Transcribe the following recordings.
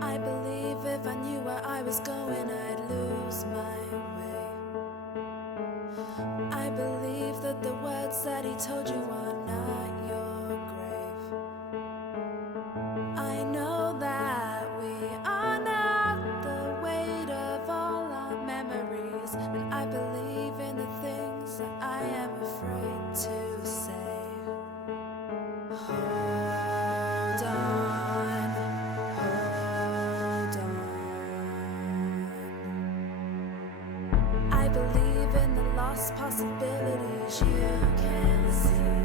I believe if I knew where I was going, I'd lose my way. I believe that the words that he told you are not your grave. I know that we are not the weight of all our memories, and I believe in the things that I am afraid to say. Hold on, hold on. I believe in the lost possibilities you can see,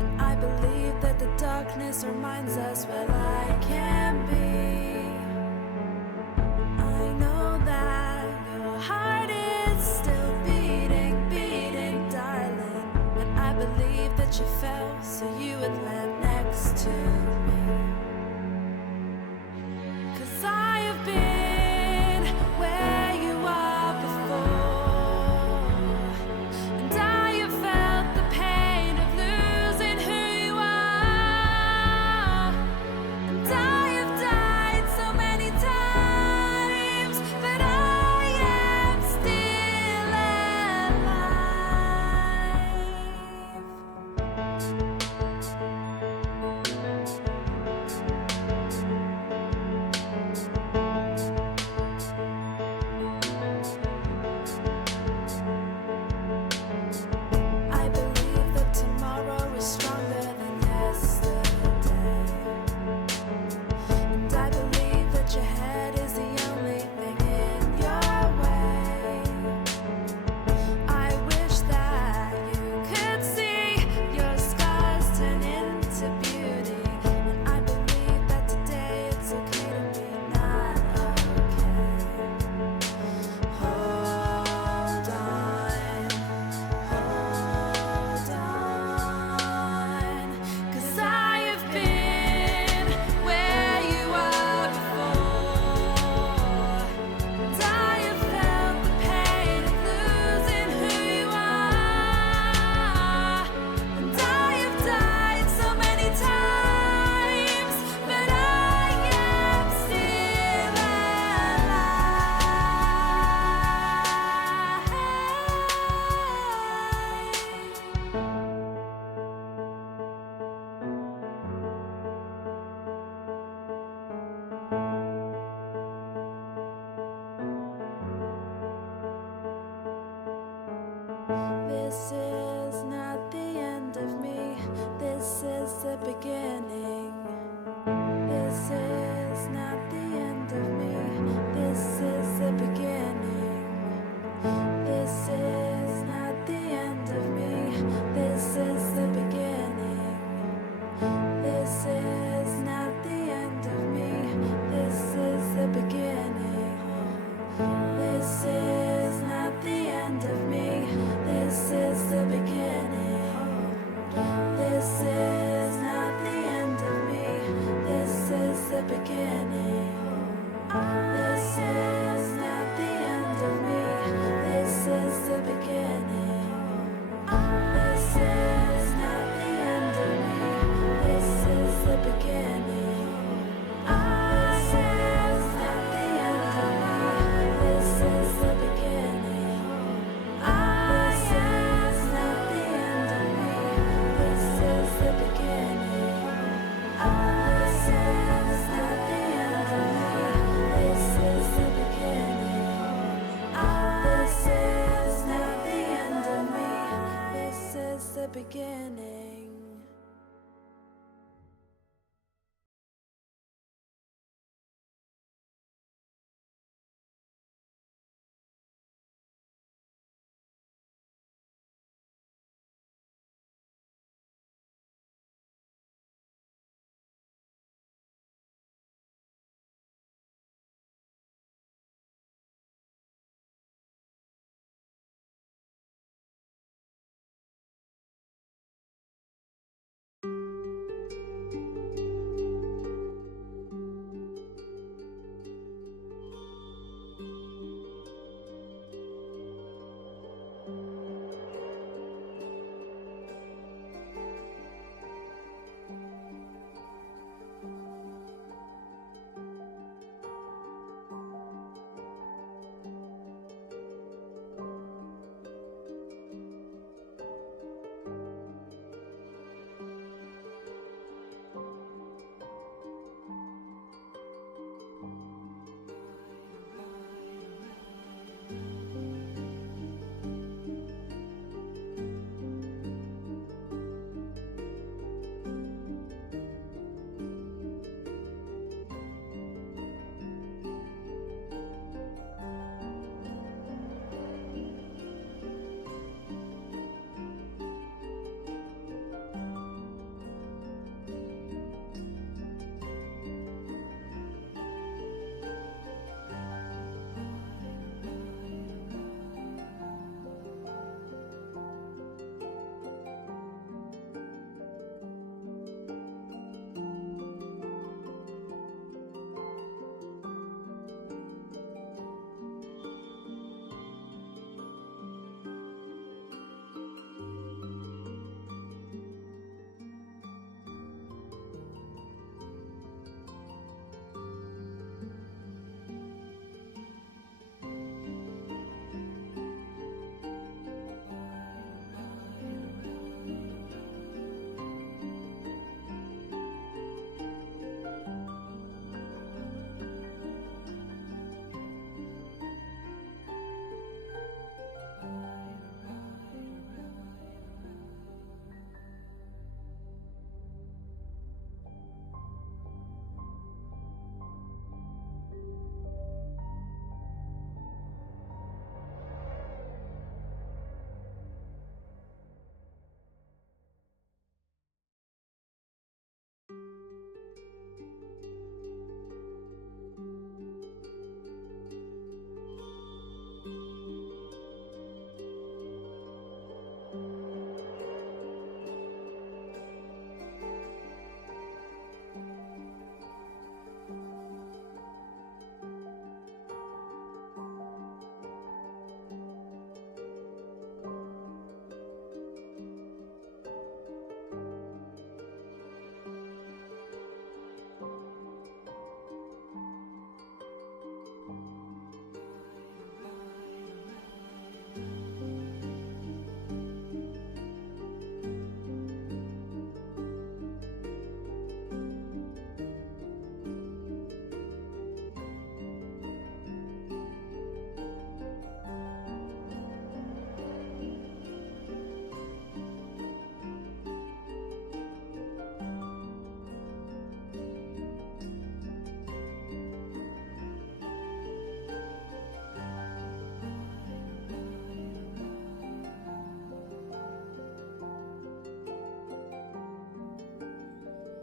and I believe that the darkness reminds us where I can be. I know that your heart is still beating, beating, darling, and I believe that you fell so you would land next to me. 'Cause I have been where you are before, and I have felt the pain of losing who you are, and I have died so many times, but I am still I believe that tomorrow is stronger than yesterday, and I believe that your head is the only thing in your way. I wish that you could see your scars turn into beauty, and I believe that today it's okay to be not okay. Hold on, hold on, 'cause I have been where you are before, and I have felt the pain of losing who you are, and I have died so many times, but I am still This is not the end of me, this is the beginning. This is not the end of me, this is the beginning. This is not the end of me, this is the beginning. This is not the end of me, this is the beginning. This is not the end of me, this is the beginning. This is not the end of me, this is the beginning. This is not the end of me, this is the beginning. This is not the end of me, this is the beginning. This is not the end of me, this is the beginning. This is not the end of me, this is the beginning. This is not the end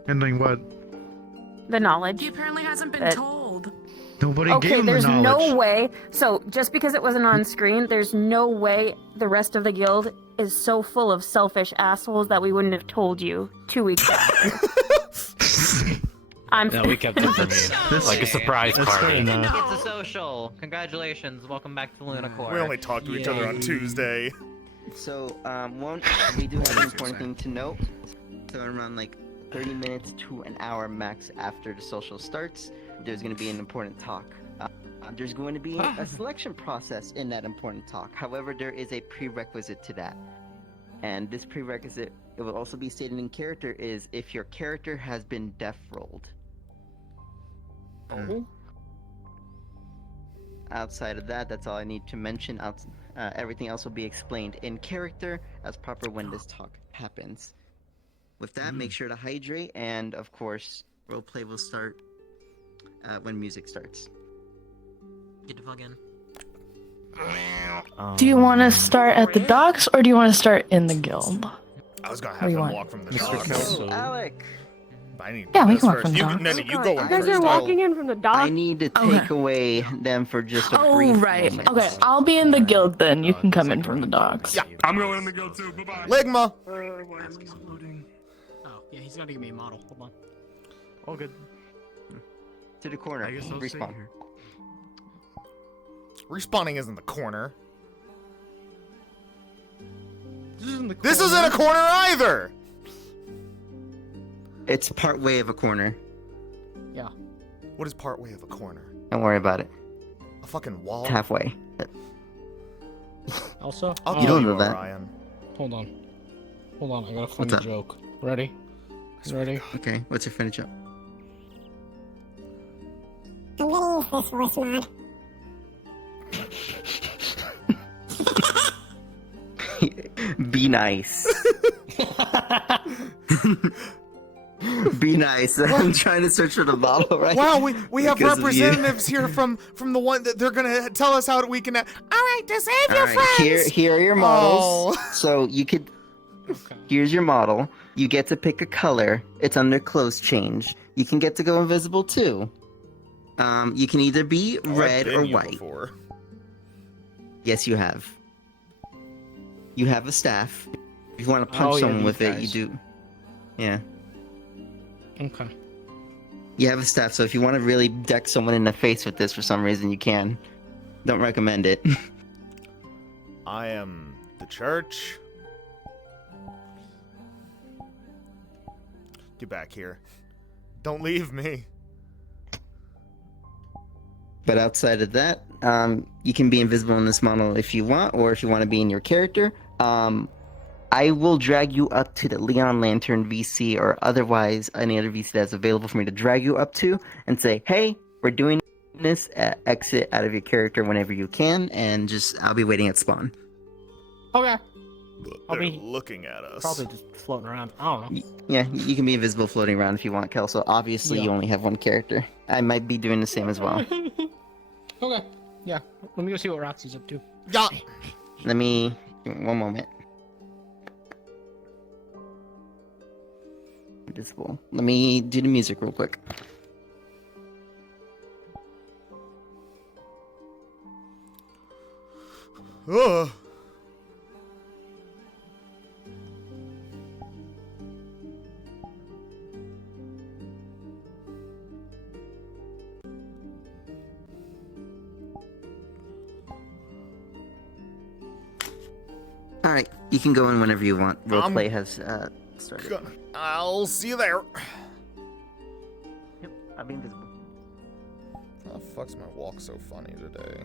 Ending what? The knowledge. He apparently hasn't been told. Nobody gave Okay, him the there's knowledge. no way. So just because it wasn't on screen, there's no way the rest of the guild is so full of selfish assholes that we wouldn't have told you 2 weeks after. No, we kept it from you. Like a surprise party. fair enough. It's a social. Congratulations. Welcome back to Lunacore. We only talk to each other on Tuesday. So, we do have an important thing to note. So around like 30 minutes to an hour max after the social starts, there's going to be an important talk. There's going to be a selection process in that important talk. However, there is a prerequisite to that. And this prerequisite, it will also be stated in character, is if your character has been death rolled. Outside of that, that's all I need to mention. Everything else will be explained in character as proper when this talk happens. With that, make sure to hydrate, and of course, roleplay will start when music starts. Get the fuck in. Do you want to start at the docks or do you want to start in the guild? I was gonna What have do you them want? walk from the Mr. docks. Kelso. Oh, Alec! I need Yeah, we this can walk first. from the You, docks. no, you go in You guys first. are walking in from the dock. I need to Okay. take away them for just a Oh, brief right. moment. Okay, I'll be in the guild then. You can come in from the docks. Yeah. I'm going to go too. Bye-bye. Ligma! Oh, yeah, he's gotta give me a model. Hold on. All good. To the corner. I guess I'll stay Respawn. here. Respawning isn't the corner. This isn't the This isn't a corner either! It's part way of a corner. What is part way of a corner? Don't worry about it. A fucking wall? It's halfway. Also, I'll You kill don't you, know that. Orion. hold on. Hold on, I got a What's funny up? joke. Ready? Ready? Okay, what's your finish up? I'm gonna use this voice mod. Be nice. Be nice. I'm trying to search for the model right Wow, we have Because of you. representatives here from the one that they're gonna tell us how we can. All right, to save your Alright, friends. here are your models. Oh. So you could. Okay. Here's your model. You get to pick a color. It's under clothes change. You can get to go invisible too. You can either be Oh, I've red been or you white. before. Yes, you have. You have a staff. If you want to punch Oh, yeah, someone these with it, guys. you do. Yeah. Okay. You have a staff, so if you want to really deck someone in the face with this for some reason, you can. Don't recommend it. I am the church. Get back here. Don't leave me. But outside of that, you can be invisible in this model if you want, or if you want to be in your character. I will drag you up to the Leon Lantern VC or otherwise any other VC that's available for me to drag you up to and say, hey, we're doing this, exit out of your character whenever you can, and just, I'll be waiting at spawn. Okay. They're be looking at us. Probably just floating around. I don't know. Yeah, you can be invisible floating around if you want, Kelso. Obviously, Yeah. you only have one character. I might be doing the same as well. Okay. Yeah. Let me go see what Roxy's up to. Yeah. Let me, one moment. Invisible. Let me do the music real quick. Ugh. Alright, you can go in whenever you want. I'm Roleplay has started. I'll see you there. Yep, I'll be invisible. How the fuck's my walk so funny today?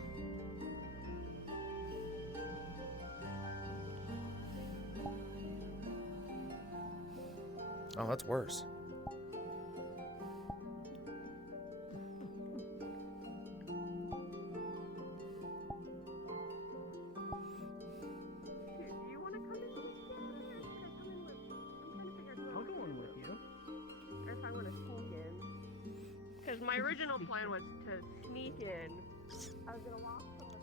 Oh, that's worse. I'll go in with you. Or if I want to sneak in. Because my original plan was to sneak in. I was gonna walk from the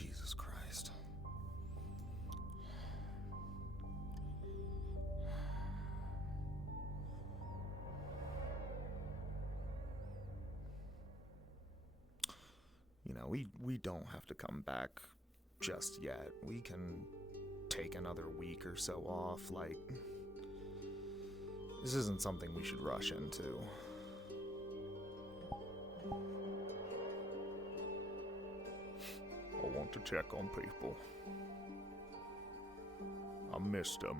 Jesus Christ. You know, we don't have to come back just yet. We can take another week or so off. Like, this isn't something we should rush into. I want to check on people. I missed them.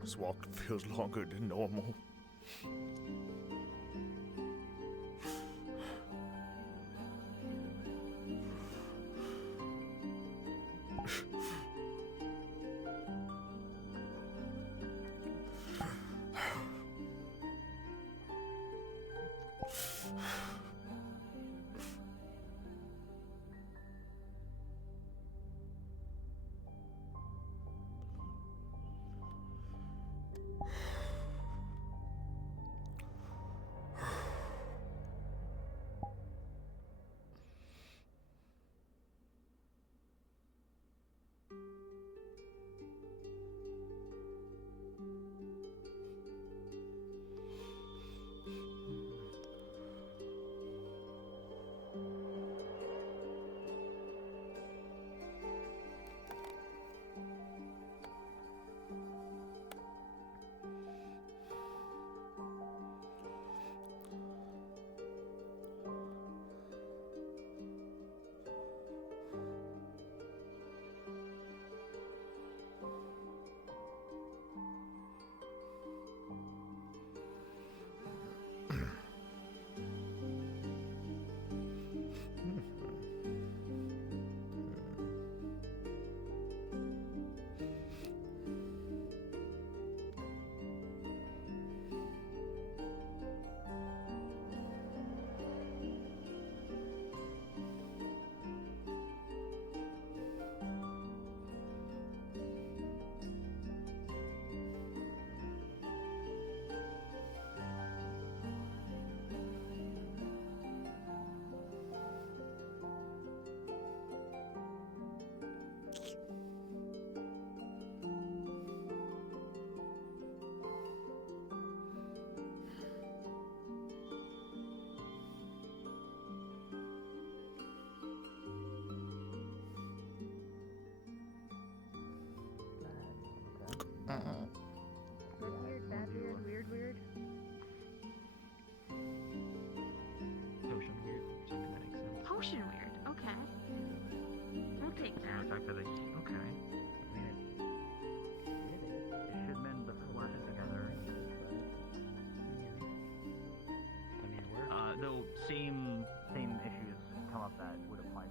This walk feels longer than normal. Ocean weird. Okay. We'll take that. The fact that okay. I mean, it should mend the flat together. Though same issues come up that would apply to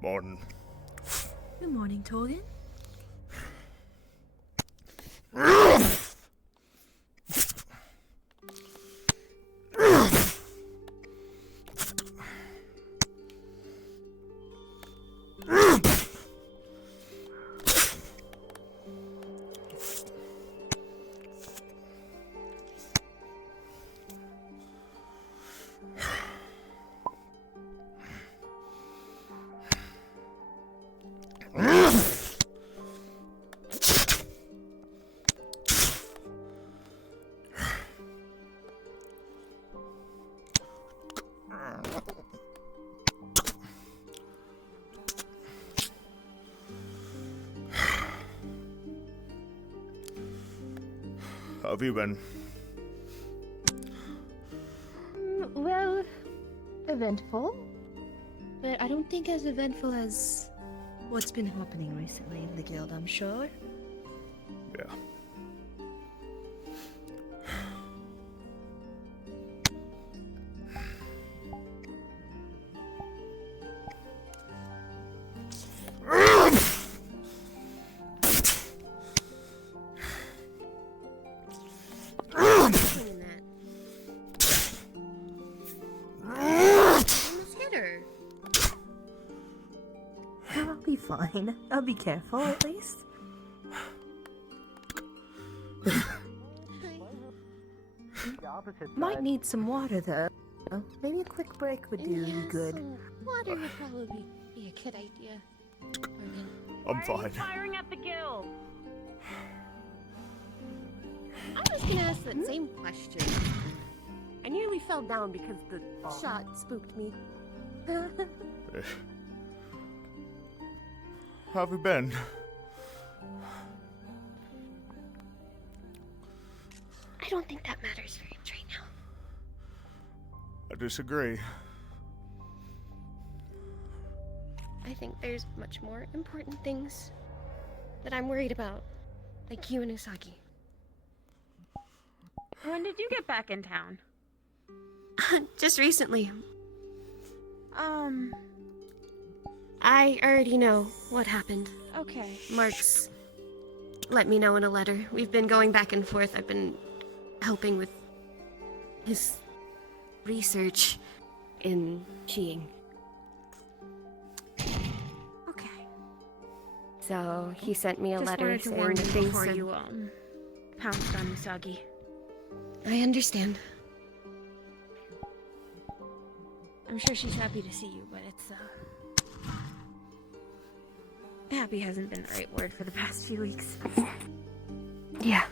Morning. Good morning, Torgen. How have you been? Well, eventful. But I don't think as eventful as what's been happening recently in the guild, I'm sure. Yeah. I'll be fine. I'll be careful, at least. Might need some water, though. Maybe a quick break would do you good. Water would probably be a good idea. I'm fine. Why are you firing at the guild? I was gonna ask that same question. I nearly fell down because the Shot spooked me. How have you been? I don't think that matters very much right now. I disagree. I think there's much more important things that I'm worried about, like you and Usagi. When did you get back in town? Just recently. I already know what happened. Okay. Mark's let me know in a letter. We've been going back and forth. I've been helping with his research in Chiing. Okay. So he sent me a Just letter wanted to saying warn that you things before said- you pounced on Usagi. I understand. I'm sure she's happy to see you, but it's happy hasn't been the right word for the past few weeks. Yeah,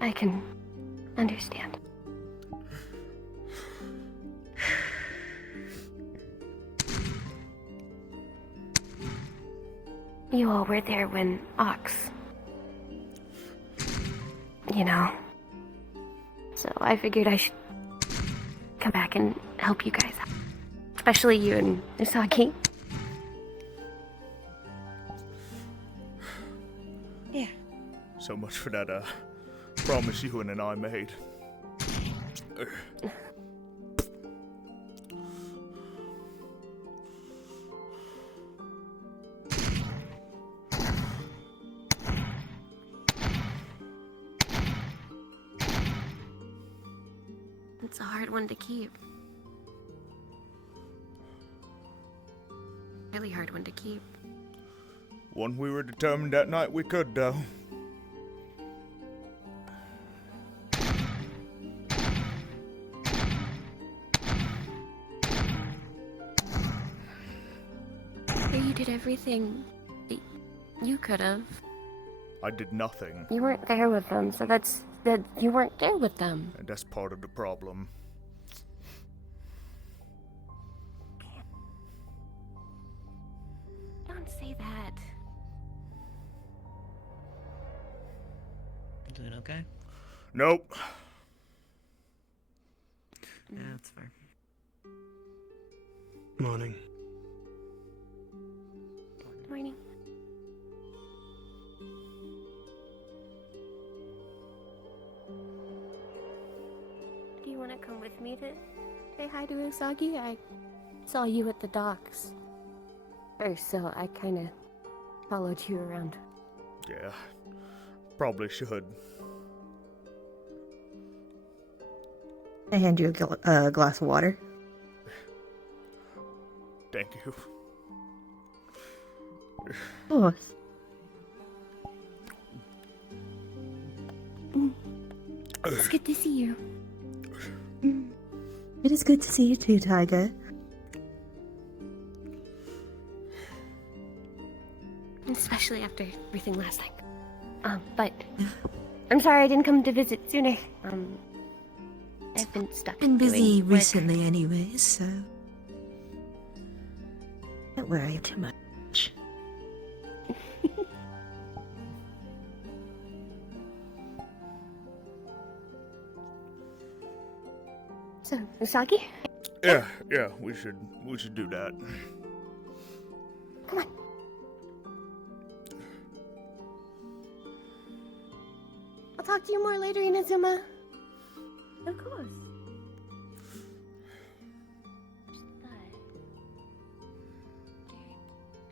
I can understand. You all were there when Ox, you know. So I figured I should come back and help you guys out. Especially you and Usagi. Yeah. So much for that, promise you and I made. It's a hard one to keep. Really hard one to keep. One we were determined that night we could, though. But you did everything that you could have. I did nothing, You weren't there with them, so that you weren't there with them. and that's part of the problem. Don't say that. Doing okay? Nope. Yeah, that's fair. Morning. Morning. Do you want to come with me to say hi to Usagi? I saw you at the docks first, so I kind of followed you around. Yeah, probably should. I hand you a glass of water. Thank you. Of course. It's good to see you. It is good to see you too, Tiger. Especially after everything last night. But I'm sorry I didn't come to visit sooner. I've been stuck. Been busy doing work. recently anyways, so don't worry too much. So, Usagi? Yeah, we should do that. Come on. I'll talk to you more later, Inazuma. Of course.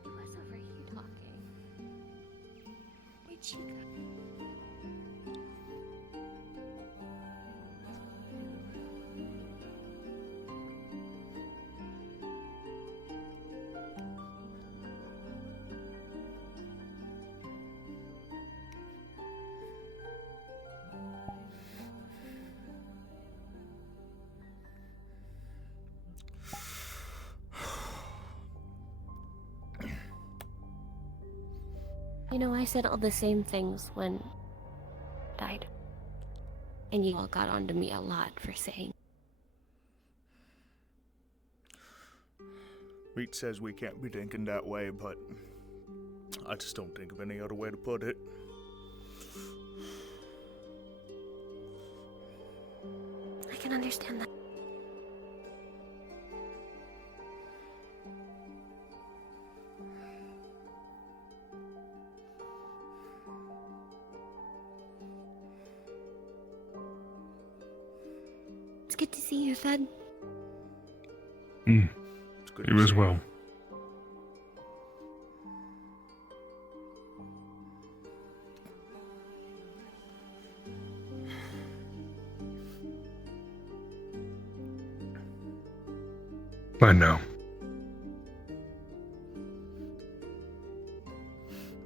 Who was over here talking? Where'd she go? You know, I said all the same things when I died. And you all got onto me a lot for saying. Reed says we can't be thinking that way, but I just don't think of any other way to put it. I can understand that. good to see you, Thud. Mm. It's good You to as see well. I know.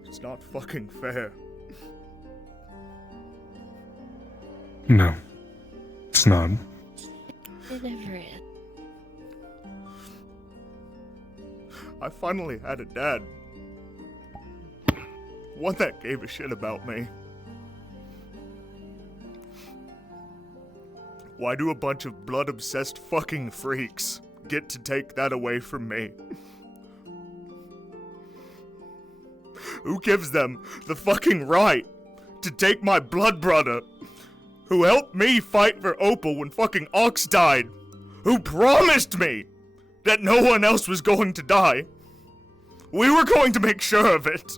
It's not fucking fair. No. It's not. It never is. I finally had a dad. One that gave a shit about me. Why do a bunch of blood-obsessed fucking freaks get to take that away from me? Who gives them the fucking right to take my blood brother, who helped me fight for Opal when fucking Ox died, who promised me that no one else was going to die? We were going to make sure of it.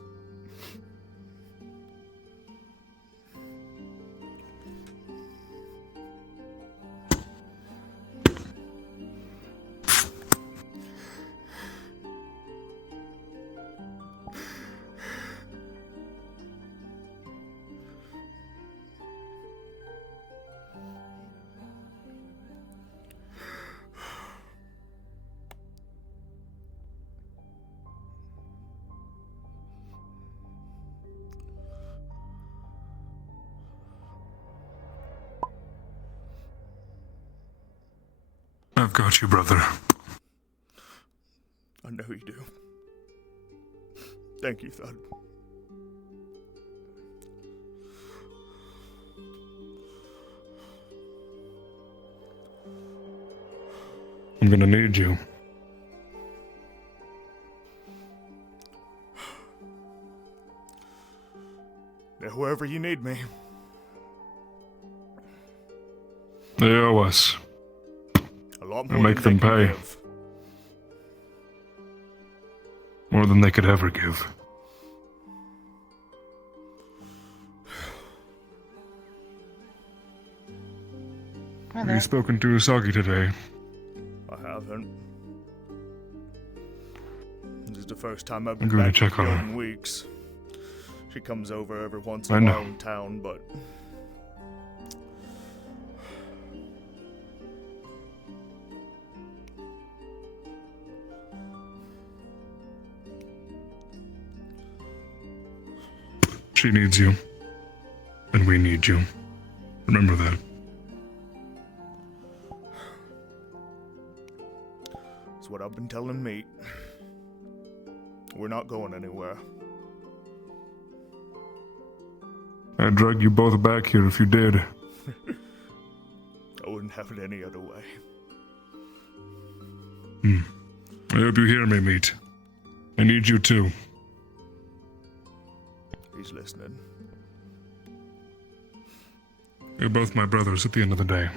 I've got you, brother. I know you do. Thank you, Thud. I'm gonna need you. Wherever you need me. They owe us. A lot Or more make than them they can pay. give. More than they could ever give. Have you spoken to Usagi today? I haven't. This is the first time I've I'm been going to back check on her. in weeks. She comes over every once in I a know. while in town, but She needs you. And we need you. Remember that. it's what I've been telling Meat. We're not going anywhere. I'd drag you both back here if you did. I wouldn't have it any other way. I hope you hear me, Meat. I need you too. He's listening. You're both my brothers at the end of the day.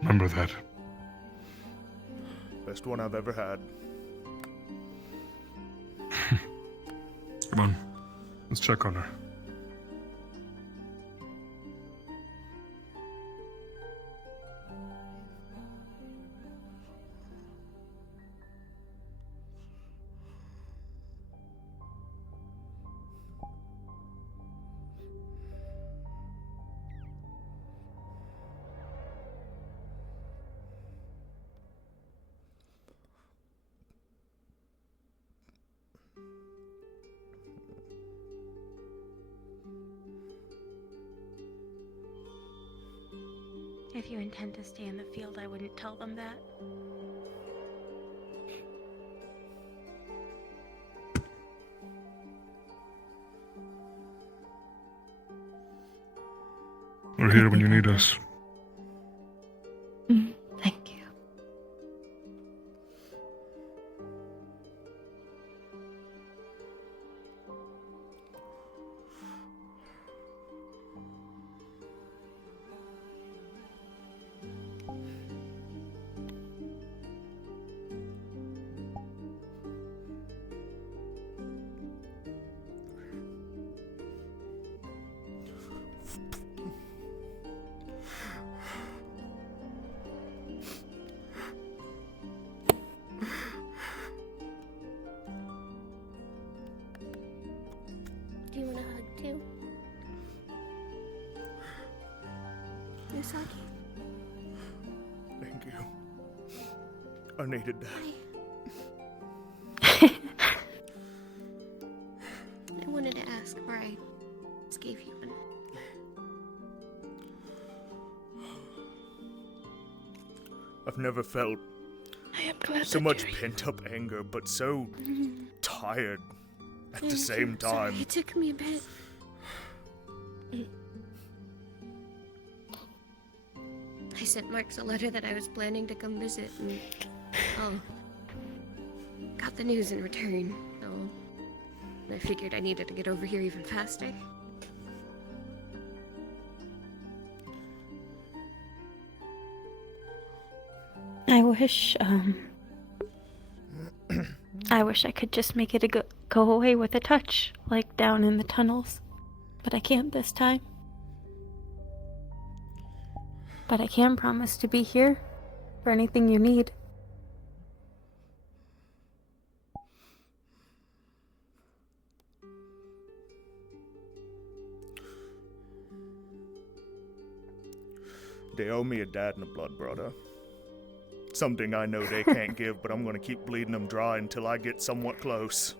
Remember that. Best one I've ever had. Come on. Let's check on her. If you intend to stay in the field, I wouldn't tell them that. We're here when you need us. Thank you. Usagi. Thank you. I needed that. I wanted to ask, or I just gave you one. I've never felt I am glad so that much you're pent-up anger, but so tired at the Thank same you. Sorry, time. it took me a bit. I sent Marks a letter that I was planning to come visit, and got the news in return. So I figured I needed to get over here even faster. I wish I could just make it go away with a touch, like down in the tunnels. But I can't this time. But I can promise to be here for anything you need. They owe me a dad and a blood brother. Something I know they can't give, but I'm gonna keep bleeding them dry until I get somewhat close.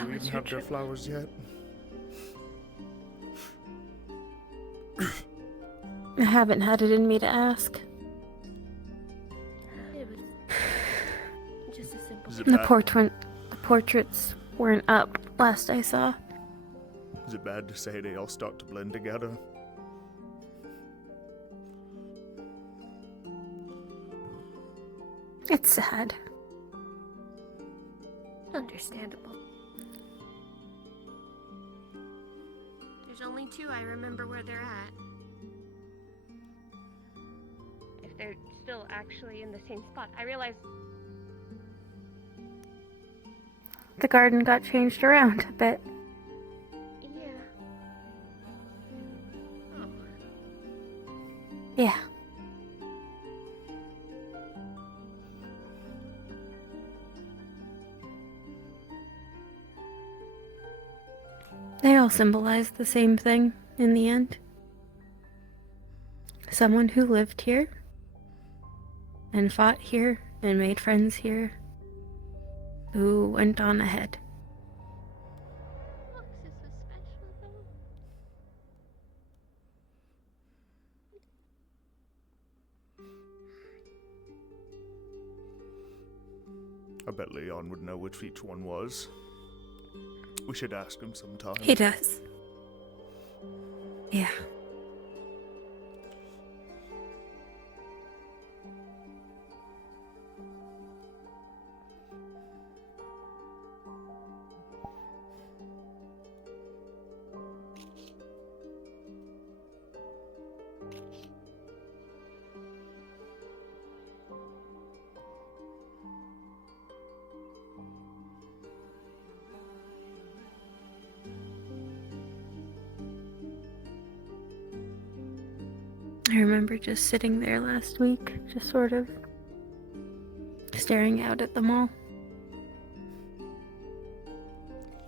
Do we even have their flowers yet? I haven't had it in me to ask. It was just a simple. The portraits weren't up last I saw. Is it bad to say they all start to blend together? It's sad. Understandable. There's only two I remember where they're at. If they're still actually in the same spot. I realize The garden got changed around a bit. yeah. Oh. Yeah. They all symbolize the same thing in the end. Someone who lived here and fought here and made friends here, who went on ahead. Fox is so special though. I bet Leon would know which each one was. We should ask him sometime. He does. Yeah. I remember just sitting there last week, just sort of staring out at the mall.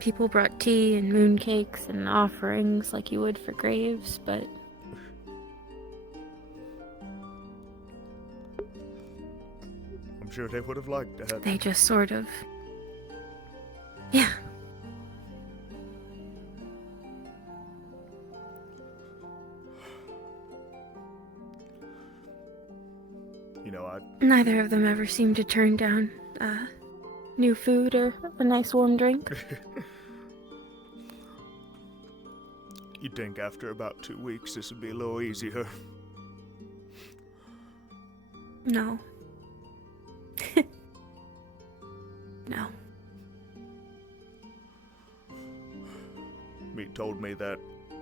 People brought tea and mooncakes and offerings like you would for graves, but I'm sure they would have liked that. they just sort of... Yeah. You know, Neither of them ever seemed to turn down new food or a nice warm drink. You'd think after about 2 weeks this would be a little easier. No. told me that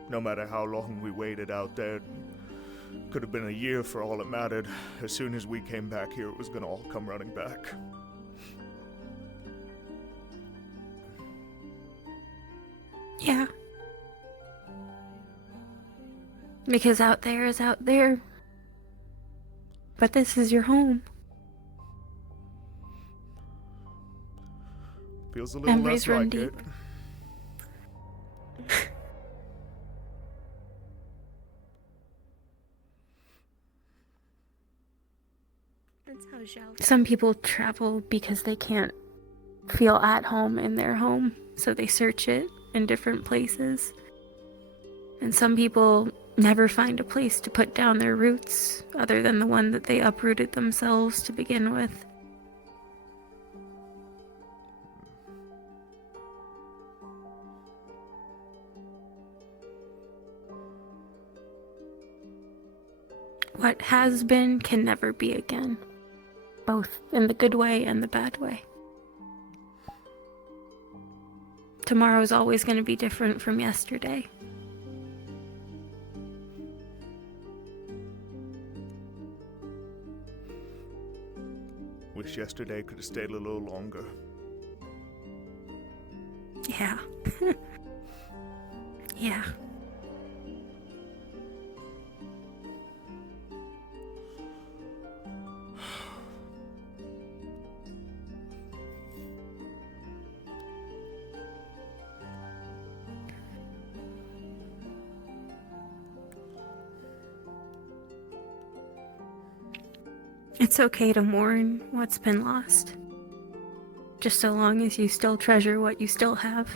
no matter how long we waited out there, could have been a year for all it mattered. As soon as we came back here, it was gonna all come running back. Yeah. Because out there is out there. But this is your home. Feels a little Memories less run like deep. it. That's how Zhao. Some people travel because they can't feel at home in their home, so they search it in different places. And some people never find a place to put down their roots other than the one that they uprooted themselves to begin with. What has been can never be again, both in the good way and the bad way. Tomorrow's always going to be different from yesterday. Wish yesterday could have stayed a little longer. Yeah. Yeah. It's okay to mourn what's been lost, just so long as you still treasure what you still have.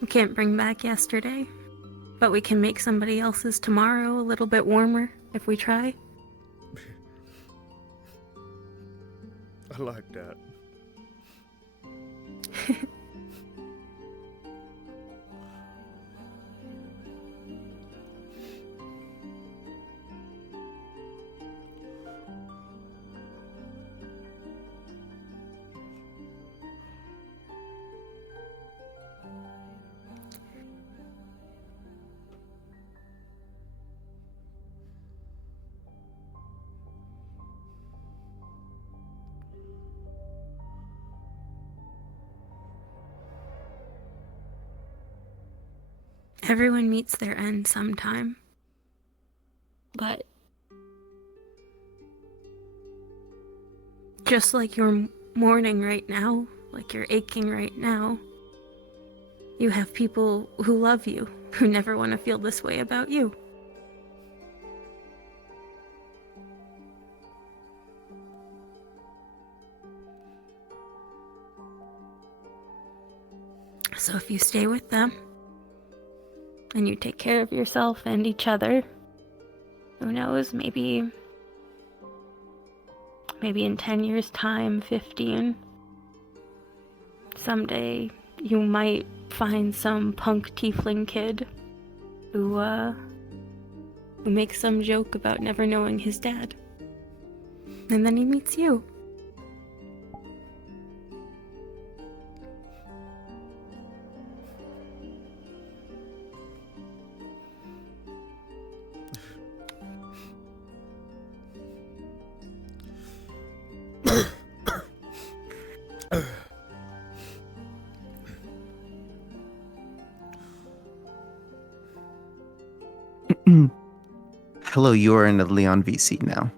We can't bring back yesterday, but we can make somebody else's tomorrow a little bit warmer if we try. I like that. Everyone meets their end sometime. But just like you're mourning right now, like you're aching right now, you have people who love you, who never want to feel this way about you. So if you stay with them, and you take care of yourself and each other, who knows, maybe in 10 years' time, 15, someday you might find some punk tiefling kid who makes some joke about never knowing his dad. And then he meets you. Hello, you are in the Leon VC now.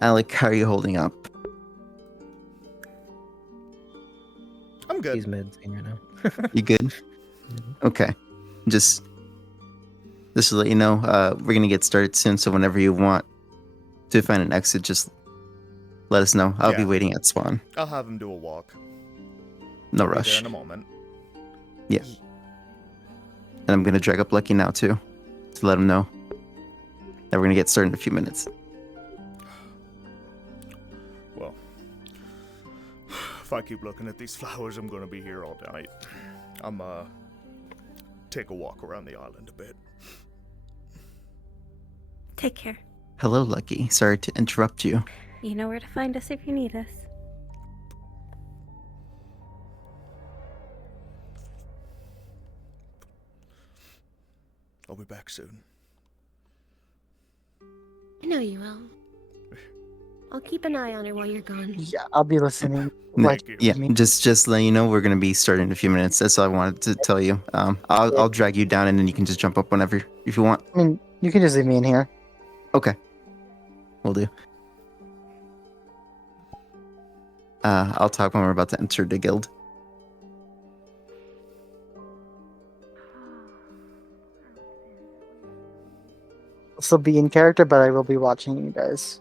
Alec, how are you holding up? I'm good. He's mid-scene right now. You good? Okay. Just to let you know, we're gonna get started soon, so whenever you want to find an exit, just let us know. I'll be Yeah. waiting at spawn. I'll have him do a walk. No I'll be there rush. in a moment. Yeah. And I'm gonna drag up Lucky now too, to let him know that we're gonna get started in a few minutes. Well, if I keep looking at these flowers, I'm gonna be here all night. I'm take a walk around the island a bit. Take care. Hello, Lucky. Sorry to interrupt you. You know where to find us if you need us. I'll be back soon. I know you will. I'll keep an eye on her while you're gone. Yeah, I'll be listening. Thank you. Yeah, just letting you know we're gonna be starting in a few minutes. That's all I wanted to tell you. I'll drag you down and then you can just jump up whenever if you want. I mean, you can just leave me in here. Okay, we'll do. I'll talk when we're about to enter the guild. I'll still be in character, but I will be watching you guys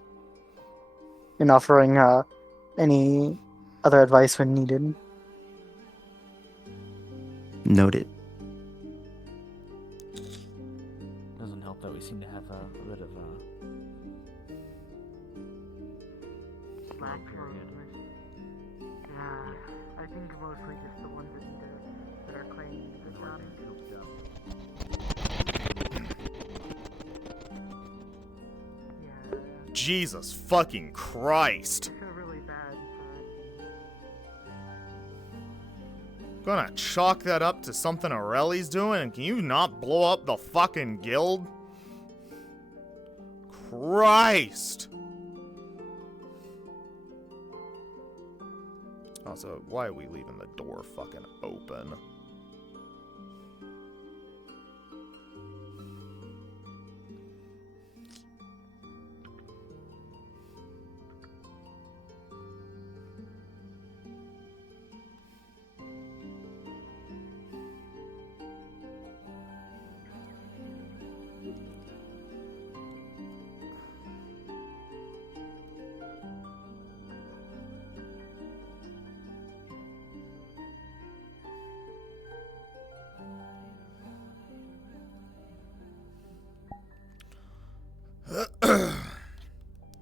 and offering any other advice when needed. Noted. Doesn't help that we seem to have a bit of a slack period. Yeah, I think mostly just the ones that are claiming the county. Jesus fucking Christ. Gonna chalk that up to something Aureli's doing, and can you not blow up the fucking guild? Christ! Also, why are we leaving the door fucking open?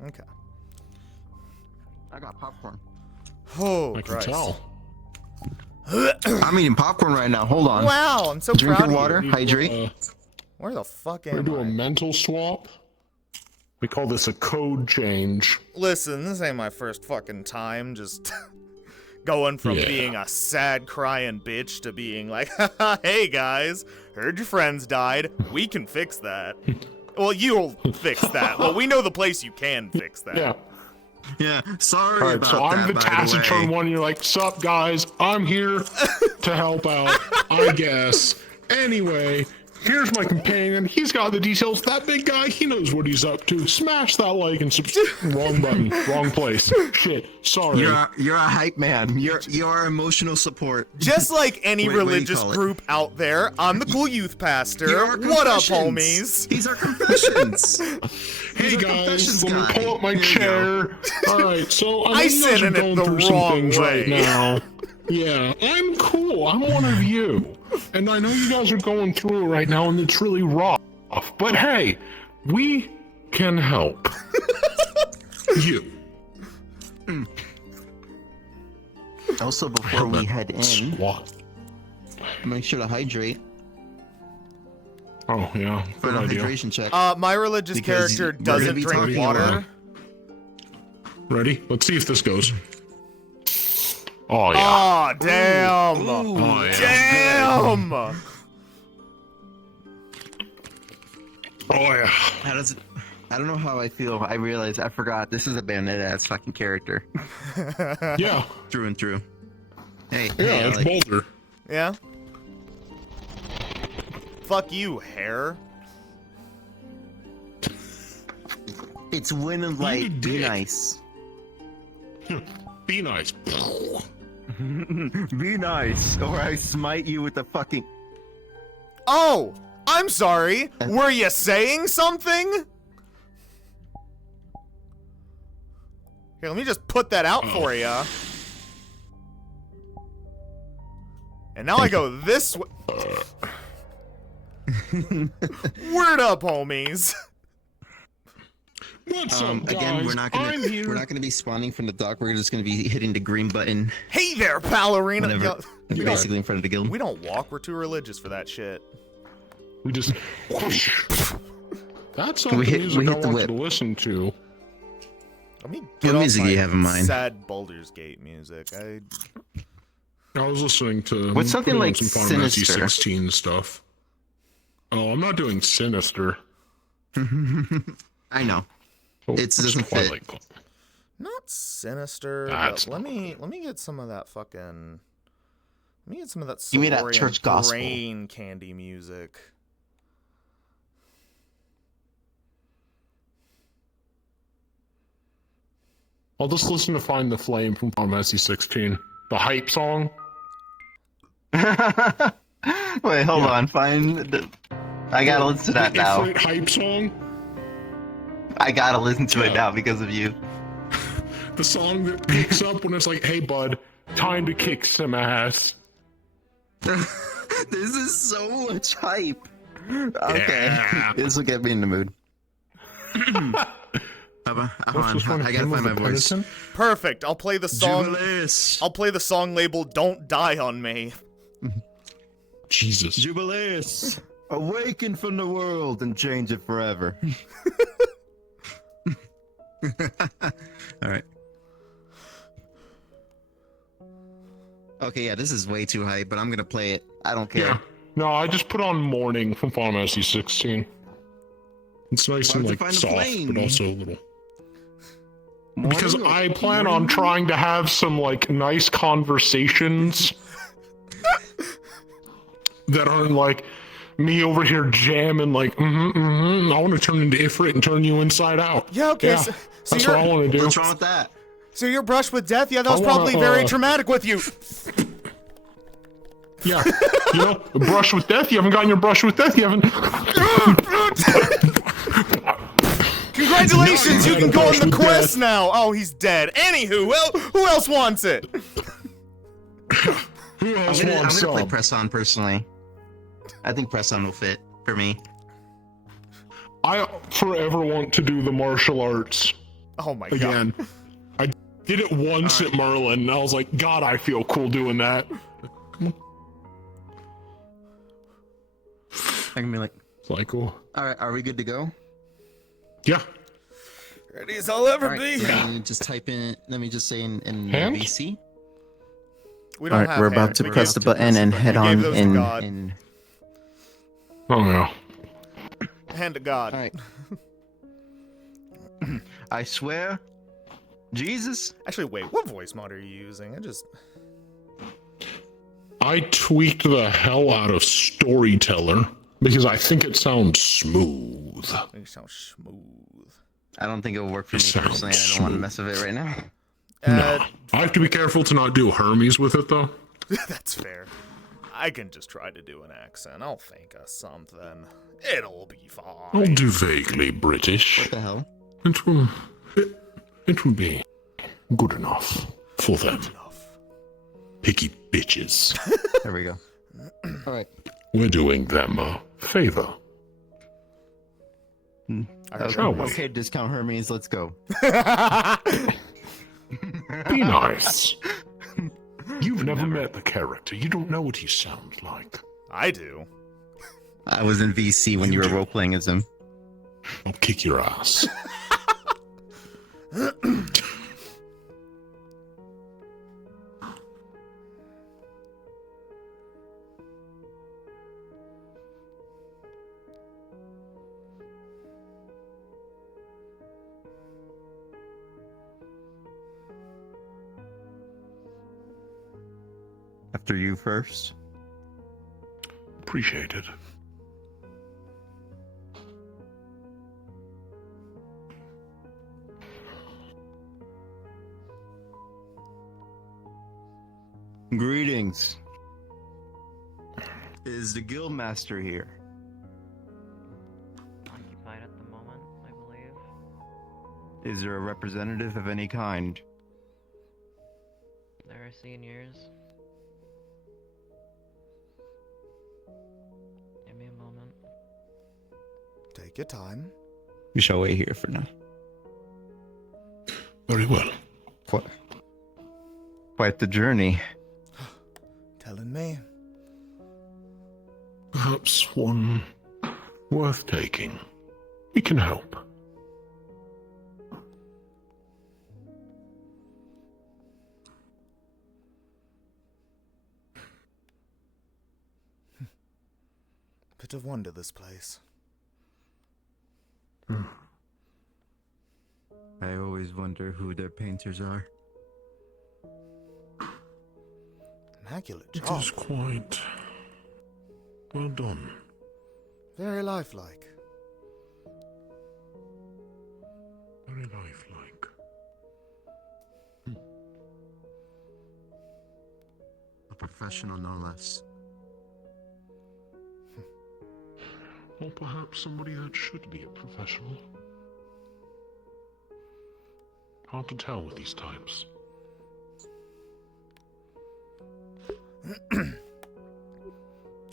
Okay. I got popcorn. Oh, I can Christ. tell. I'm eating popcorn right now. Hold on. Wow, I'm so Drinking proud of water, you. hydrate. Where the fuck We am do I? a mental swap. We call this a code change. Listen, this ain't my first fucking time just going from Yeah. being a sad crying bitch to being like, haha, hey guys, heard your friends died. We can fix that. Well, you'll fix that. Well, we know the place you can fix that. Yeah. Yeah, sorry Alright, about so I'm that, the by taciturn way. one. You're like, sup, guys? I'm here to help out, I guess. Anyway, here's my companion. He's got the details. That big guy, he knows what he's up to. Smash that like and wrong button, wrong place. Shit, sorry. You're a hype man. You're emotional support. Just like any What do you religious call it? group out there, I'm the cool youth Here pastor. are What up, confessions. homies? These are confessions. Hey guys, let me guy. pull up my Here you chair. Alright, so I know I you sit guys are in it going the through some wrong things way. right now. Yeah, I'm cool. I'm one of you. And I know you guys are going through it right now and it's really rough. But hey, we can help. You. Also, before we head in, Swat. make sure to hydrate. Oh, yeah. For Good a idea. hydration check. My religious Because character we're gonna doesn't be drink talking water. about- Ready? Let's see if this goes. Oh, yeah. Aw, damn! Oh, yeah. Damn! Oh, yeah. How does it? I don't know how I feel. I realized I forgot this is a bandit ass fucking character. Yeah. Through and through. Hey, Yeah, hey, it's Alec. Boulder. Yeah? Fuck you, hair. It's win and light. Be dick. nice. Be nice. Be nice, or I smite you with the fucking. Oh! I'm sorry! Were you saying something? Here, let me just put that out for ya. And now I go this way. Word up, homies. What's up, guys? Again, I'm here. we're not gonna be spawning from the dock. We're just gonna be hitting the green button Hey there, ballerina. whenever, Yo, basically in front of the guild. we don't walk. We're too religious for that shit. We just whoosh. That's not We the hit- music we I hit the want whip. you to listen to. Let me What get off music my do you have in mind? sad Baldur's Gate music. I was listening to What's something put on like some Final Fantasy sinister? 16 stuff. Oh, I'm not doing sinister. I know. Oh, It doesn't fit. Twilight Club. Not sinister, That's but let me get some of that fucking. Let me get some of that. Give me that Silurian church gospel. brain candy music. I'll just listen to Find the Flame from Final Fantasy 16. The hype song. Wait, hold on. I gotta listen to that the now. Ifrit hype song. I gotta listen to it now because of you. The song that picks up when it's like, hey bud, time to kick some ass. This is so much hype. Okay. Yeah. This will get me in the mood. Hold on. I gotta find my voice. Perfect. I'll play the song. Jubilees. I'll play the song labeled "Don't Die on Me." Jesus. Jubilees. Awaken from the world and change it forever. All right. Okay, yeah, this is way too hype, but I'm gonna play it. I don't care. Yeah. No, I just put on Morning from Final Fantasy 16. It's nice and like soft, but also a little. Because I plan on trying to have some like nice conversations that aren't like me over here jamming like I want to turn into Ifrit and turn you inside out. Yeah, okay. So that's what I want to do. What's wrong with that? So your brush with death? Yeah, that was probably very traumatic with you. Yeah, you know, brush with death. You haven't gotten your brush with death. You haven't. Congratulations, you can go on the quest now. Oh, he's dead. Anywho, well, who else wants it? Who else I'm wants gonna play some? press on personally. I think press on will fit for me. I forever want to do the martial arts. Oh my again. god. I did it once at Merlin, and I was like, God, I feel cool doing that. I can be like, Psycho. all right, are we good to go? Yeah. Ready as I'll ever All right, be. let me just type in. Let me just say in Hand? VC. We don't Alright, have we're about hands. to We press gave- the button and head we gave on those to in. God. Oh no. Hand to God. All right. I swear, Jesus. Actually, wait. What voice mod are you using? I tweaked the hell out of Storyteller because I think it sounds smooth. It sounds smooth. I don't think it will work for me personally. I don't want to mess with it right now. No. I have to be careful to not do Hermes with it though. That's fair. I can just try to do an accent. I'll think of something. It'll be fine. I'll do vaguely British. What the hell? It will be good enough for them. Picky bitches. There we go. All right. We're doing them a favor. Shall we? Okay, discount Hermes. Let's go. Be nice. You've never met the character. You don't know what he sounds like. I do. I was in VC when you were role playing as him. I'll kick your ass. After you first. Appreciate it. Greetings. Is the guildmaster here? Occupied at the moment, I believe. Is there a representative of any kind? There are seniors. Give me a moment. Take your time. We shall wait here for now. Very well. Quite the journey. Telling me. Perhaps one worth taking. We can help. bit of wonder, this place. I always wonder who their painters are. Immaculate It job. is quite well done. Very lifelike. Very lifelike. A professional, no less. Or perhaps somebody that should be a professional. Hard to tell with these types.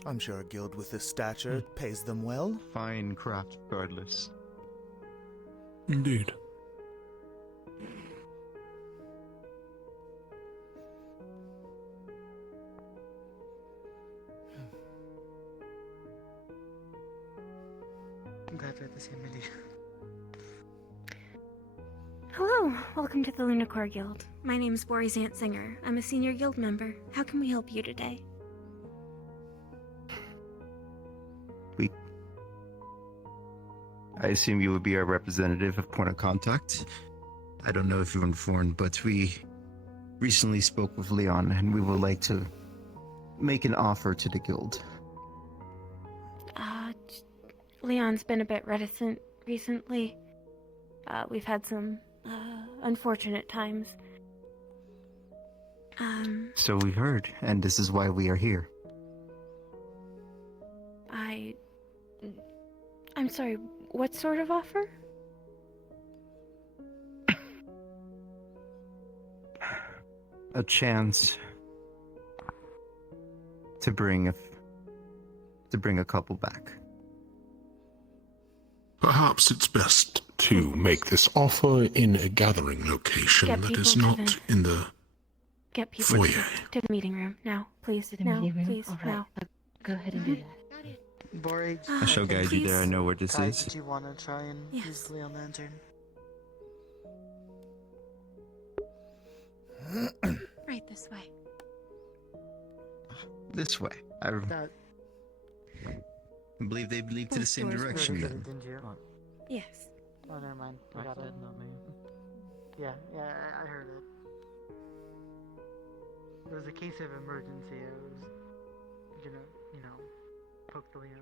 I'm sure a guild with this stature pays them well. Fine craft regardless. Indeed. I'm glad we're at the same idea. Hello, welcome to the Lunacore Guild. My name's Boris Singer. I'm a senior guild member. How can we help you today? I assume you would be our representative of point of contact. I don't know if you're informed, but we recently spoke with Leon, and we would like to make an offer to the guild. Leon's been a bit reticent recently. We've had some unfortunate times. So we heard, and this is why we are here. I'm sorry, what sort of offer? A chance to bring a couple back. Perhaps it's best to make this offer in a gathering location Get that is people not to in the Get people foyer. to the meeting room now, please. To the Now, meeting room? please, All right. now. Go ahead and do that. Borig, I shall guide you there. I know where this Kai, is. do you want to try and Yes. use the Leon Lantern? Right this way. This way. I That believe they lead to the same Doors direction did then. it, didn't you? Yes. Oh, never mind. I Max got it. did, not me. Yeah, I heard it. It was a case of emergency. I was gonna, poke the Leon.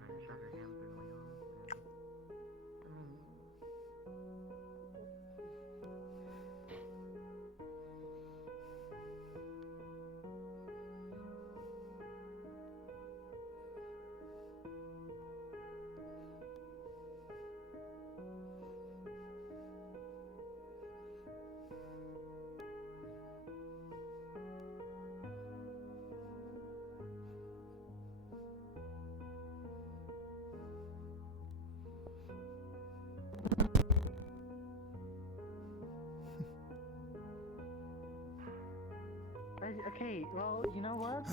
Okay, well, you know what?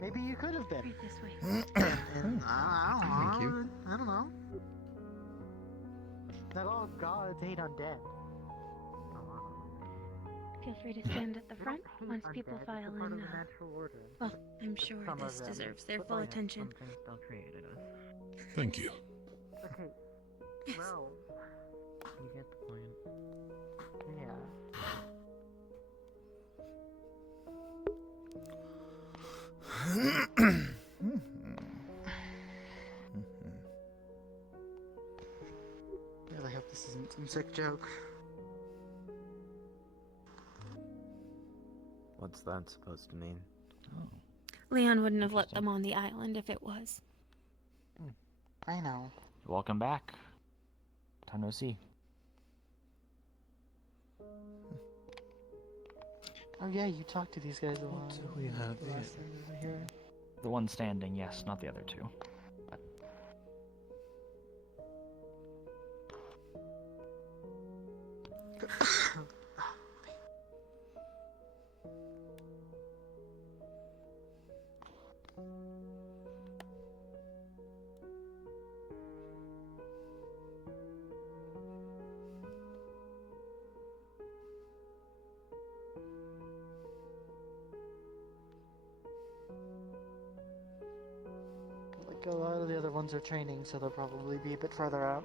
Maybe you could have been. Right this way. And I don't know. Thank you. I don't know. Not all gods hate undead. Feel free to stand at the front once people file in. Well, I'm sure Some this of them. deserves their But full like, attention. Something still created us. Thank you. Okay, well, You get the point. yeah. Really hope this isn't some sick joke. What's that supposed to mean? Leon wouldn't have let them on the island if it was. I know. Welcome back. Time no see. Oh yeah, you talked to these guys a while. do we have last time we were here? The one standing, yes, not the other two. Like a lot the other ones are training, so they'll probably be a bit further out.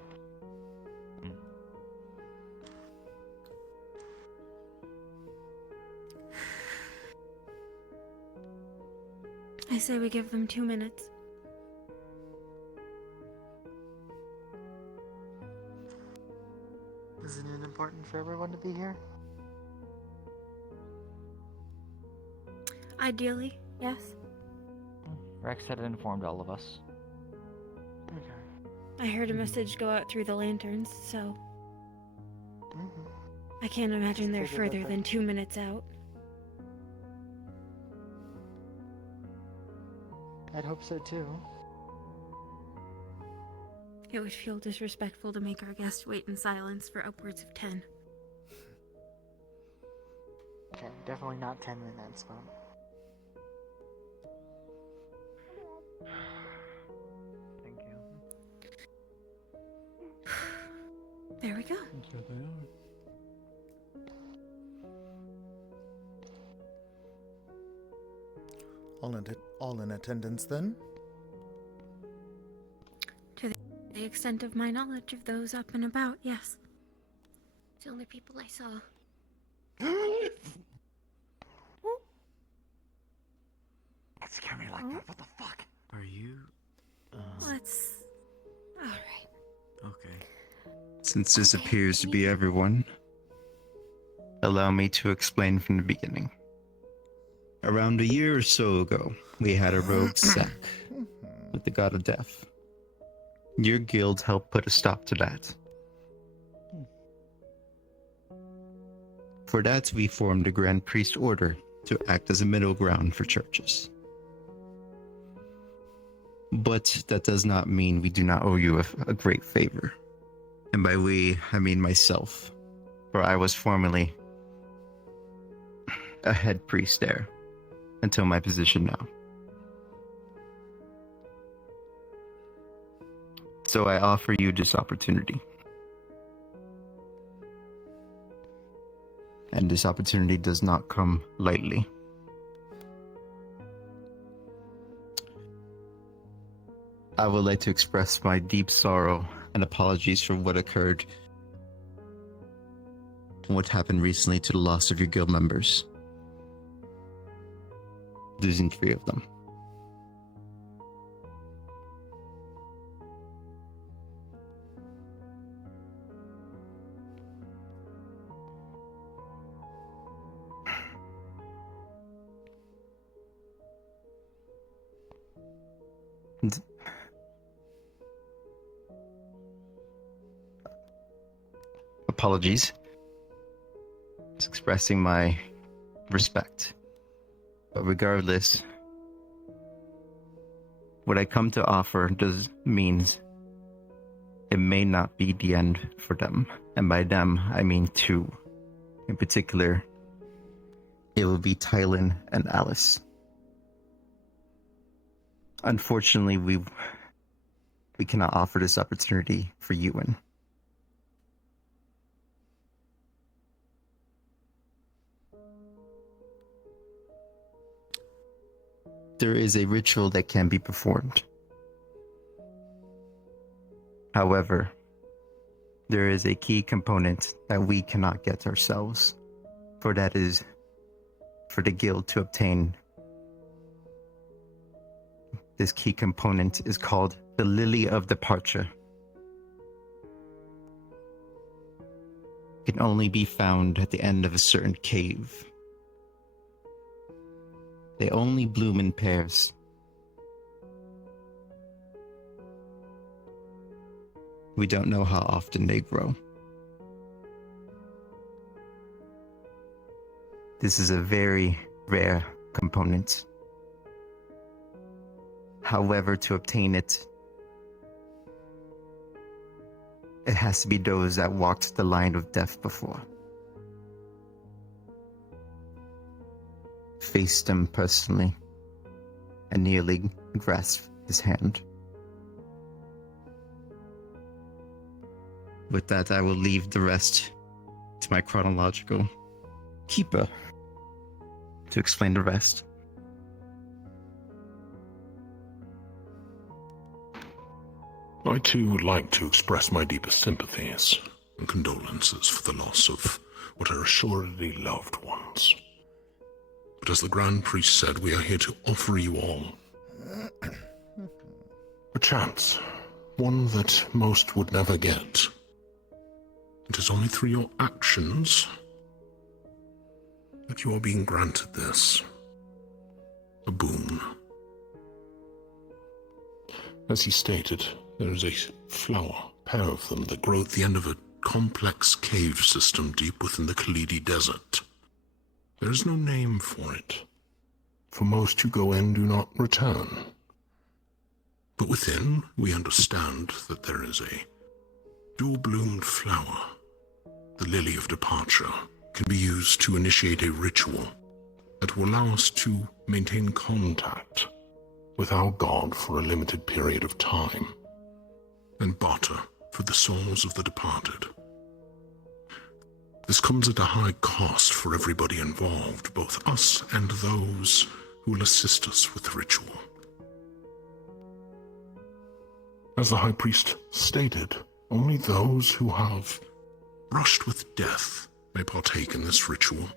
I say we give them 2 minutes. Isn't it important for everyone to be here? Ideally, yes. Rex had informed all of us. I heard a message go out through the lanterns, so I can't imagine they're Figured that further than 2 minutes out. I'd hope so too. It would feel disrespectful to make our guest wait in silence for upwards of 10. Okay, definitely not 10 minutes, but... Thank you. There we go. Here they are. All in attendance then? To the extent of my knowledge of those up and about, yes. It's the only people I saw. Don't scare me like that. What the fuck? Are you? Let's... Alright. Okay. Since this appears to be everyone, allow me to explain from the beginning. Around a year or so ago, we had a rogue sack with the god of death. Your guild helped put a stop to that. For that, we formed a Grand Priest Order to act as a middle ground for churches. But that does not mean we do not owe you a great favor. And by we, I mean myself, for I was formerly a head priest there, until my position now. So I offer you this opportunity. And this opportunity does not come lightly. I would like to express my deep sorrow and apologies for what occurred and what happened recently to the loss of your guild members. Losing 3 of them. Apologies. Just expressing my respect. But regardless, what I come to offer means it may not be the end for them. And by them, I mean 2. In particular, it will be Tylen and Alice. Unfortunately, we cannot offer this opportunity for Ewan. There is a ritual that can be performed. However, there is a key component that we cannot get ourselves, for that is for the guild to obtain. This key component is called the Lily of Departure. It can only be found at the end of a certain cave. They only bloom in pairs. We don't know how often they grow. This is a very rare component. However, to obtain it, it has to be those that walked the line of death before. Faced him personally and nearly grasped his hand. With that, I will leave the rest to my chronological keeper to explain the rest. I too would like to express my deepest sympathies and condolences for the loss of what are assuredly loved ones. But as the Grand Priest said, we are here to offer you all a chance, one that most would never get. It is only through your actions that you are being granted this. A boon. As he stated, there is a flower, pair of them, that grow at the end of a complex cave system deep within the Khalidi Desert. There is no name for it, for most who go in do not return. But within, we understand that there is a dual-bloomed flower. The Lily of Departure can be used to initiate a ritual that will allow us to maintain contact with our god for a limited period of time, and barter for the souls of the departed. This comes at a high cost for everybody involved, both us and those who will assist us with the ritual. As the High Priest stated, only those who have brushed with death may partake in this ritual,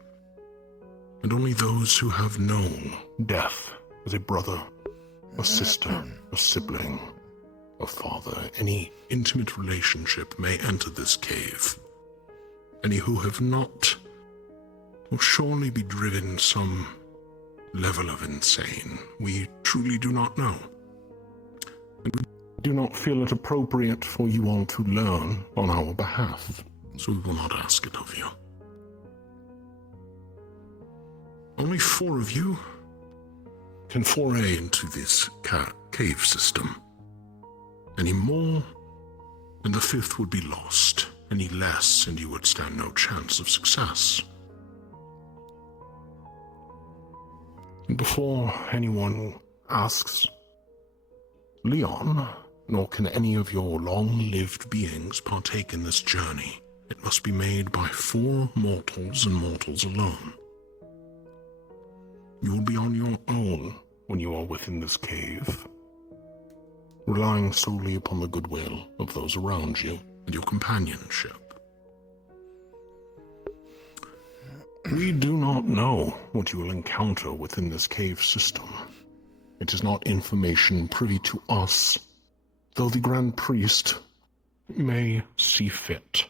and only those who have known death as a brother, a sister, a sibling, a father, any intimate relationship may enter this cave. Any who have not will surely be driven some level of insane. We truly do not know. And we do not feel it appropriate for you all to learn on our behalf, so we will not ask it of you. Only 4 of you can foray into this cave system. Any more, and the 5th would be lost. Any less, and you would stand no chance of success. And before anyone asks, Leon, nor can any of your long-lived beings partake in this journey. It must be made by 4 mortals and mortals alone. You will be on your own when you are within this cave, relying solely upon the goodwill of those around you and your companionship. We do not know what you will encounter within this cave system. It is not information privy to us, though the Grand Priest may see fit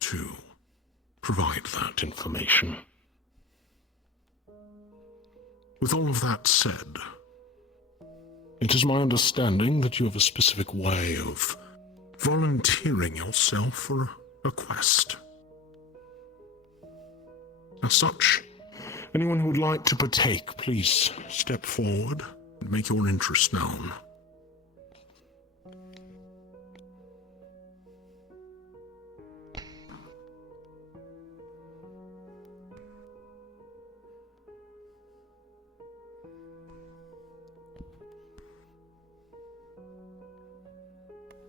to provide that information. With all of that said, it is my understanding that you have a specific way of volunteering yourself for a quest. As such, anyone who would like to partake, please step forward and make your interest known.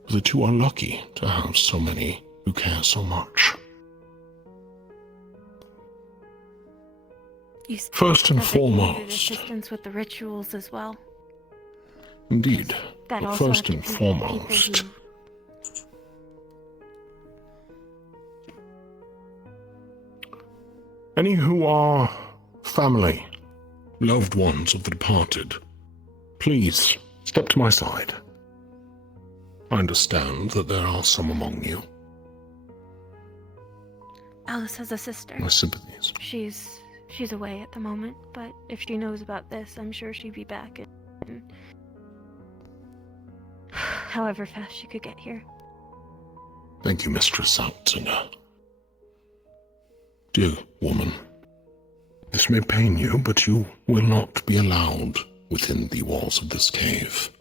The 2 are lucky to have so many who care so much. First and foremost, assistance with the rituals as well. Indeed, That but also first have and to be people foremost, who- any who are family, loved ones of the departed, please step to my side. I understand that there are some among you. Alice has a sister. My sympathies. She's away at the moment, but if she knows about this, I'm sure she'd be back in however fast she could get here. Thank you, Mistress Saltzinger. Dear woman, this may pain you, but you will not be allowed within the walls of this cave.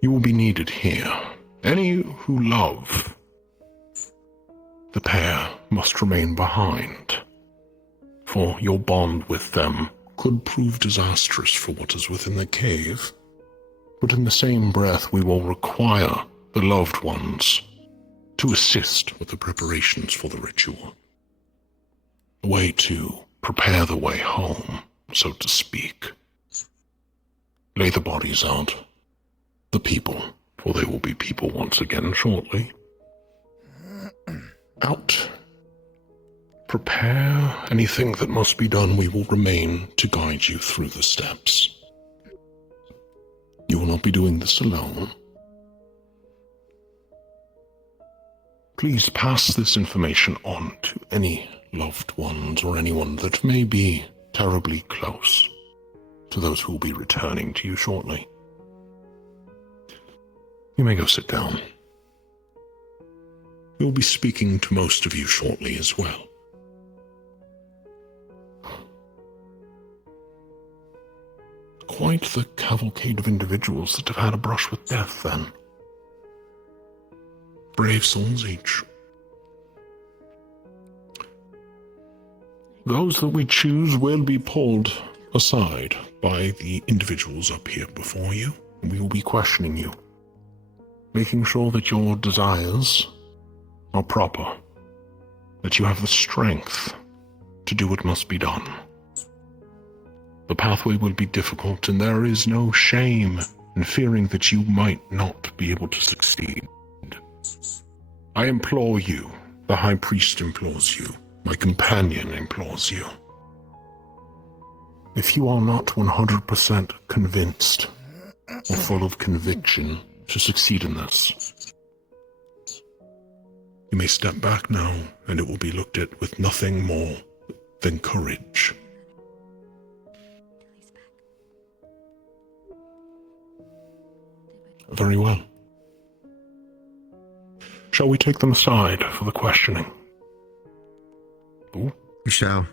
You will be needed here. Any who love the pair must remain behind, for your bond with them could prove disastrous for what is within the cave. But in the same breath, we will require the loved ones to assist with the preparations for the ritual. A way to prepare the way home, so to speak. Lay the bodies out, the people, for they will be people once again shortly, out. Prepare anything that must be done. We will remain to guide you through the steps. You will not be doing this alone. Please pass this information on to any loved ones or anyone that may be terribly close to those who will be returning to you shortly. You may go sit down. We will be speaking to most of you shortly as well. Quite the cavalcade of individuals that have had a brush with death, then. Brave souls each. Those that we choose will be pulled aside by the individuals up here before you. We will be questioning you, making sure that your desires are proper, that you have the strength to do what must be done. The pathway will be difficult, and there is no shame in fearing that you might not be able to succeed. I implore you, the High Priest implores you, my companion implores you. If you are not 100% convinced or full of conviction to succeed in this, you may step back now, and it will be looked at with nothing more than courage. Very well. Shall we take them aside for the questioning? Ooh. We shall.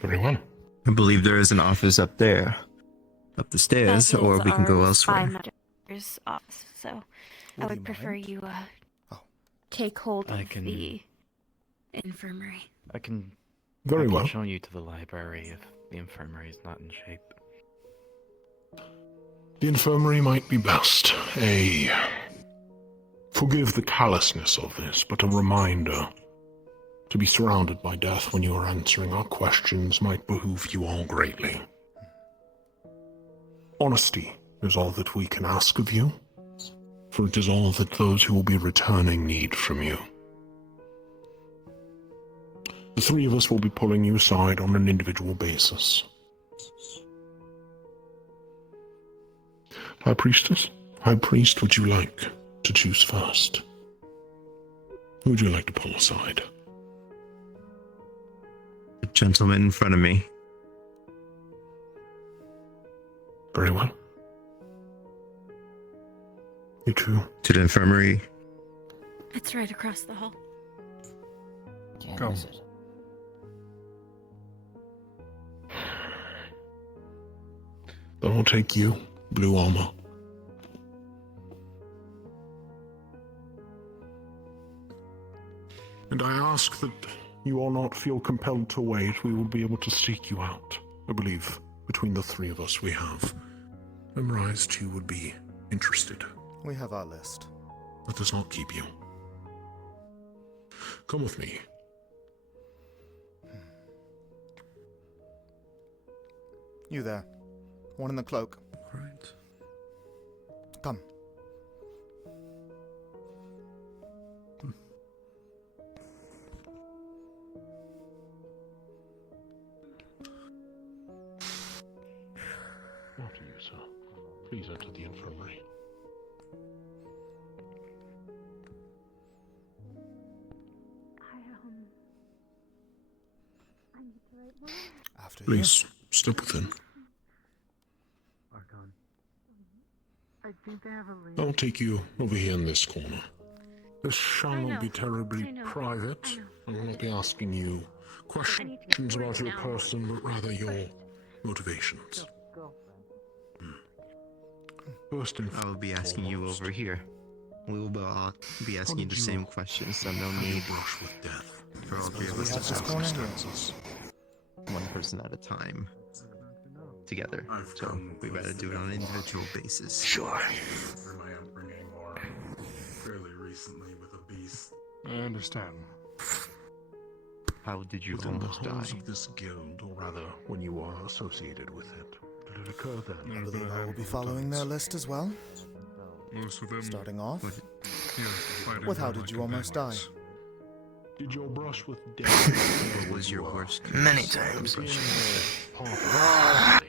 Very well. I believe there is an office up there, up the stairs, That or is we can go our elsewhere. spy master's office, so I would prefer you Oh. take hold I of can- the infirmary. I can Very well. show you to the library if the infirmary is not in shape. The infirmary might be best. Forgive the callousness of this, but a reminder to be surrounded by death when you are answering our questions might behoove you all greatly. Honesty is all that we can ask of you, for it is all that those who will be returning need from you. The three of us will be pulling you aside on an individual basis. High Priestess? High Priest, would you like to choose first? Who would you like to pull aside? The gentleman in front of me. Very well. You too. To the infirmary. It's right across the hall. Can't Go. miss it. Then we'll take you, Blue Armor. And I ask that you all not feel compelled to wait. We will be able to seek you out. I believe between the three of us we have memorized who would be interested. We have our list. That does not keep you. Come with me. You there. One in the cloak. Right. Come. After you, sir. Please enter the infirmary. After Please, step within. Archon. I think they have a link. I'll take you over here in this corner. This shall I not know. be terribly I know. private. I know. I will not be asking you questions about your person, but rather your motivations. First and I will be asking you foremost, over here. We will all be asking you did the you same questions, so no how do you need brush with death. for all three of we us have to this ask corner? circumstances. One person at a time. Together. So we better do it on an individual basis. Sure. For my upbringing or fairly recently with a beast. I understand. How did you Within the almost halls die? of this guild, or rather, when you are associated with it, did did occur then? I believe I will be following their list as well. Most of them. Starting off Fighting with how for did my you almost die? companions. Did your brush with death? What was your worst case? Many times. I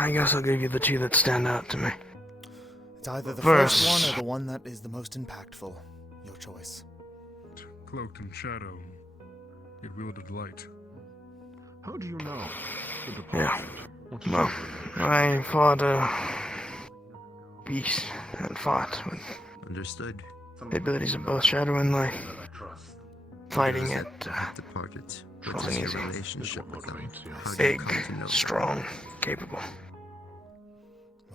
I guess I'll give you the two that stand out to me. It's either the First. first one or the one that is the most impactful. Your choice. Cloaked in shadow, it wielded light. How do you know? Yeah. Well, I fought a beast and fought with Understood. the abilities of both shadow and light. Fighting Those it that have departed. What wasn't is your easy. relationship with them? How do you Big, come to know them? strong, capable.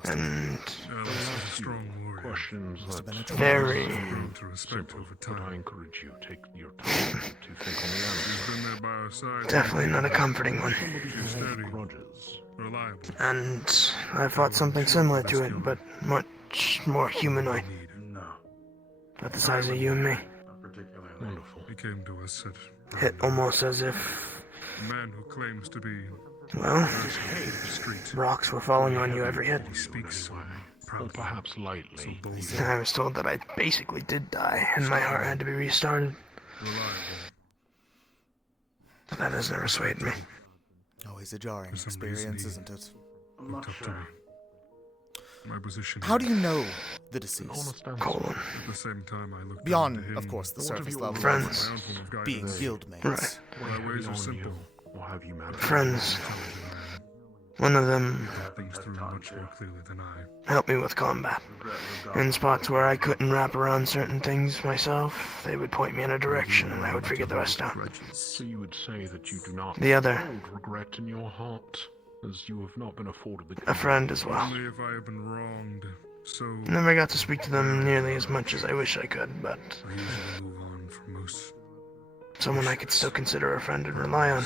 And Alice was a strong warrior. Questions that very Grown to respect over but I time. encourage you take your time to think on the answer. She's been there by our side. definitely not a comforting one. She's steady, reliable. And I fought something similar to it, but much more humanoid. About the size of you and me. Wonderful. He came to us at Hit almost as if, a man who claims to be well, the street. rocks were falling on you every hit. He speaks so Or proudly, perhaps lightly. so boldly, I was told that I basically did die, and my heart had to be restarted. reliable. But that has never swayed me. Always a jarring For some reason, experience, he isn't it? Looked up to me. My position. How do you know the deceased? Colon. At the same time, I looked Beyond, down to him. of course, the What have surface you level. Friends. My own form of guidance. Being guildmates. Right. My ways are simple. Or have you managed? Friends. Intelligent man. One of them Thought things through much more clearly than I. helped me with combat. In spots where I couldn't wrap around certain things myself, they would point me in a direction and I would figure the rest out. So you would say that you do not The other. hold regret in your heart, as you have not been afforded the A friend as well. Only if I have been wronged. So Never got to speak to them nearly as much as I wish I could, but I usually move on from most. someone I could still consider a friend and rely on.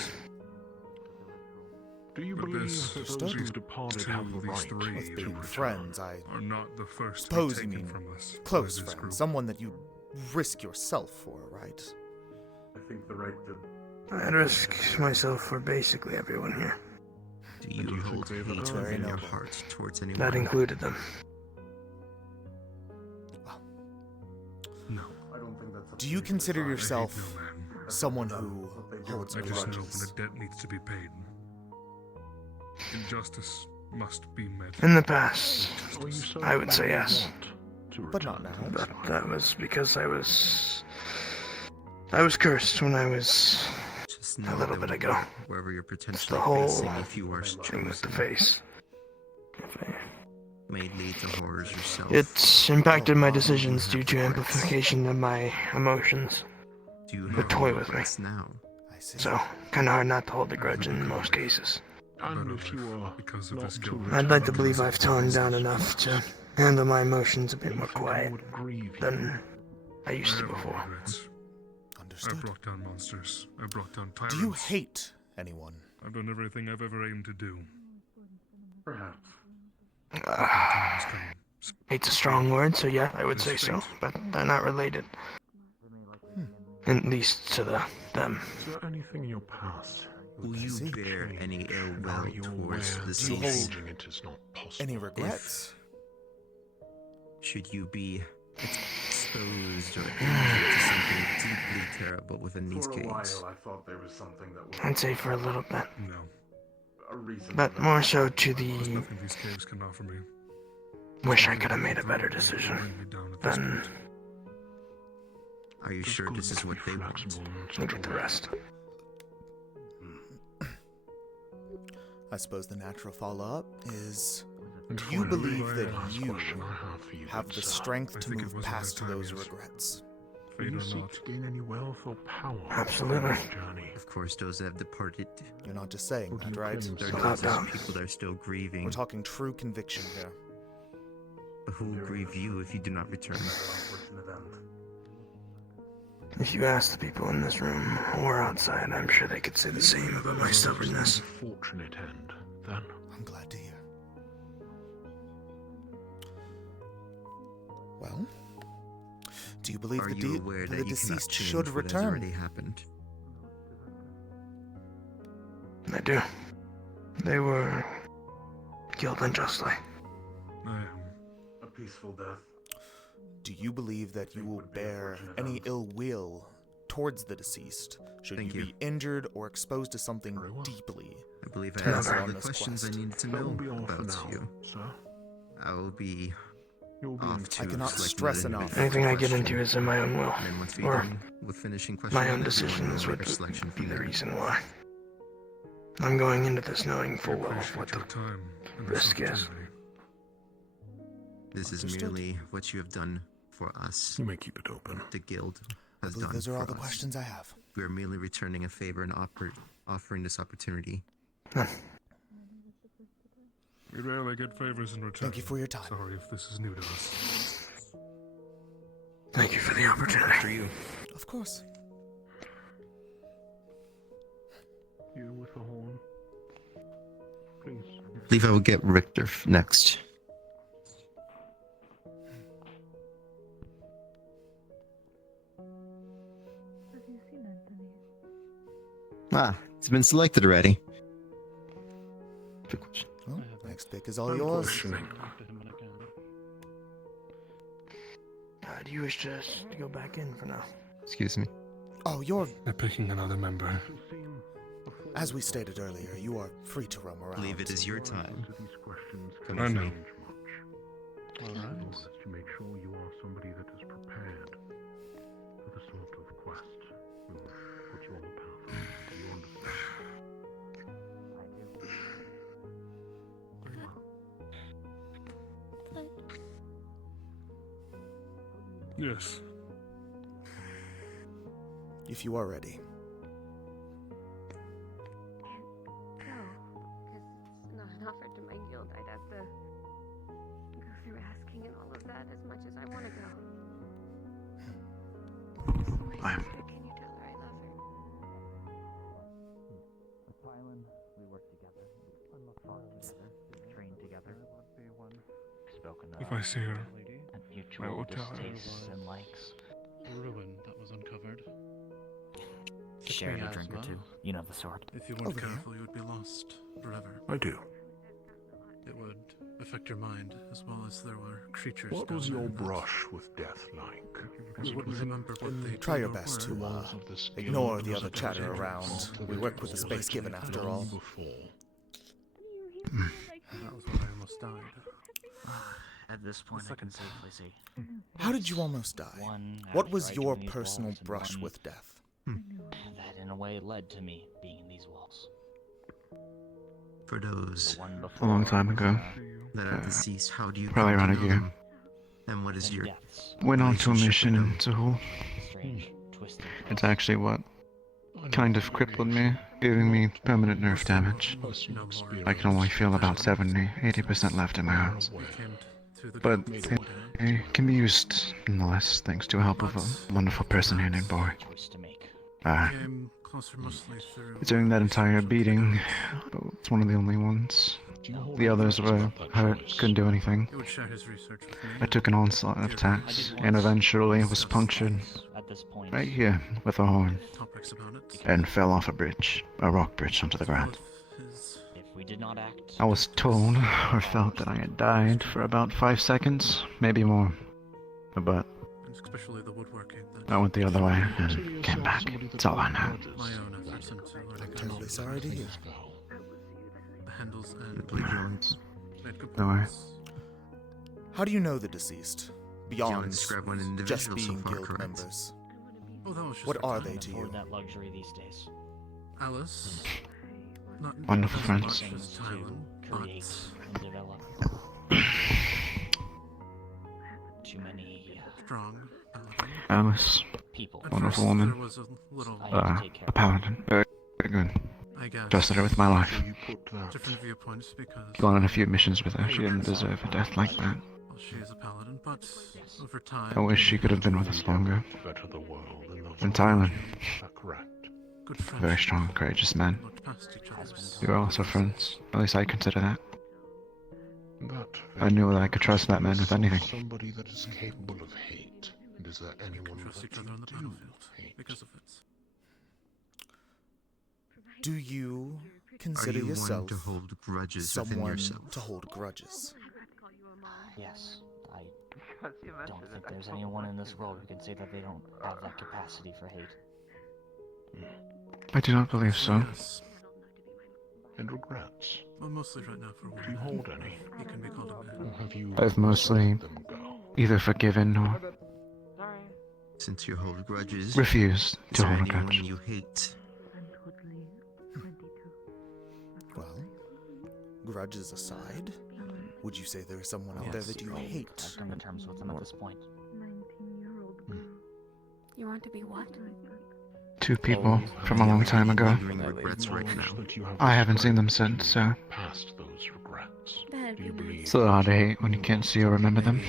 Do you But believe this, that those these who departed two, have the these right three, With to being return friends, I are not the first to be suppose you taken mean from us. close by this friends. group. Someone that you risk yourself for, right? I think the right to. I'd risk myself for basically everyone here. Do you hold hate very within your noble. heart towards anyone? That included them. No. Do you consider I hate yourself no man. someone who holds I just know grudges? when a debt needs to be paid. Injustice must be met. In the past, Are you so I would say yes. to But not return now. to But this that was because I was cursed when I was Just a know little that bit ago. wherever you're It's the potentially whole facing, if you are thing with the chosen, face. may lead to horrors yourself. It's impacted my decisions due to amplification of my emotions. Do you They have toy any with me. regrets now? I see. So, kinda hard not to hold a grudge in most cases. And if you are because of not this to guilt. I'd like to believe I've toned down enough to handle my emotions a bit more quiet would grieve you. than I I used to have no before. regrets. I Understood. brought down monsters. I brought down Do tyrants. you hate anyone? I've done everything I've ever aimed to do. Perhaps. Time has come. Hate's a strong word, so yeah, I would say so, but they're not related. At least to them. Is there anything in your past? Will you see. bear any ill And are will you towards aware the that Do you hold deceased? changing it is not possible? Any regrets? Should you be exposed or injured to something deeply terrible within these caves? I thought there was something that was I'd say for a little bit, no. a reason. but more so to There's the nothing these caves can offer me. wish I could have made a better decision Bring me down at this than point. Are you sure this is what they want? look at the rest. I suppose the natural follow-up is: And do you finally, believe that the last you question I have for you, have good the sir. strength I to think it move wasn't past that time those yet. regrets? Do Fate you or seek not. to gain any wealth or power? Absolutely. on this journey? Of course, those that have departed. You're not just saying Or do that, you right? claim There some- are Not those down. people that are still grieving. We're talking true conviction here. But who will grieve you if you do not return? If you ask the people in this room or outside, I'm sure they could say the same about my stubbornness. Fortunate end, then. I'm glad to hear. Well, do you believe Are the, you aware the that you cannot deceased change should what has return? already happened? I do. They were killed unjustly. I am a peaceful death. Do you believe that you will bear any ill will towards the deceased should Thank you you. be injured or exposed to something deeply I believe I terrible answered all on the this questions quest? I needed to That will know be all for about now, you. sir. I will be You'll be off to I cannot select stress another enough. individual Anything I get question. into is in my own will. And then once we're Or done with finishing my questioning, own everyone, we will decisions make would our selection be from the there. reason why. I'm going into this knowing full We well appreciate what your the time and risk this is. opportunity. This is Understood. merely what you have done for us. You may keep it open. The guild I has believe done those are for all the us. questions I have. We are merely returning a favor and offering this opportunity. We rarely get favors in return. Thank you for your time. Sorry if this is new to us. Thank you for the opportunity. For you. Of course. You with the horn. Please. I believe I will get Richter next. Ah, it's been selected already. Good question. Well, next pick is all yours. Do you wish to go back in for now? Excuse me. Oh, you're... They're picking another member. As we stated earlier, you are free to roam around. Believe it is your time. Come I with know. me. Alright. To make sure you are somebody that is prepared for the sort of quest we will put you on the path. Do you understand? Yes. If you are ready. Go, because it's not an offer to my guild. I'd have to go through asking and all of that as much as I want to go. My sister, can you tell her I love her? Thailand, we work together. We fought together. We trained together. Spoken If I see her, and I mutual will tell her. distastes and likes. The ruin that was uncovered. Shared a drink or two. You know the sort. If you weren't careful, you would be lost forever. I do. It would affect your mind, as well as there were creatures. What down was there your that brush with death like? You wouldn't remember what they Try your told or best to were. ignore the other chatter around. We work with the space given after all. That was when I almost died. At this point, I can safely see. How did you almost die? What was your personal brush with death? That, in a way, led to me being in these walls. For those A long time ago. that are deceased, how do you Probably come around to a know year. them? And what is your Went on to a relationship mission with in Sahul. Strange, twisted. It's actually what kind of crippled me, giving me permanent nerve damage. I can only feel about 80% left in my arms. But it can be used nonetheless, thanks to the help of a wonderful person here named Boy. Came closer mostly through. During that entire beating, it's one of the only ones. The others were hurt, couldn't do anything. He would share his research with me. I took an onslaught of attacks, and eventually was punctured right here with a horn, Topics about it. and fell off a bridge, a rock bridge, onto the ground. If we did not act, I was told, or felt that I had died for about 5 seconds, maybe more. But And especially the woodworking that I went the other way and came back. That's all I know. my own efforts into I'm terribly sorry to hear. the handles and made good No way. progress. How do you know the deceased? you wanna Beyond describe one just individual so being far, guild correct? members. Oh, that was just What for are time. they to you? afford that luxury these days. Alice, not Wonderful as friends. much as Things Tylen, to but create and develop. Too many strong. paladin. Alice, people. At wonderful first, woman. there was a little, A paladin. Very good. I guess, Trusted her with my life. different viewpoints because Gone on a few missions with her. She didn't deserve a death like that. well, she is a paladin, but over time, I wish she could have been with us longer. Better the world in the And Tyler, correct. good a friends very strong, courageous man. looked past each other's. We were also friends. At least I consider that. That I knew that I could trust that man with anything. somebody that is capable of hate. And is there anyone Trust that each other on the you battlefield hate? because of it. Do you consider Are you yourself one to hold grudges within someone yourself? to hold grudges? Yes, I don't think there's anyone in this world who can say that they don't have that capacity for hate. I do not believe so. Yes. And regrets. Well, mostly right now for one. Do you hold any? You can be called a man. Or have you I've mostly let them go? either forgiven or Since you hold grudges, refused is to there hold a anyone grudge. you hate? Well, grudges aside, would you say there is someone out there that you hate? I've come to terms with them at this point. You want to be what? Two people from a long time ago. Lingering regrets right now. I haven't seen them since, so Past those regrets. That'd Do you be believe it's a little hard to hate when you can't see or remember them.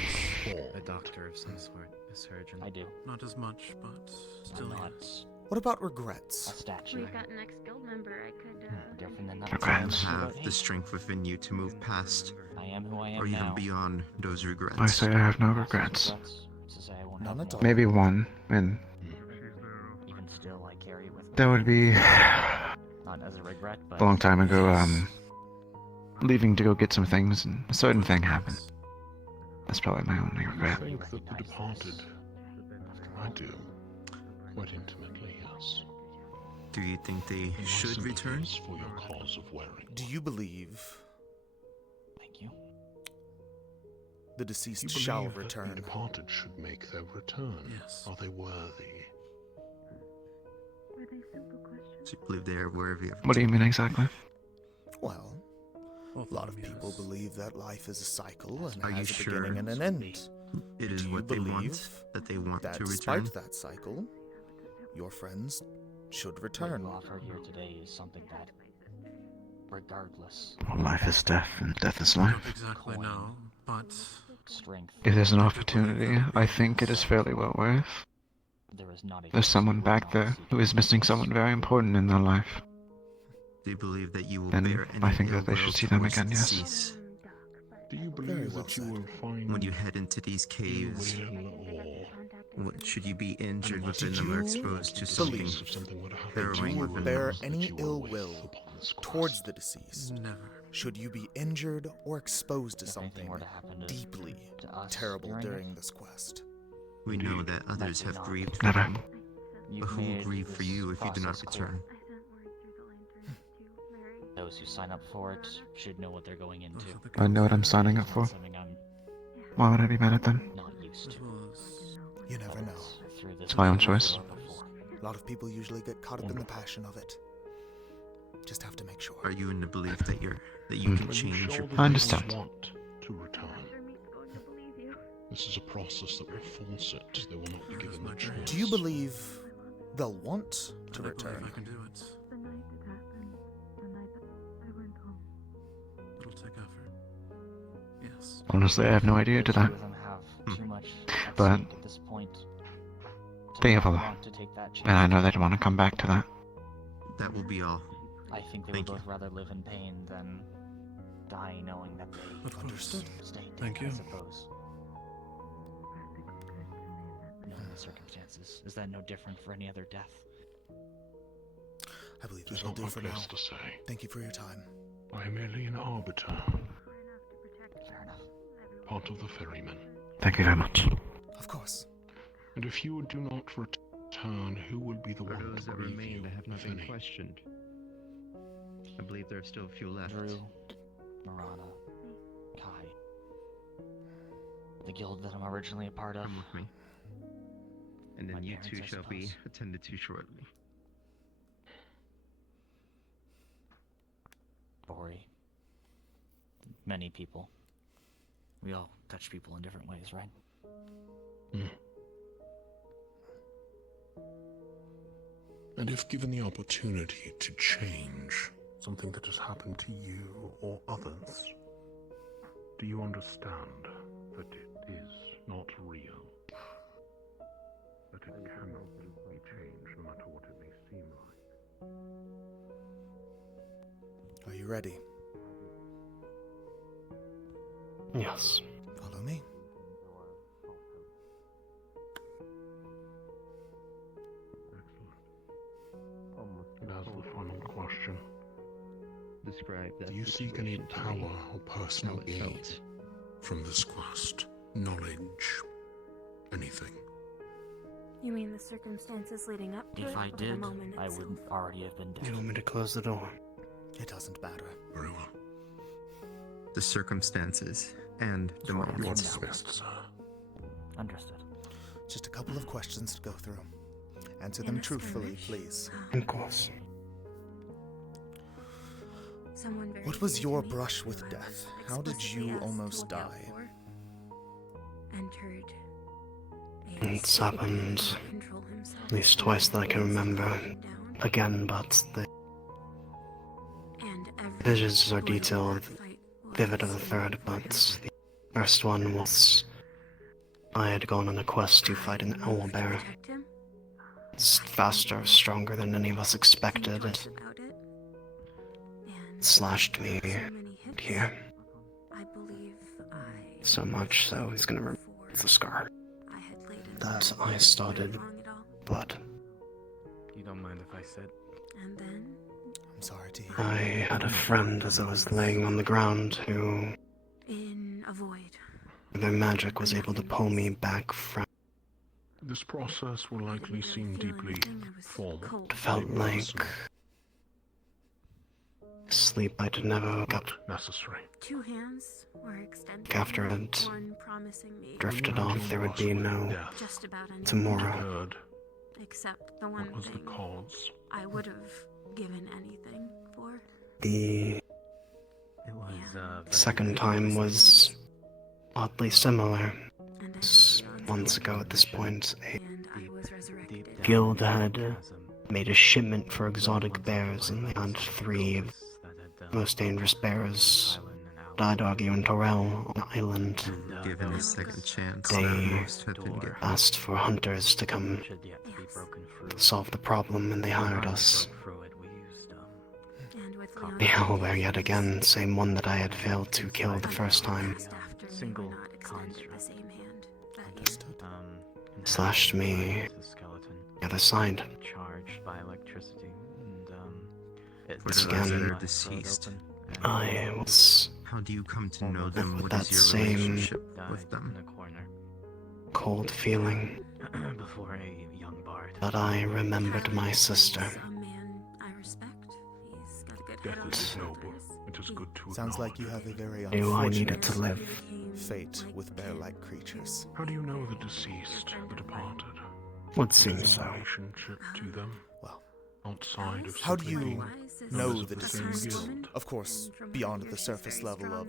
A doctor of some sort, a surgeon. I do. Not as much, but still Not yes. What about a regrets? statue. We've got an ex-guild member I could, Different than that. Do you have the strength within you to move past, I am who I am or even now. beyond those regrets? I say I have no regrets. To say I won't None have at more. all. Maybe one, and Even still, I carry it with me. that would be Not as a regret, but a long time ago, leaving to go get some things, and a certain thing happened. That's probably my only regret. I think that the departed. I do. Quite intimately, yes. Do you think they And my should return? sympathies for your cause of wearing. Do you believe Thank you. the deceased You shall believe that return? the departed should make their return. Yes. Are they worthy? Do you believe they are worthy of What do you mean exactly? Well, Both a lot of of them, people yes. believe that life is a cycle and Are you has a sure beginning and an end. it is Do you what they want, believe that they want that to despite return? that cycle, your friends should What return? you offered here today is something that, regardless, Well, life is death, and death is I life. don't exactly know, but strength. If there's an opportunity, I think it is fairly well worth. There is not a There's someone back there who is missing someone very important in their life. Do you believe that you will And bear any I think ill that they will should see them towards again, the yes. deceased Do you Very believe well that you said. will find when you head into these caves? Should you be injured within them or exposed to something believe something that harrowing you will within bear them? any you are ill with will upon this quest? towards the deceased? never. Should you be injured or exposed to If anything something were to happen to deeply us terrible during during it, this quest? We know that others have not. grieved for Never. them, you've but who will made grieve for this you if you do not process clear. return? Those who sign up for it should know what they're going into. Those are the I know what I'm girls. signing up It's for. not something I'm Why would I be mad at them? not used As to. well as You never know. Through this It's my own before. choice. A lot of people usually get caught up in the passion of it. Just have to make sure. Are you in the belief that you Hmm. can When you change show your that I you understand. want to return. This is a process that will force it. They will not be given the choice. Do you believe they'll want to I believe return? I can do it. It'll take effort. Yes. Honestly, I have no idea to The two that. of them have too much at But stake at this point to they have a not lot. want to take that And I chance. know they'd want to come back to that. That will be all. I think they Thank would you. both rather live in pain than die knowing that they Of course. Understood. stayed dead, Thank I you. suppose. Knowing the circumstances, is that no different for any other death? I believe It's that'll not do my for now. place to say. Thank you for your time. I am merely an arbiter, Fair enough. part of the ferryman. Thank you very much. Of course. And if you do not return, who will be the For one those to that grieve remain you, that have not if been any? questioned, I believe there are still a few left. Drew, Marana, Kai. The guild that I'm originally a part of. Come with me. And My then you parents, two I shall be suppose. attended to shortly. Bori. Many people. We all touch people in different ways, right? And if given the opportunity to change something that has happened to you or others, do you understand that it is not real? That it cannot be changed no matter what it may seem like? Are you ready? Yes. Follow me. And as the final question, describe that Do you seek any situation to power me. or personal How it gain? felt. From this quest, knowledge, anything. You mean the circumstances leading up to it? If I or the did, moment I itself? would already have been dead. You want me to close the door? It doesn't matter. Very well. The circumstances and the Sure, moment. You are No. dismissed, sir. Understood. Just a couple of questions to go through. Answer In them a truthfully, skirmish? please. Of course. Someone very What was dear to your me brush with was death? How did explicitly you asked to almost look out die? for. Entered It's happened control himself at least twice that I can remember. down, Again, but the and every visions are point of detailed, that fight vivid of was the third, for but him. the first one was I had gone on a quest to fight an I moved to owlbear. protect him. It's faster, stronger than any of us expected. Think twice It about it. And slashed me so many hits, here, I believe so much so he's gonna remove the scar. I had laid in That I started wrong at all. blood. You don't mind if I sit? And then I'm sorry to hear. I had a friend as I was laying on the ground who, in a void. with their magic, was able to pull me back from. This process will likely seem deeply formal. It felt like sleep I'd never woke up. Necessary. Two hands were extended. After it one promising me drifted off, there would be no just about anything. tomorrow. Heard. Except the one What was the thing cause? I would have given anything for. The It was, second time was oddly similar. Months ago at this point, a guild had made a shipment for exotic bears, and they had 3 of the most dangerous bears, Didoggy and Torel, on the island. Given a second chance, They most had been given. asked for hunters to come solve the problem, and they hired us. The owlbear yet again, same one that I had failed to kill the first time, Single construct. slashed me the other side. Charged by electricity, and For those that are deceased, I was how do you come to know them? with What that is your same relationship with them? in a corner cold feeling before a young bard. that I remembered my sister. A man I respect. He's got a good head on Death his is noble. shoulders. It is good to Sounds like acknowledge. you have a very Knew I needed unfortunate to live. fate with bear-like creatures. How do you know the deceased, the departed? Would seem Is so. there a relationship to them? Well, outside of how do simply you being know members the of the same deceased? guild? Of course, beyond the surface level of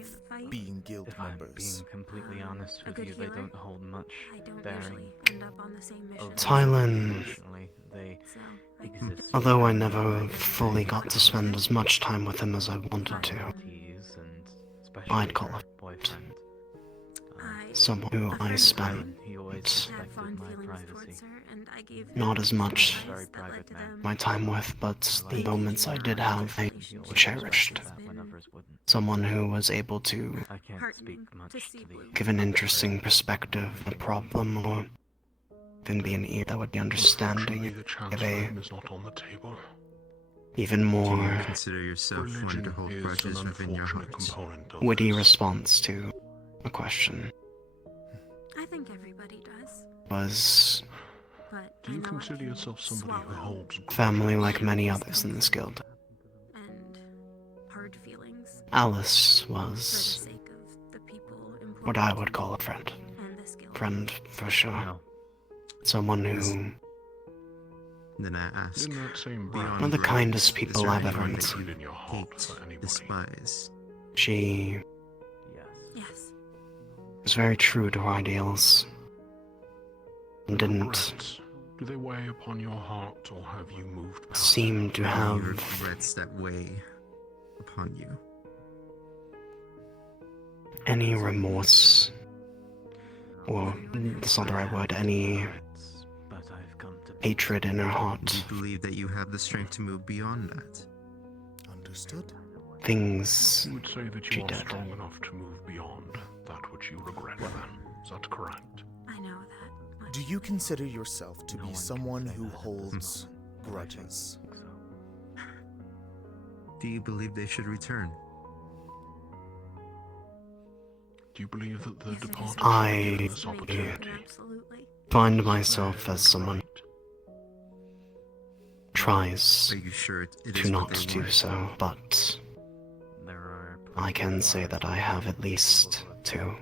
being guild If I'm members. being completely honest with you, they don't hold much bearing. End up on the same mission. Thailand, Emotionally, they exist. although I never fully got to spend as much time with him as I wanted to, I'd call it boyfriend. someone who I spent He always respected my privacy. not as much Very private man. my time with, but the moments I did have, I cherished. Someone who was able to I can't speak much to the give an interesting perspective on a problem, or even be an ear that would be understanding, The chance give for a him is not on the table. even Do more you consider yourself one Religion to hold is grudges an within your unfortunate heart? component of witty this. response to a question I think everybody does. was But Do you consider yourself somebody who holds family like many others in this guild. and hard feelings Alice for the was sake of the people what I would call a friend. and this guild. Friend for sure. Someone who Then I ask, In that same beyond one of the grudges, kindest is people there I've ever anyone met. that you in your heart hate, for anybody? despise? She Yes. was very true to her ideals and didn't Regrets, do they weigh upon your heart, or have you moved past seem to Any have regrets that weigh upon you? any remorse, or that's not the right word, any hatred in her Do heart. you believe that you have the strength to move beyond that? Understood. Things You would say that she you are did. strong enough to move beyond that which you regret then. Is that correct? I know that. Do you consider yourself to be someone who holds grudges? Do you believe they should return? Do you believe that the departed I should be given this opportunity? absolutely. Find myself as someone tries Are you sure it to is not what they do want? so, but There are I can say that I have at least two.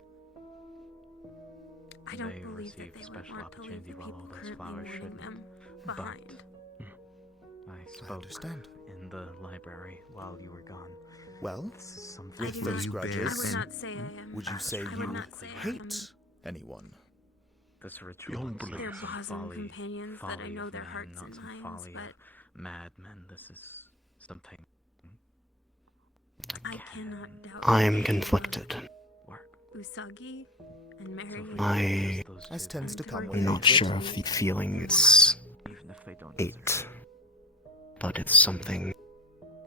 I don't They believe that receive they would special want to leave opportunity the while people all those currently flowers mourning shouldn't. them But behind. I spoke understand. in the library while you were gone. Well, This is something with do those not- grudges, I would not say I am. would you say I would you not say I hate am. anyone? This ritual Beyond is belief. They're some bosom folly, companions that I folly know of their man, hearts not and some minds, folly but of madmen. This is something. I cannot doubt. I am that they conflicted. love Usagi and Mary. I As tends to come am with not hatred. sure if the feeling is Even if they don't hate, but it's something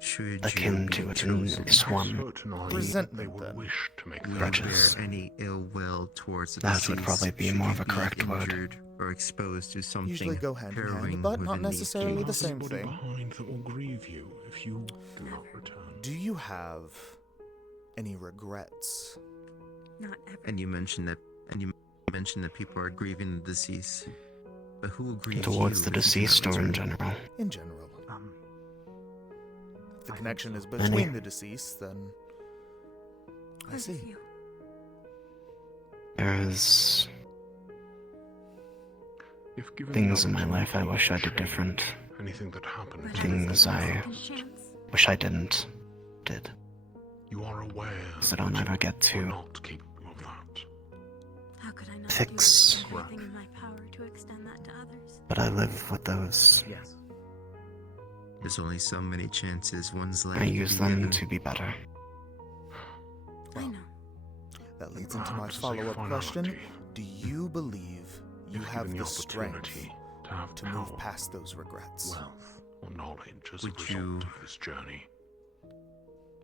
Should akin you to be it chosen, in this one. Certain are you that they Resentment, would then. wish to make will you grudges. bear any ill will towards the That deceased? would probably be should more you of a correct word. injured or exposed to something Usually go hand in hand, harrowing but within not these necessarily the gates? same anybody thing. behind that will grieve you if you do not return. Do you have any regrets? Not ever. And you mentioned that people are grieving the deceased. But who will grieve Towards you the if you deceased cannot or in return? general? In general. If the connection is Many. between the deceased, then I What see. of you? There's If given things the in my life I opportunity wish I to did different. change anything that happened But to Things you in the I past, wish I didn't did. you are aware That I'll that never you get are to not capable of that. How could I not fix. do everything in my power to extend that to others? But I live with those. Yes. There's only so many chances one's life I can use be them given. to be better. I know. That leads into my Perhaps as a follow-up question. finality, Do you believe you if have given the the strength opportunity to have to power, move past those regrets? wealth, or knowledge as a Would result you- of this journey?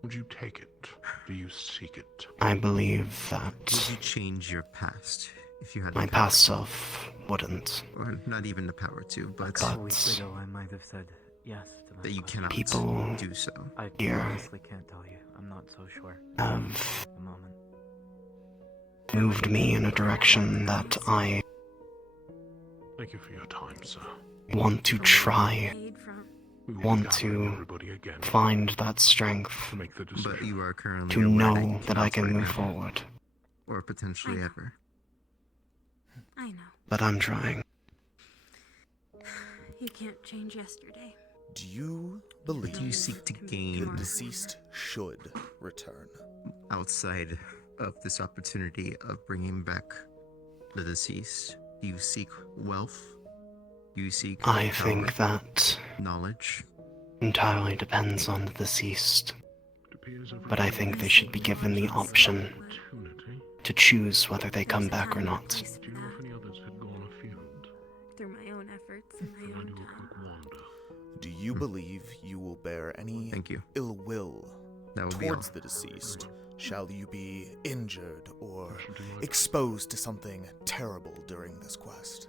Would you take it? Do you seek it? I believe Would that you change your past if you had my the power? past self wouldn't. Or not even the power to, A but couple weeks ago, I might have said yes to that. that you question. cannot People do so. I here honestly can't tell you. I'm not so sure have at the moment. moved me in a direction that I Thank you for your time, sir. want to try, Paid from. We will want be gathering to everybody again find that strength to make the decision. But you are currently to aware know you that I cannot can right move now, forward. or potentially ever. I know. But I'm trying. You can't change yesterday. Do you believe Do you seek to the gain deceased should return? outside of this opportunity of bringing back the deceased? Do you seek wealth? Do you seek I power, think that knowledge? entirely depends on the deceased. It appears But I think they should be given the option opportunity. to choose whether they come back or not. Do you know if any others had gone afield? Through my own efforts and my Should I own do a time. quick wander? Do you believe you will bear any Thank you. ill will That would be towards all. the deceased? Shall you be injured or I should do my exposed to something terrible during this quest?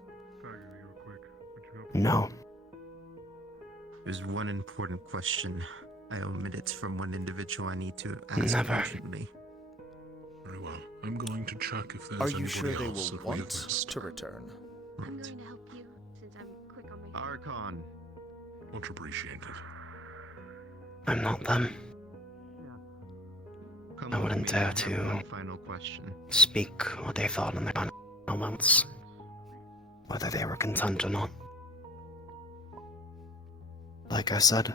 No. There's one important question I omitted from one individual I need to ask Never. urgently. Very well. I'm going to check if there's Are you anybody sure they else will that we have want missed. to return? Right. to help you since I'm quick on my Archon. Much appreciated. I'm not them. Come I with wouldn't me dare and have to one final question. speak what they thought in their final moments. Whether they were content or not. Like I said,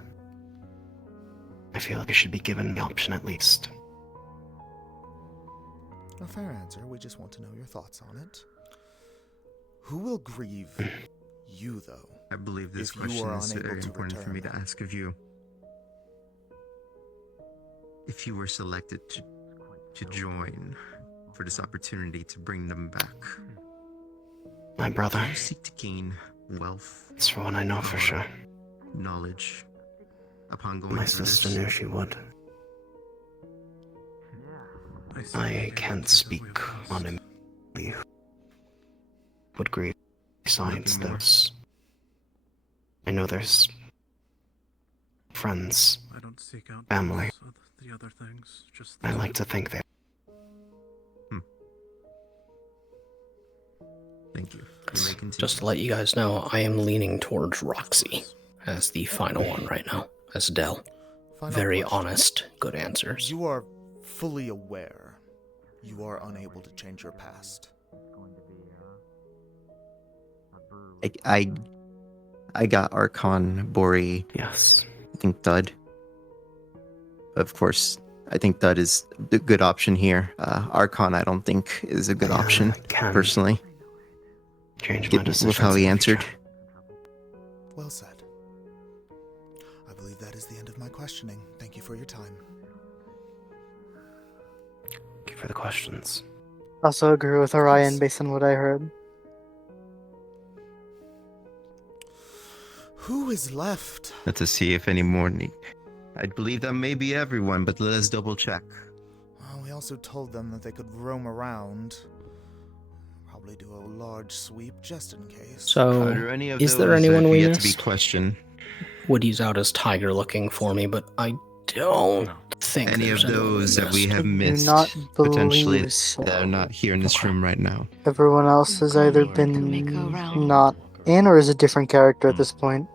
I feel like I should be given the option at least. A fair answer. We just want to know your thoughts on it. Who will grieve you, though? I believe this if you question are is unable very to important for me to return? ask of you. If you were selected to join for this opportunity to bring them back, My brother, do you seek to gain wealth, it's for one I know for sure. knowledge, upon going My through sister this? knew she would. I can't speak on immediately who would grieve besides Nothing more. those. I know there's friends, I don't seek out family. the other things, just the I like to think they. Thank you. You may continue. Just to let you guys know, I am leaning towards Roxy as the final one right now, as Dell. Final Very question. honest, good answers. You are fully aware you are unable to change your past. I got Archon, Bori. Yes. I think Dud. Of course, I think Dud is the good option here. Archon, I don't think is a good option, personally. Change my decisions with how he answered. Well said. I believe that is the end of my questioning. Thank you for your time. Thank you for the questions. Also agree with Orion based on what I heard. Who is left? Let's see if any more need. I believe that may be everyone, but let us double check. Well, we also told them that they could roam around. Probably do a large sweep just in case. So, Are there any of is there those anyone we yet to be missed? questioned? Woody's out as Tiger looking for me, but I don't think Any of there's anyone those that we missed. have missed, not potentially, believe so. that are not here in this room right now. Everyone else has either been not in or is a different character at this point.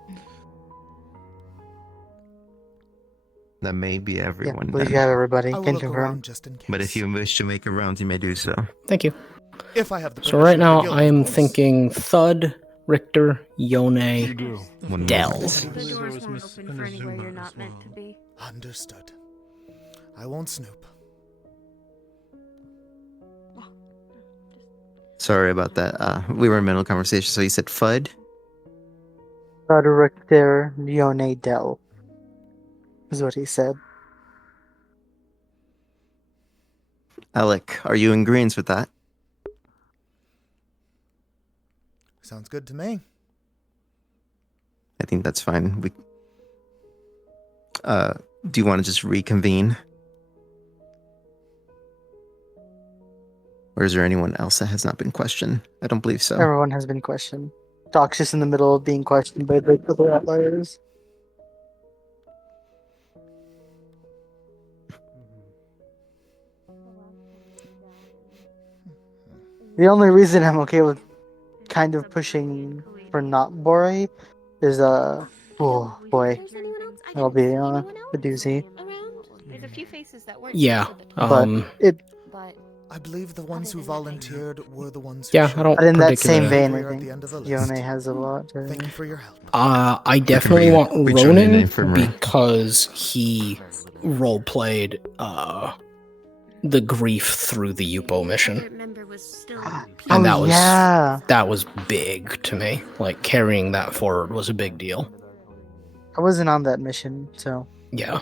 That may be Yeah, everyone. I believe then. you have everybody. I will Can look confirm. around just in case. But if you wish to make a round, you may do so. Thank you. If I have the So right permission of the now, guild, I of am course. thinking Thud, Richter, Yone, Dell. The doors won't open for anywhere you're not meant to be. Understood. I won't snoop. Sorry about that. We were in middle conversation, so you said FUD? Richter, Yone, Dell. Is what he said. Alec, are you in agreement with that? Sounds good to me. I think that's fine. Do you want to just reconvene? Or is there anyone else that has not been questioned? I don't believe so. Everyone has been questioned. Doc's just in the middle of being questioned by the other outliers. The only reason I'm okay with kind of pushing for not Bori is oh boy, that'll be a doozy. There's a few faces that weren't Yeah. I believe the ones who volunteered were the ones who Yeah, showed I don't up. But in that same particularly- vein, I We're at the end of the think list. Yone has a lot. Thank you for your help. I definitely want rejoin the Ronan infirmary. because he roleplayed the grief through the Yupo mission. And that was big to me. Like carrying that forward was a big deal. I wasn't on that mission, so Yeah.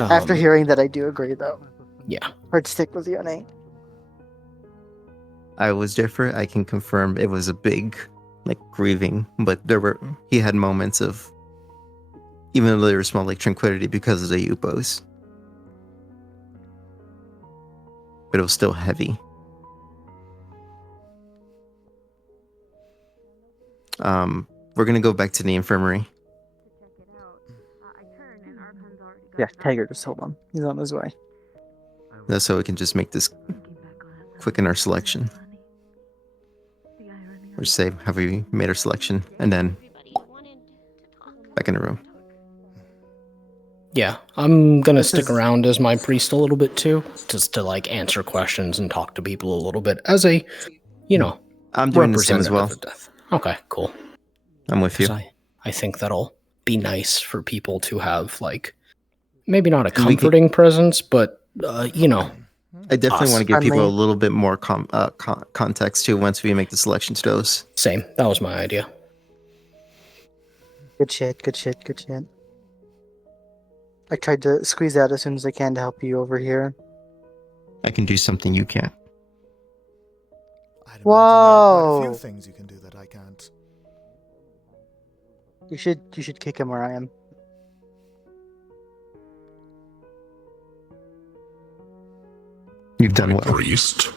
after hearing that, I do agree though. Yeah. Hard to stick with Yone. I was different. I can confirm it was a big, grieving, but he had moments of, even though they were small, tranquility because of the Upos. But it was still heavy. We're gonna go back to the infirmary. Yeah, Tiger, just hold on. He's on his way. That's so we can just make this quicken our selection. Or say, have we made our selection? And then back in the room. Yeah, I'm gonna stick around as my priest a little bit too, just to answer questions and talk to people a little bit as a, I'm doing the same as representative well. of death. Okay, cool. I'm with you. I think that'll be nice for people to have maybe not a And we can- comforting presence, but I definitely want to give people a Friendly. little bit more context too once we make the selection to those. Same. That was my idea. Good shit, good shit, good shit. I tried to squeeze out as soon as I can to help you over here. I can do something you can't. Quite a Whoa! few things you can do that I can't. You should kick him where I am. You've done well. Priest.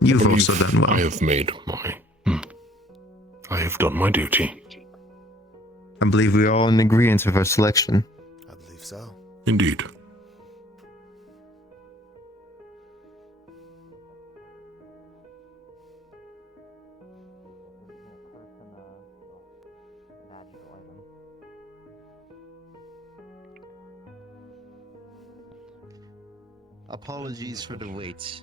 You've I believe also done well. I have made I have done my duty. I believe we are all in agreement with our selection. I believe so. Indeed. Apologies for the wait,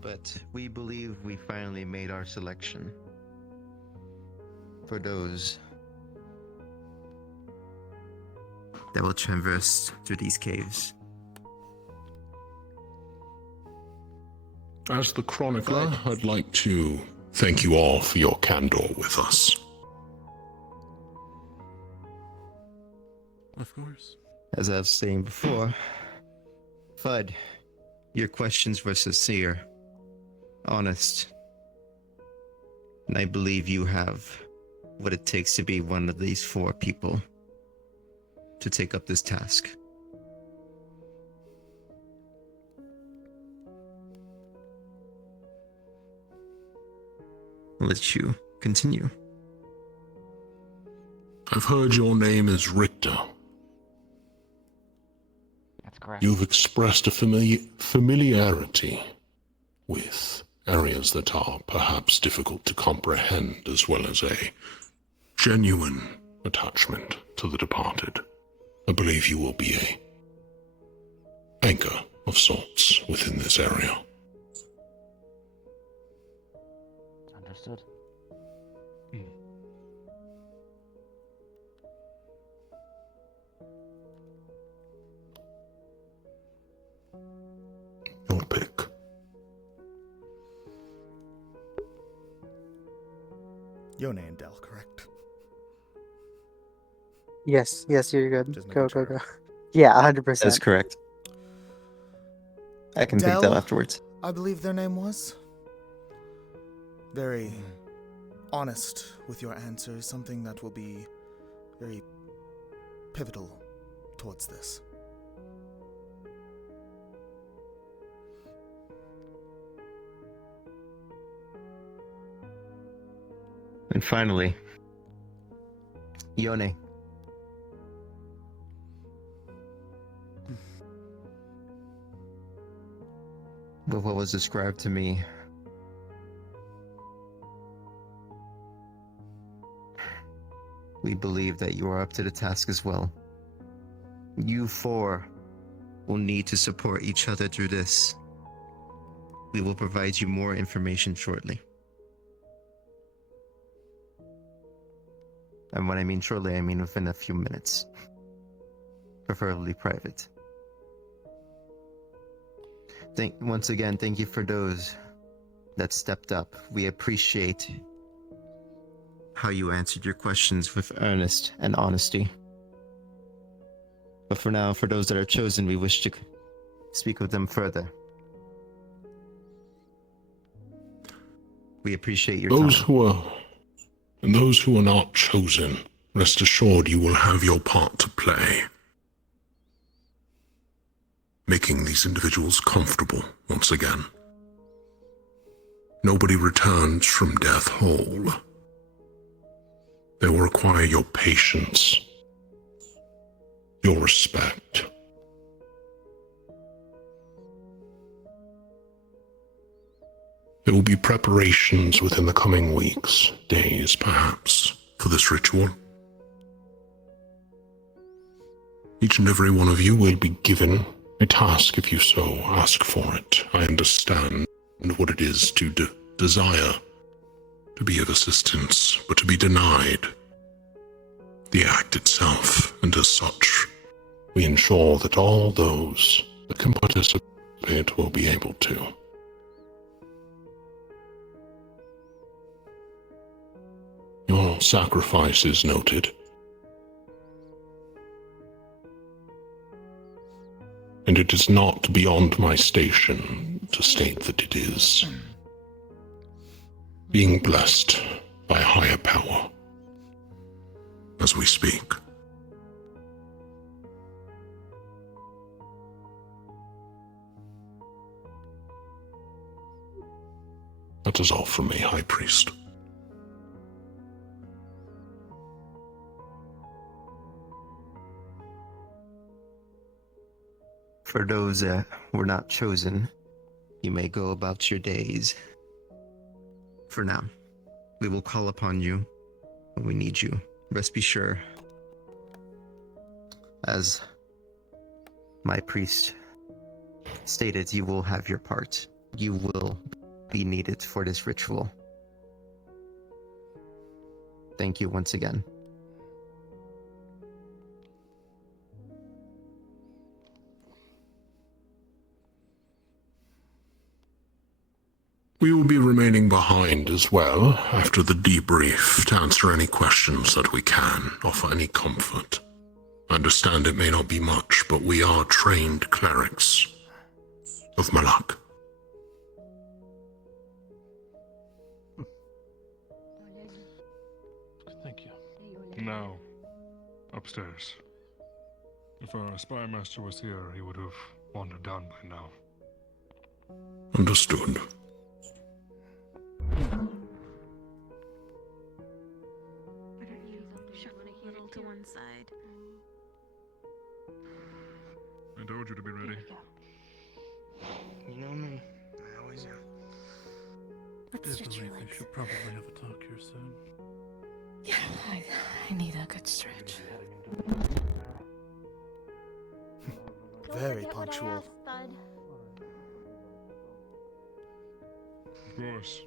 but we believe we finally made our selection. For those that will traverse through these caves. As the chronicler, I'd like to thank you all for your candor with us. Of course. As I was saying before, Fudd, your questions were sincere, honest, and I believe you have what it takes to be one of these 4 people to take up this task. I'll let you continue. I've heard your name is Richter. That's correct. You've expressed a familiarity with areas that are perhaps difficult to comprehend, as well as a genuine attachment to the departed. I believe you will be a anchor of sorts within this area. Understood. Your pick. Yone and Del, correct? Yes, you're good. Just Go, making go, go. Yeah, 100%. That's correct. I can pick that Del, afterwards. I believe their name was. Very honest with your answers, something that will be very pivotal towards this. And finally, Yone. With what was described to me, we believe that you are up to the task as well. You 4 will need to support each other through this. We will provide you more information shortly. And when I mean shortly, I mean within a few minutes. Preferably private. Once again, thank you for those that stepped up. We appreciate how you answered your questions with earnest and honesty. But for now, for those that are chosen, we wish to speak with them further. We appreciate your time. Those who are not chosen, rest assured you will have your part to play. Making these individuals comfortable once again. Nobody returns from death whole. They will require your patience, your respect. There will be preparations within the coming weeks, days perhaps, for this ritual. Each and every one of you will be given a task if you so ask for it. I understand what it is to desire to be of assistance, but to be denied the act itself, and as such, we ensure that all those that can participate will be able to. Your sacrifice is noted. And it is not beyond my station to state that it is being blessed by a higher power as we speak. That is all from me, High Priest. For those that were not chosen, you may go about your days. For now, we will call upon you when we need you. Rest be sure, as my priest stated, you will have your part. You will be needed for this ritual. Thank you once again. We will be remaining behind as well after the debrief to answer any questions that we can, offer any comfort. I understand it may not be much, but we are trained clerics of Malak. Thank you. Now, upstairs. If our spy master was here, he would have wandered down by now. Understood. Shuffle a little to one side. I told you to be ready. You know me. I always am. Let's stretch your We legs. should probably have a talk here soon. Yeah, I need a good stretch. Very punctual. Of course.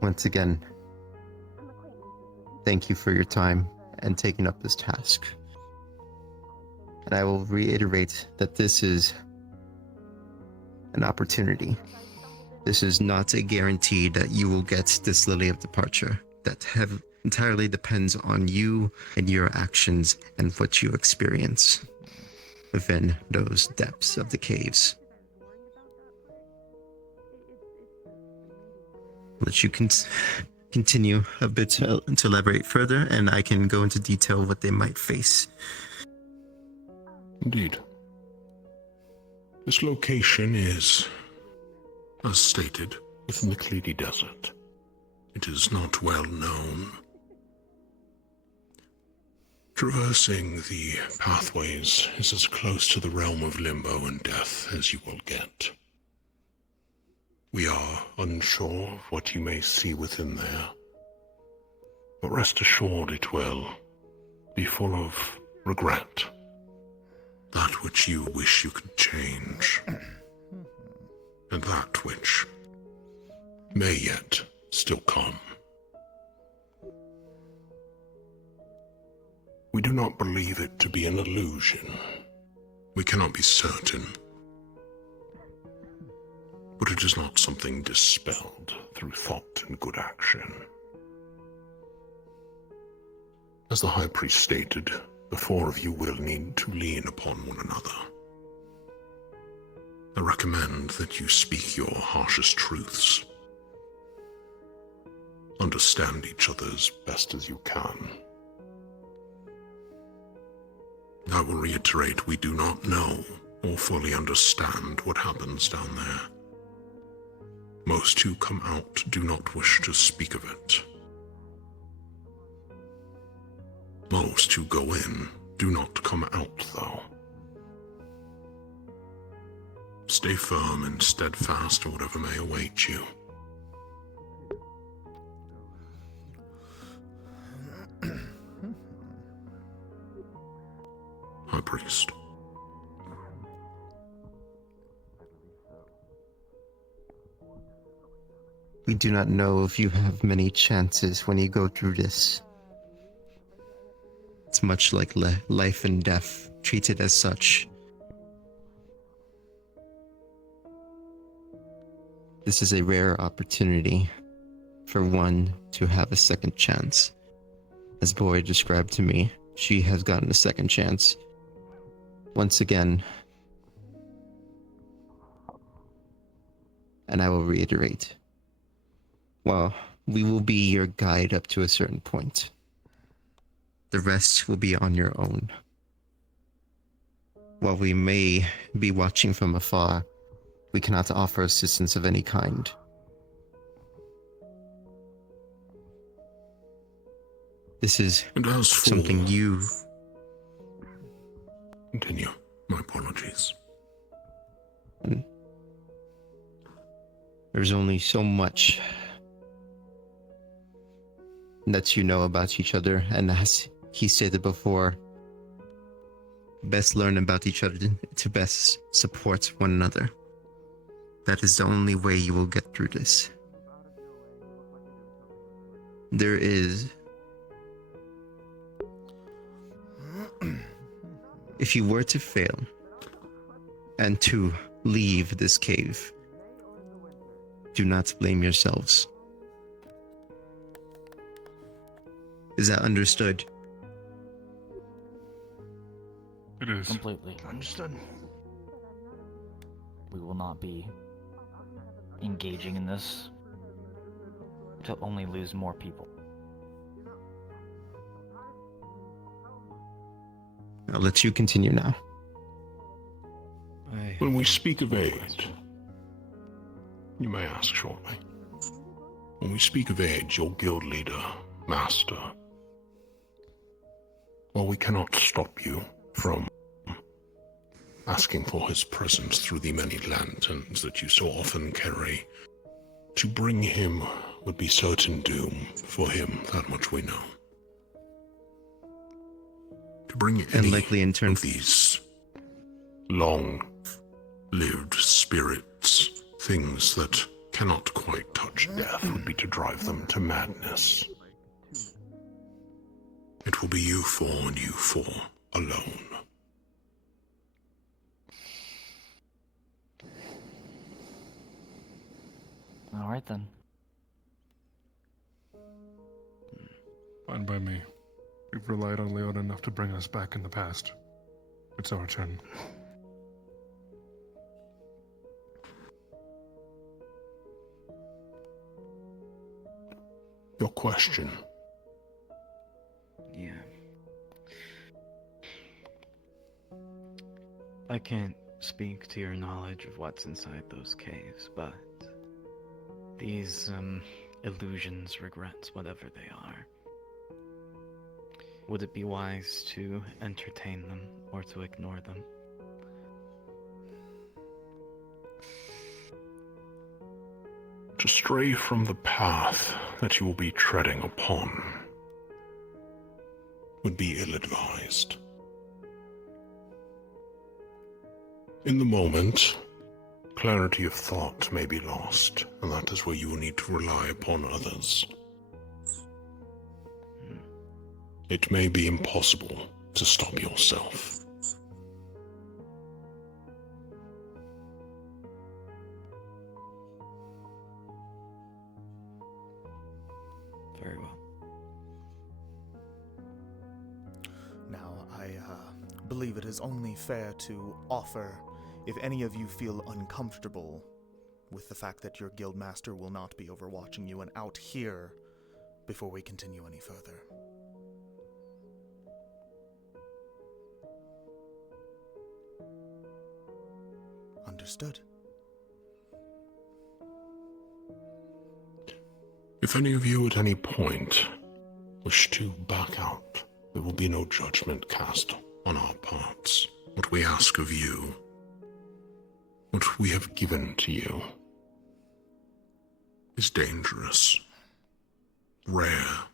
Once again, thank you for your time and taking up this task. And I will reiterate that this is an opportunity. This is not a guarantee that you will get this Lily of Departure. That entirely depends on you and your actions and what you experience within those depths of the caves. Let you continue a bit to elaborate further, and I can go into detail what they might face. Indeed. This location is, as stated, within the Cleedy Desert. It is not well known. Traversing the pathways is as close to the realm of limbo and death as you will get. We are unsure of what you may see within there, but rest assured it will be full of regret. That which you wish you could change, and that which may yet still come. We do not believe it to be an illusion. We cannot be certain. But it is not something dispelled through thought and good action. As the High Priest stated, the four of you will need to lean upon one another. I recommend that you speak your harshest truths. Understand each other as best as you can. I will reiterate, we do not know or fully understand what happens down there. Most who come out do not wish to speak of it. Most who go in do not come out, though. Stay firm and steadfast to whatever may await you. High Priest. We do not know if you have many chances when you go through this. It's much like life and death, treated as such. This is a rare opportunity for one to have a second chance. As Boy described to me, she has gotten a second chance. Once again, and I will reiterate, well, we will be your guide up to a certain point. The rest will be on your own. While we may be watching from afar, we cannot offer assistance of any kind. This is something you... Continue. My apologies. There's only so much that you know about each other, and as he stated before, best learn about each other to best support one another. That is the only way you will get through this. There is... If you were to fail and to leave this cave, do not blame yourselves. Is that understood? It is. Completely. Understood. We will not be engaging in this to only lose more people. I'll let you continue now. When we speak of aid, you may ask shortly. When we speak of aid, your guild leader, master, well, we cannot stop you from asking for his presence through the many lanterns that you so often carry. To bring him would be certain doom for him, that much we know. To bring any likely in turn of these long-lived spirits, things that cannot quite touch death, would be to drive them to madness. It will be you four and you four alone. All right then. Fine by me. We've relied on Leon enough to bring us back in the past. It's our turn. Your question. Yeah. I can't speak to your knowledge of what's inside those caves, but these, illusions, regrets, whatever they are, would it be wise to entertain them or to ignore them? To stray from the path that you will be treading upon would be ill-advised. In the moment, clarity of thought may be lost, and that is where you will need to rely upon others. It may be impossible to stop yourself. Very well. Now, I believe it is only fair to offer, if any of you feel uncomfortable with the fact that your guildmaster will not be overwatching you and out here before we continue any further. Understood. If any of you at any point wish to back out, there will be no judgment cast on our parts. What we ask of you, what we have given to you, is dangerous, rare,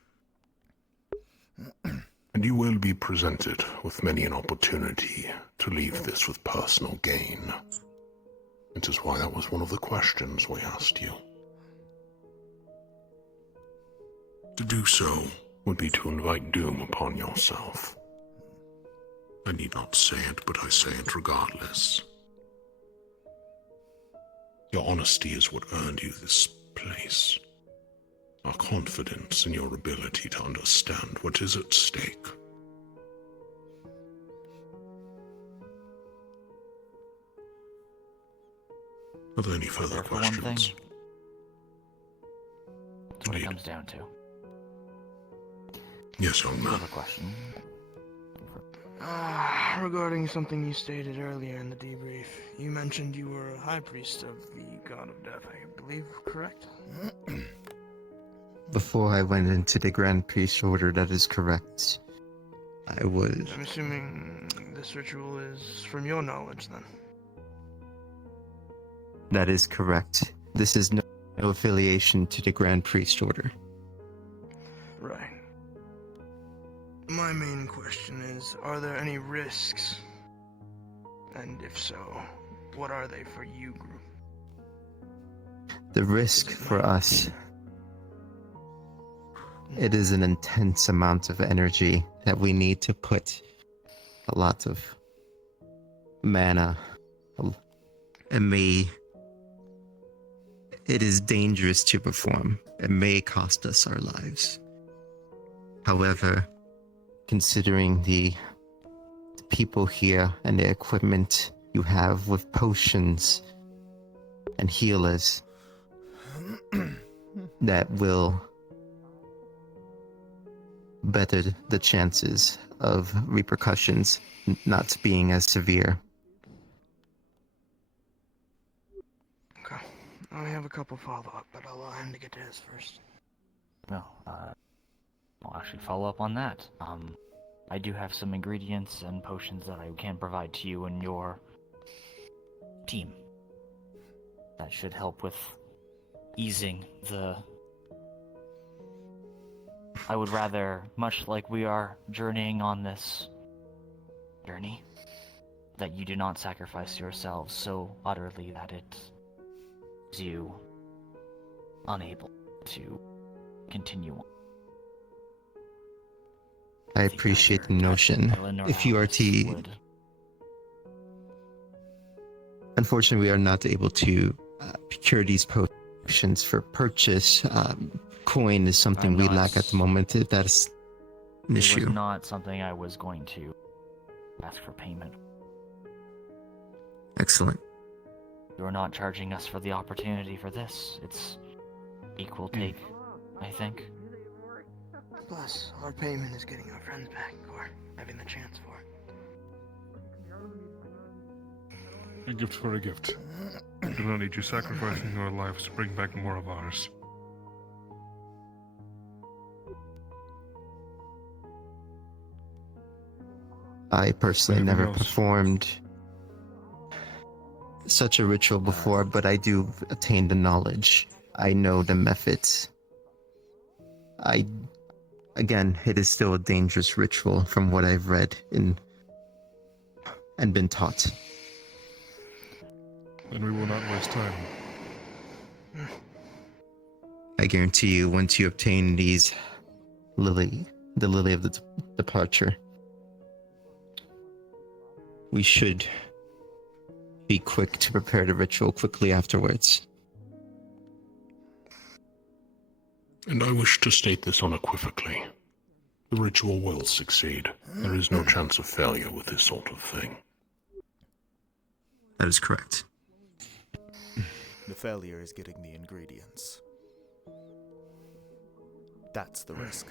and you will be presented with many an opportunity to leave this with personal gain. It is why that was one of the questions we asked you. To do so would be to invite doom upon yourself. I need not say it, but I say it regardless. Your honesty is what earned you this place. Our confidence in your ability to understand what is at stake. Are there any further questions? One thing. That's what it comes down to. Yes, young man. I have a question. Regarding something you stated earlier in the debrief, you mentioned you were a high priest of the god of death, I believe, correct? Before I went into the Grand Priest Order, that is correct. I was... I'm assuming this ritual is from your knowledge, then. That is correct. This is no affiliation to the Grand Priest Order. Right. My main question is, are there any risks? And if so, what are they for you, group? The risk for us... It is an intense amount of energy that we need to put a lot of mana. And it is dangerous to perform. It may cost us our lives. However, considering the people here and the equipment you have with potions and healers, that will better the chances of repercussions not being as severe. Okay. I have a couple follow-up, but I'll allow him to get to his first. No, I'll actually follow up on that. I do have some ingredients and potions that I can provide to you and your team. That should help with easing the... I would rather, much like we are journeying on this journey, that you do not sacrifice yourselves so utterly that it leaves you unable to continue on. I appreciate the notion. If you are to... Unfortunately, we are not able to procure these potions for purchase. Coin is something we lack at the moment. That is an issue. It was not something I was going to ask for payment. Excellent. You are not charging us for the opportunity for this. It's equal take, I think. Plus, our payment is getting our friends back, or having the chance for it. A gift for a gift. I do not need you sacrificing your lives to bring back more of ours. I personally never performed such a ritual before, but I do attain the knowledge. I know the methods. Again, it is still a dangerous ritual from what I've read and been taught. Then we will not waste time. I guarantee you, once you obtain these the lily of the departure, we should be quick to prepare the ritual quickly afterwards. And I wish to state this unequivocally. The ritual will succeed. There is no chance of failure with this sort of thing. That is correct. The failure is getting the ingredients. That's the risk.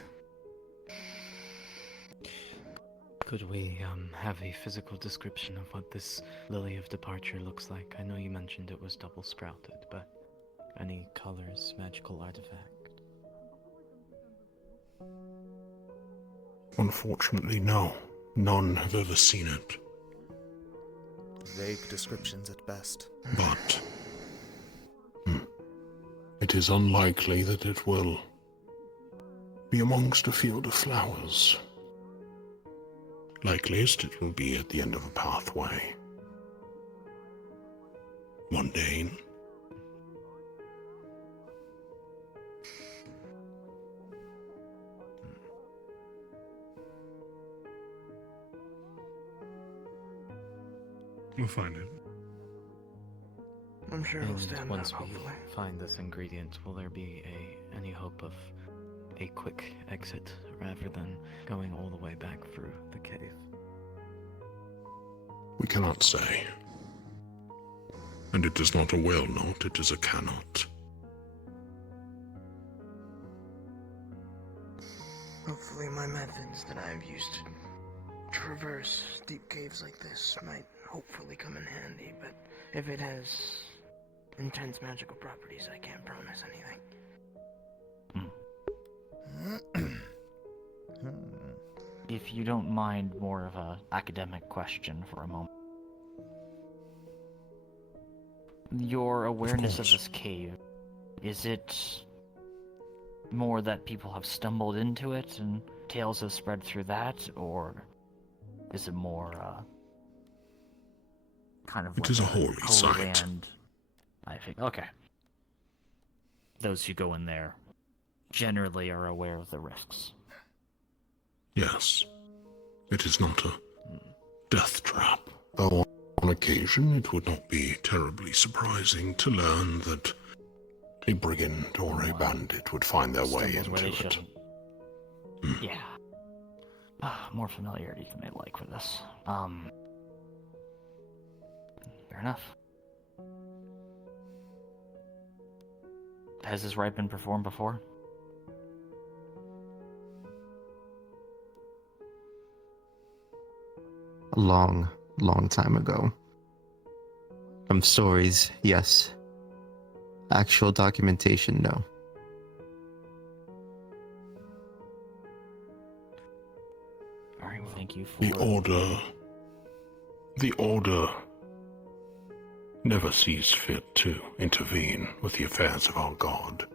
Could we have a physical description of what this lily of departure looks like? I know you mentioned it was double sprouted, but any colors, magical artifact? Unfortunately, no. None have ever seen it. Vague descriptions at best. But it is unlikely that it will be amongst a field of flowers. Likeliest it will be at the end of a pathway. Mundane. We'll find it. I'm sure it'll And stand once up, we hopefully. find this ingredient, will there be any hope of a quick exit rather than going all the way back through the cave? We cannot say. And it is not a will not, it is a cannot. Hopefully my methods that I've used to traverse deep caves like this might hopefully come in handy, but if it has intense magical properties, I can't promise anything. If you don't mind more of a academic question for a moment. Your awareness of this cave, is it more that people have stumbled into it and tales have spread through that, or is it more kind of It like is a holy site. land? I think. Okay. Those who go in there generally are aware of the risks. Yes. It is not a death trap. Though on occasion it would not be terribly surprising to learn that a brigand or a bandit would find their way Stumbles where into they it. shouldn't. Yeah. More familiarity you may like for this. Fair enough. Has this rite been performed before? A long, long time ago. From stories, yes. Actual documentation, no. Alright, well, thank you for... The Order never sees fit to intervene with the affairs of our god.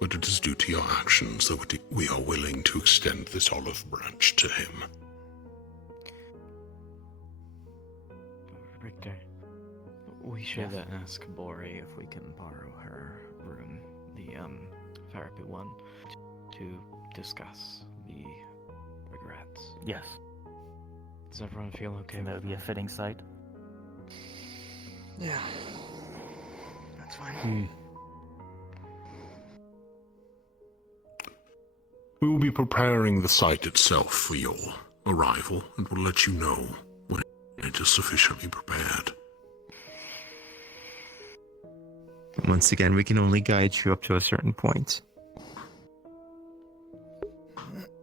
But it is due to your actions that we are willing to extend this olive branch to him. Richter, we should ask Bori if we can borrow her room, the therapy one, to discuss the regrets. Yes. Does everyone feel okay That with would be a fitting site. Yeah. That's fine. We will be preparing the site itself for your arrival, and will let you know when it is sufficiently prepared. Once again, we can only guide you up to a certain point.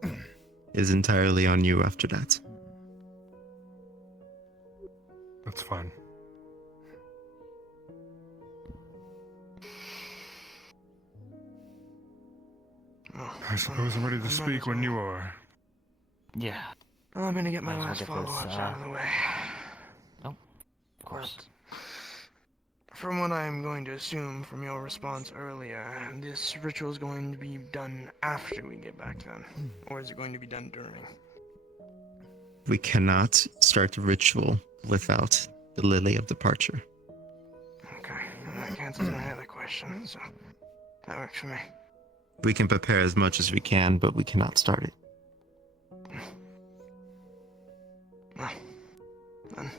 It is entirely on you after that. That's fine. I suppose I'm ready to speak when you are. Yeah. Well, I'm gonna get my Might as well last get follow-ups this, out of the way. Oh, of course. From what I'm going to assume from your response earlier, this ritual is going to be done after we get back then, or is it going to be done during? We cannot start a ritual without the Lily of Departure. Okay, that cancels my other question, so that works for me. We can prepare as much as we can, but we cannot start it. Well, then,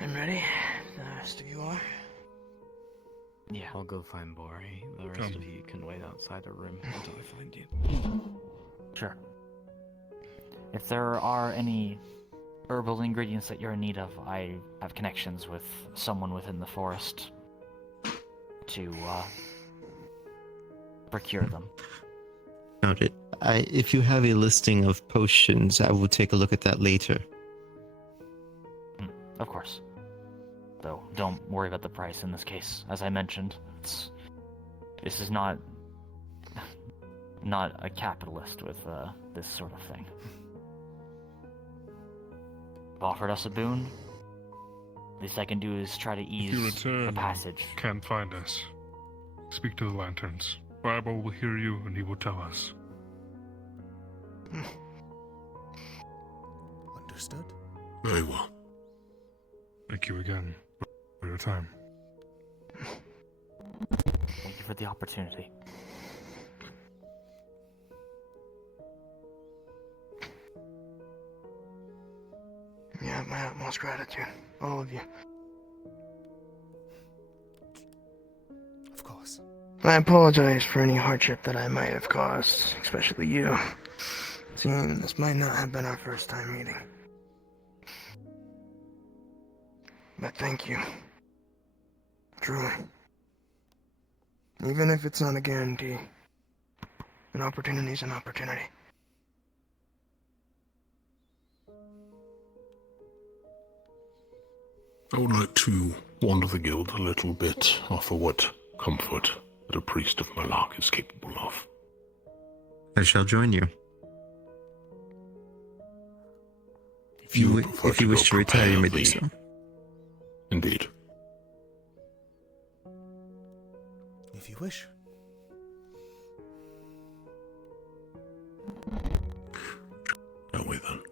I'm ready. The rest of you are? Yeah. I'll go find Bori. The rest of you can wait outside a room until I find you. Sure. If there are any herbal ingredients that you're in need of, I have connections with someone within the forest to procure them. Noted. If you have a listing of potions, I will take a look at that later. Of course. Though, don't worry about the price in this case. As I mentioned, this is not a capitalist with this sort of thing. You've offered us a boon. Least I can do is try to If ease you return, the passage. can't find us. Speak to the lanterns. Bible will hear you, and he will tell us. Understood. Very well. Thank you again for your time. Thank you for the opportunity. You have my utmost gratitude, all of you. Of course. I apologize for any hardship that I might have caused, especially you. Seeing this might not have been our first time meeting. But thank you. Truly. Even if it's not a guarantee, an opportunity's an opportunity. I would like to wander the guild a little bit, offer what comfort that a priest of Malak is capable of. I shall join you. If you wish to retire, you may do so. Indeed. If you wish. Shall we then?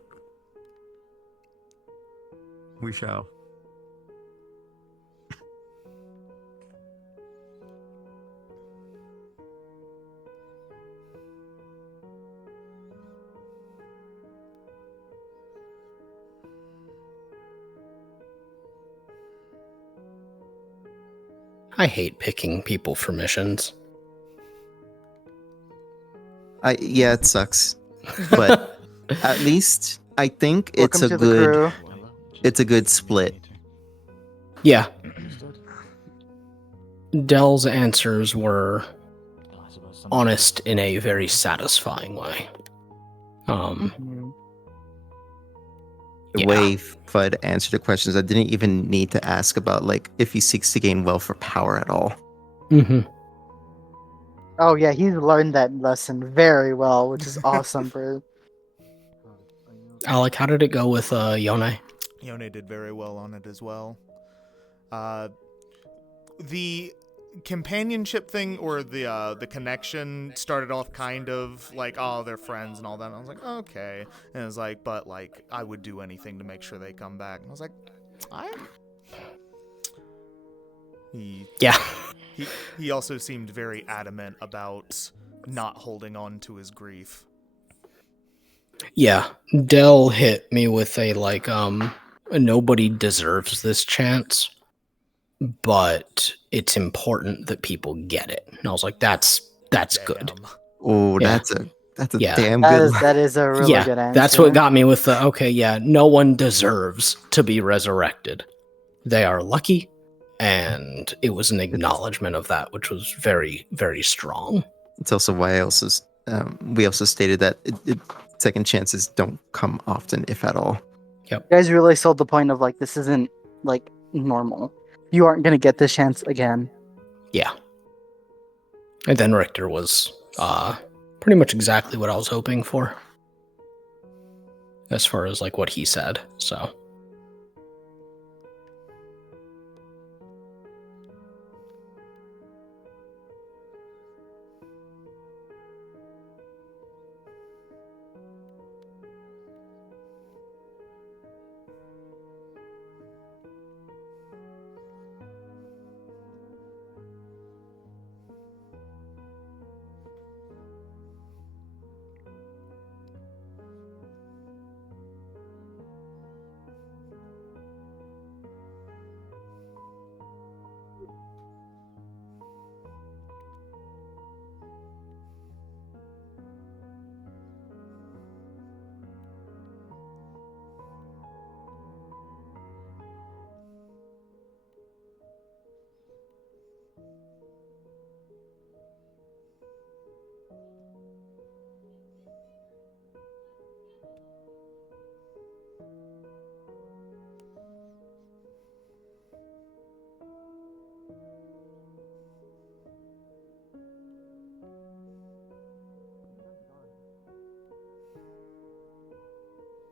We shall. I hate picking people for missions. Yeah, it sucks. But at least I think it's Welcome a to the crew. good split. Yeah. Dell's answers were honest in a very satisfying way. The way Fudd answered the questions, I didn't even need to ask about like if he seeks to gain wealth or power at all. Mm-hmm. Oh yeah, he's learned that lesson very well, which is awesome for. Alec, how did it go with Yone? Yone did very well on it as well. The companionship thing or the connection started off kind of like, oh, they're friends and all that. And I was like, okay. And it was like, but like, I would do anything to make sure they come back. And I was like, He also seemed very adamant about not holding on to his grief. Yeah, Dell hit me with a like, nobody deserves this chance, but it's important that people get it. And I was like, that's good. Oh, Yeah. that's a Yeah. damn good line. That is a really good answer. That's what got me with the, okay, yeah, no one deserves to be resurrected. They are lucky, and it was an acknowledgement of that, which was very, very strong. It's also why we also stated that second chances don't come often, if at all. Yep. You guys really sold the point of like, this isn't like normal. You aren't gonna get this chance again. Yeah. And then Richter was pretty much exactly what I was hoping for. As far as like what he said, so.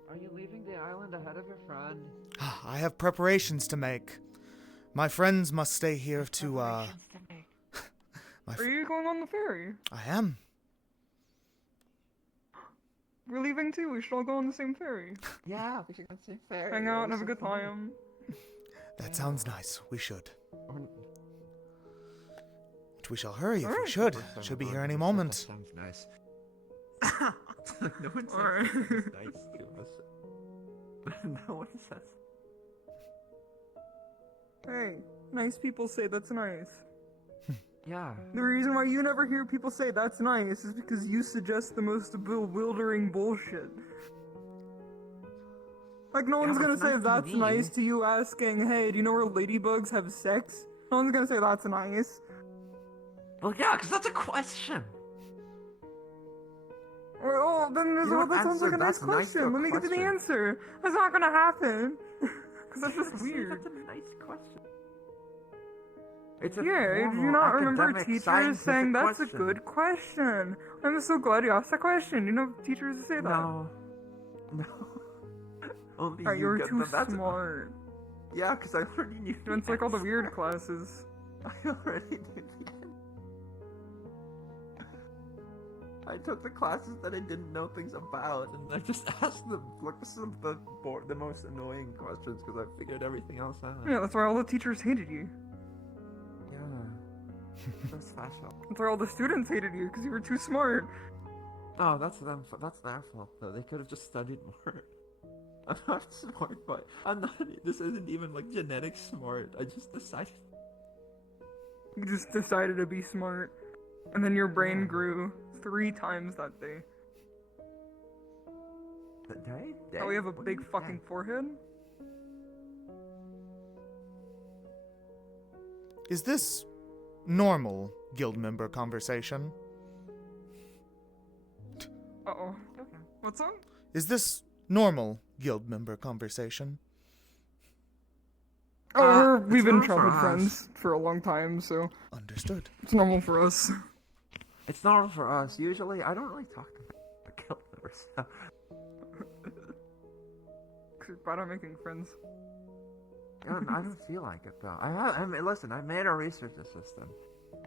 Are you leaving the island ahead of your friend? I have preparations to make. My friends must stay here to, Are you going on the ferry? I am. We're leaving too. We should all go on the same ferry. Yeah, we should go on the same ferry. Hang out and have a good time. That sounds nice. We should. But we shall hurry if we should. Should be here any moment. Sounds nice. No one says sounds nice to us. No one says. Hey, nice people say that's nice. Yeah. The reason why you never hear people say that's nice is because you suggest the most bewildering bullshit. Like, no one's gonna say that's nice to you asking, hey, do you know where ladybugs have sex? No one's gonna say that's nice. Well, yeah, because that's a question. Oh, then that sounds like a nice question. Let me give you the answer. That's not gonna happen. Because that's just weird. That's a nice question. It's a Yeah, do you formal, not remember academic, teachers scientific saying that's question. a good question? I'm so glad you asked that question. You know, teachers say that. No. Only Alright, you you're get too them. That's smart. Yeah, because I already knew. It's like all the weird classes. I already knew the answer. I took the classes that I didn't know things about, and I just asked them like some of the most annoying questions because I figured everything else out. Yeah, that's why all the teachers hated you. Yeah. So special. That's why all the students hated you, because you were too smart. Oh, that's them. That's their fault, though. They could have just studied more. I'm not smart, but I'm not. This isn't even like genetic smart. I just decided. You just decided to be smart. And then your brain grew 3 times that day. That day? Oh, we have a big fucking forehead? Is this normal guild member conversation? Uh-oh. What's up? Is this normal guild member conversation? Oh, we've been normal for childhood us. friends for a long time, so... Understood. It's normal for us. It's normal for us. Usually, I don't really talk to the guild members. So. Because you're bad at making friends. I don't feel like it though. I mean, listen. I made a research assistant.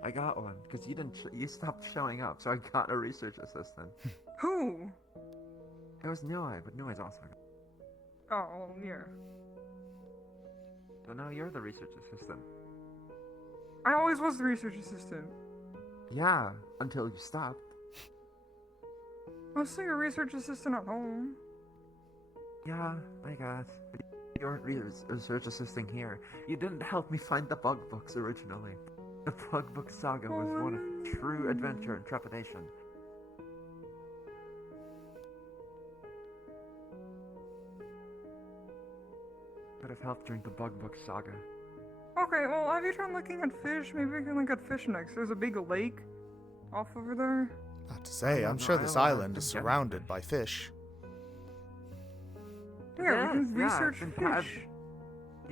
I got one because you didn't. You stopped showing up, so I got a research assistant. Who? It was Nui, but Nui's also. Oh, yeah. So now you're the research assistant. I always was the research assistant. Yeah, until you stopped. I was still your research assistant at home. Yeah, I guess. You weren't research assisting here. You didn't help me find the bug books originally. The bug book saga was one of true adventure and trepidation. Could have helped during the bug book saga. Okay, well, have you tried looking at fish? Maybe we can look at fish next. There's a big lake off over there. Not to say, I'm sure this island is surrounded by fish. Yeah, we can research I've fish.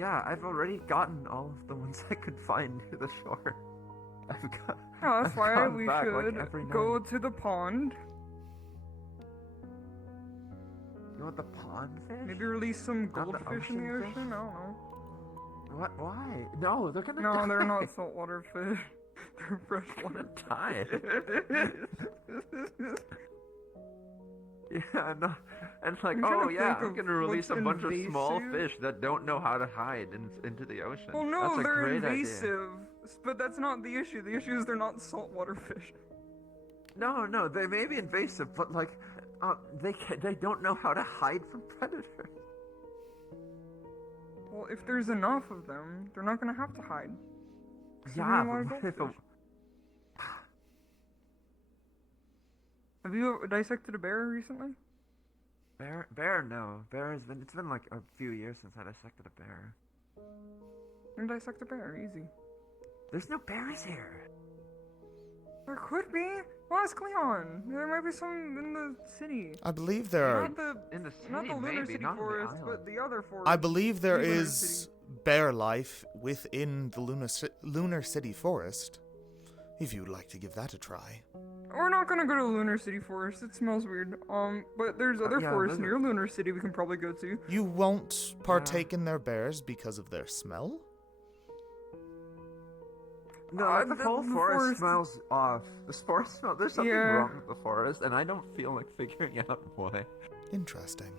I've already gotten all of the ones I could find near the shore. I've got. Yeah, that's I've why gone we back, should like, every go night. to the pond. You want the pond fish? Maybe release some Not the goldfish in the ocean fish? ocean? I don't know. What? Why? No, they're gonna No, die. they're not saltwater fish. They're freshwater. Die. Yeah, no, and like, I'm trying oh to yeah, think I'm of gonna release a what's bunch of small invasive. fish that don't know how to hide into the ocean. Well, no, That's a they're great invasive. But that's not the issue. The issue is they're not saltwater fish. Idea. No, they may be invasive, but like, they don't know how to hide from predators. Well, if there's enough of them, they're not gonna have to hide. Yeah, But but what if a, have you dissected a bear recently? bear? No, it's been like a few years since I dissected a bear. You can dissect a bear, easy. There's no bears here. There could be. Well, ask Leon. There might be some in the city. I believe there are. In the city, Not the Lunar maybe, City not in the Forest, island. but the other forest. I believe there Lunar is City. bear life within the Lunar City Forest. If you'd like to give that a try. We're not gonna go to Lunar City Forest. It smells weird. But there's other yeah, forests those near Lunar City we can probably go to. You won't partake in their bears because of their smell? No, like the whole forest smells off. This forest smells. There's something Yeah. wrong with the forest, and I don't feel like figuring out why. Interesting.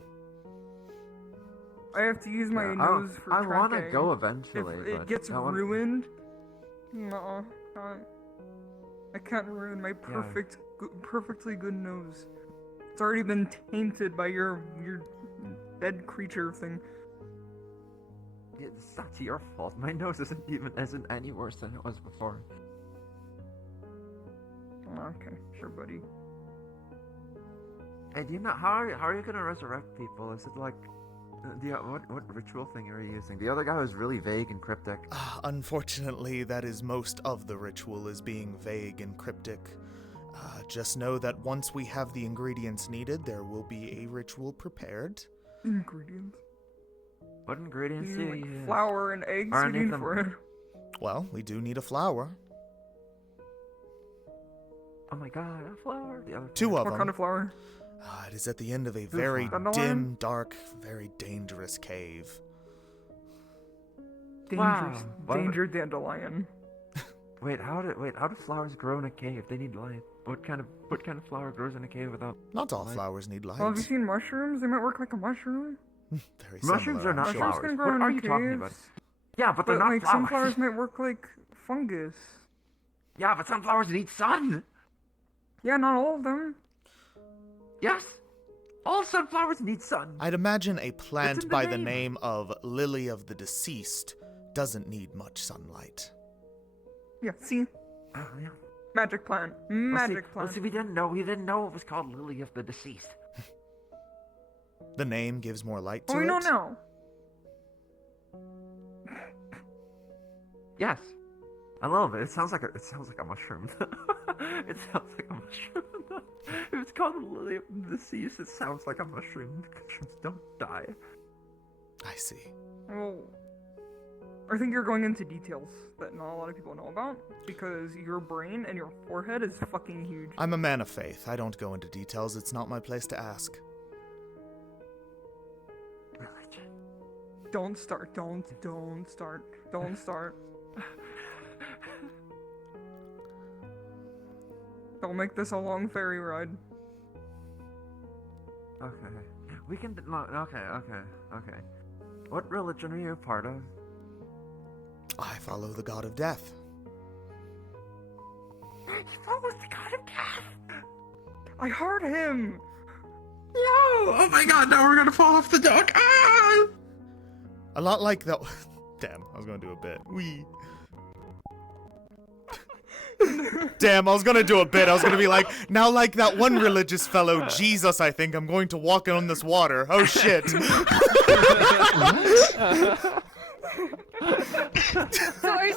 I have to use my Yeah, nose for I tracking. want to go eventually. If it but gets I wanna- ruined, no, I can't ruin my perfectly good nose. It's already been tainted by your dead creature thing. It's not your fault. My nose isn't any worse than it was before. Okay, sure, buddy. Hey, do you know how are you gonna resurrect people? Is it like what ritual thing are you using? The other guy was really vague and cryptic. Unfortunately, that is most of the ritual is being vague and cryptic. Just know that once we have the ingredients needed, there will be a ritual prepared. Ingredients. What ingredients do you Like use? flour and eggs Are you any of need them- for it. Well, we do need a flower. Oh my god, a flower. The other Two of What them. kind of flour? It is at the end of a very Dandelion? dim, dark, very dangerous cave. Dangerous, Wow. danger dandelion. Wait, how do flowers grow in a cave? They need light. What kind of flower grows in a cave without? Not all light? flowers need light. Well, have you seen mushrooms? They might work like a mushroom. Very Mushrooms similar, are not actually. Mushrooms flowers. can grow What in are you talking about? caves. Yeah, but they're not like flowers. sunflowers might work like fungus. Yeah, but sunflowers need sun. Yeah, not all of them. Yes, all sunflowers need sun. I'd imagine a It's plant in the by the name. name of Lily of the Deceased doesn't need much sunlight. Yeah, see? Yeah. Magic plant. Magic plant. See, we didn't know. We didn't know it was called Lily of the Deceased. The name gives more light to Oh, we it. know now. Yes, I love it. It sounds like a mushroom. It sounds like a mushroom. If it's called Lily of the Deceased, it sounds like a mushroom. Mushrooms don't die. I see. Well, I think you're going into details that not a lot of people know about because your brain and your forehead is fucking huge. I'm a man of faith. I don't go into details. It's not my place to ask. Religion. Don't start. Don't start. Don't start. Don't make this a long ferry ride. Okay, we can. No, okay. What religion are you a part of? I follow the god of death. He follows the god of death. I heard him. No! Oh my god! Now we're gonna fall off the dock. Ah! A lot like that. Damn, I was gonna do a bit. Wee. Damn, I was gonna do a bit. I was gonna be like, now like that one religious fellow, Jesus, I think I'm going to walk on this water. Oh shit. So I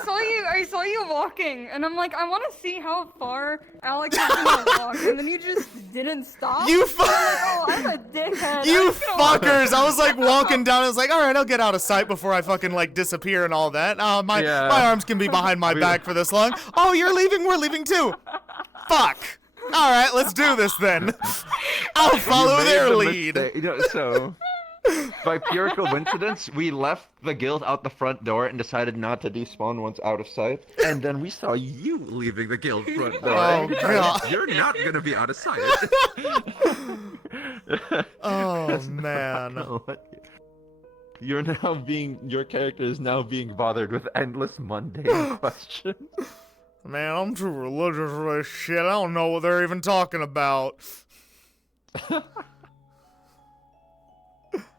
saw you walking, and I'm like, I want to see how far Alex is gonna walk, and then you just didn't stop. You I'm like, oh, I'm a dickhead. You I'm just gonna fuckers! I was like walking down. I was like, all right, I'll get out of sight before I fucking like disappear and all that. My arms can be behind my back for this long. Oh, you're leaving? We're leaving too. Fuck. All right, let's do this then. I'll follow their lead. So, by pure coincidence, we left the guild out the front door and decided not to despawn once out of sight. And then we saw you leaving the guild front door. Oh, and we decided, God. You're not gonna be out of sight. Oh man. Your character is now being bothered with endless mundane questions. Man, I'm too religious for this shit. I don't know what they're even talking about.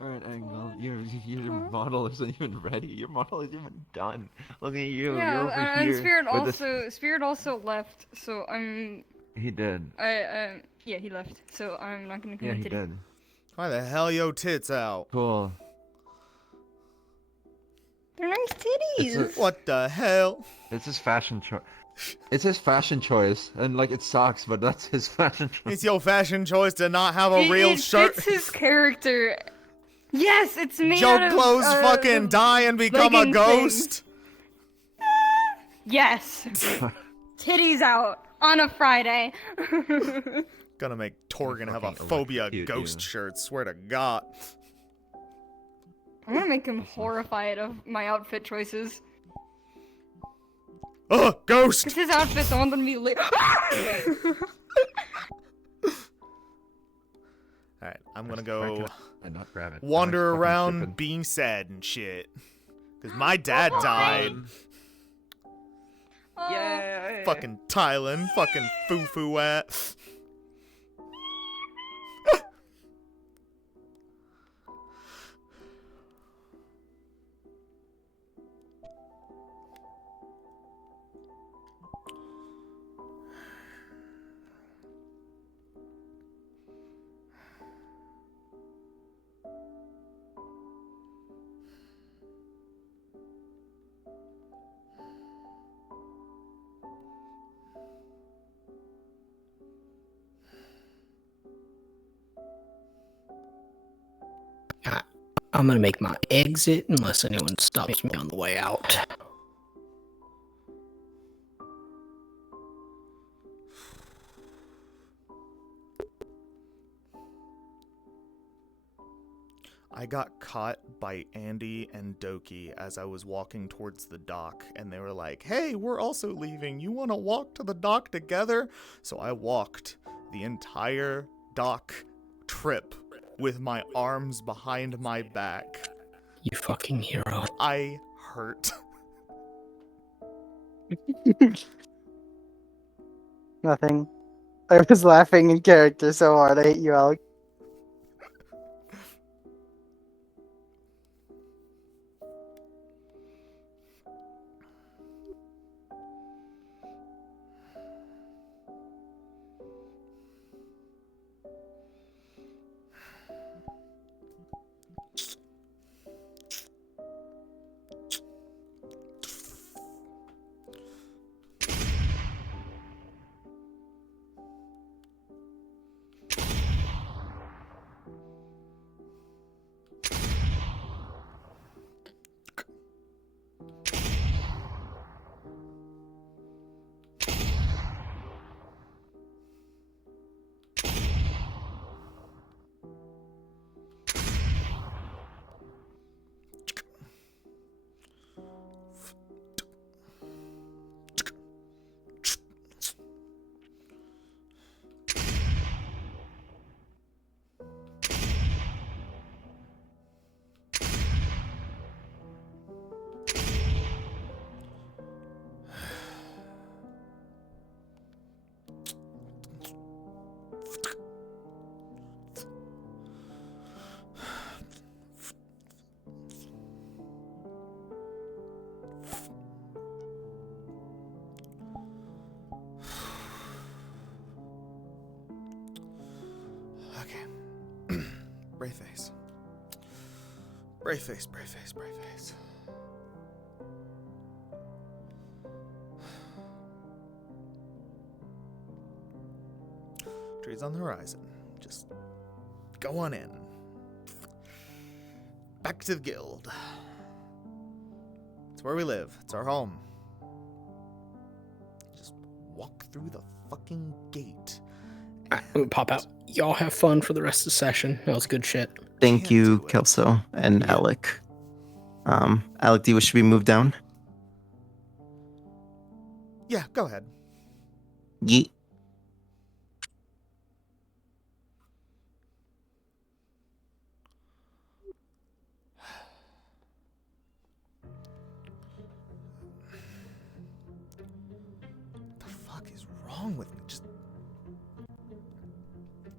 Alright, Angel, your model isn't even ready. Your model isn't even done. Look at you. Yeah, You're over and here Spirit also left, so I'm. He did. Yeah, he left, so I'm not gonna Yeah, commit he to did. Why the hell yo tits out? Cool. They're nice titties. What the hell? It's his fashion choice. It's his fashion choice, and like it sucks, but that's his fashion choice. It's your fashion choice to not have a real it shirt. fits his character. Yes, it's made Joe out of, clothes fucking die and become a legging ghost. Yes. Titties out on a Friday. Gonna make Torgan have a phobia ghost shirt, swear to God. I'm gonna make him horrified of my outfit choices. Ugh, ghost! Cause his outfit's the one gonna be lit. Alright, I'm gonna go And not grab it. wander Fucking around tripping. being sad and shit. Cause my dad died. Yay! Fucking Thailand, fucking foo-foo at. I'm gonna make my exit unless anyone stops me on the way out. I got caught by Andy and Doki as I was walking towards the dock, and they were like, hey, we're also leaving. You want to walk to the dock together? So I walked the entire dock trip with my arms behind my back. You fucking hero. I hurt. Nothing. I was laughing in character so hard. I hate you, Alex. Okay. Brave face. Brave face, brave face, brave face. Trees on the horizon. Just go on in. Back to the guild. It's where we live. It's our home. Just walk through the fucking gate. I'm gonna pop out. Y'all have fun for the rest of the session. That was good shit. Thank you, Kelso and Alec. Alec, do you wish to be moved down? Yeah, go ahead. Yeet. The fuck is wrong with me? Just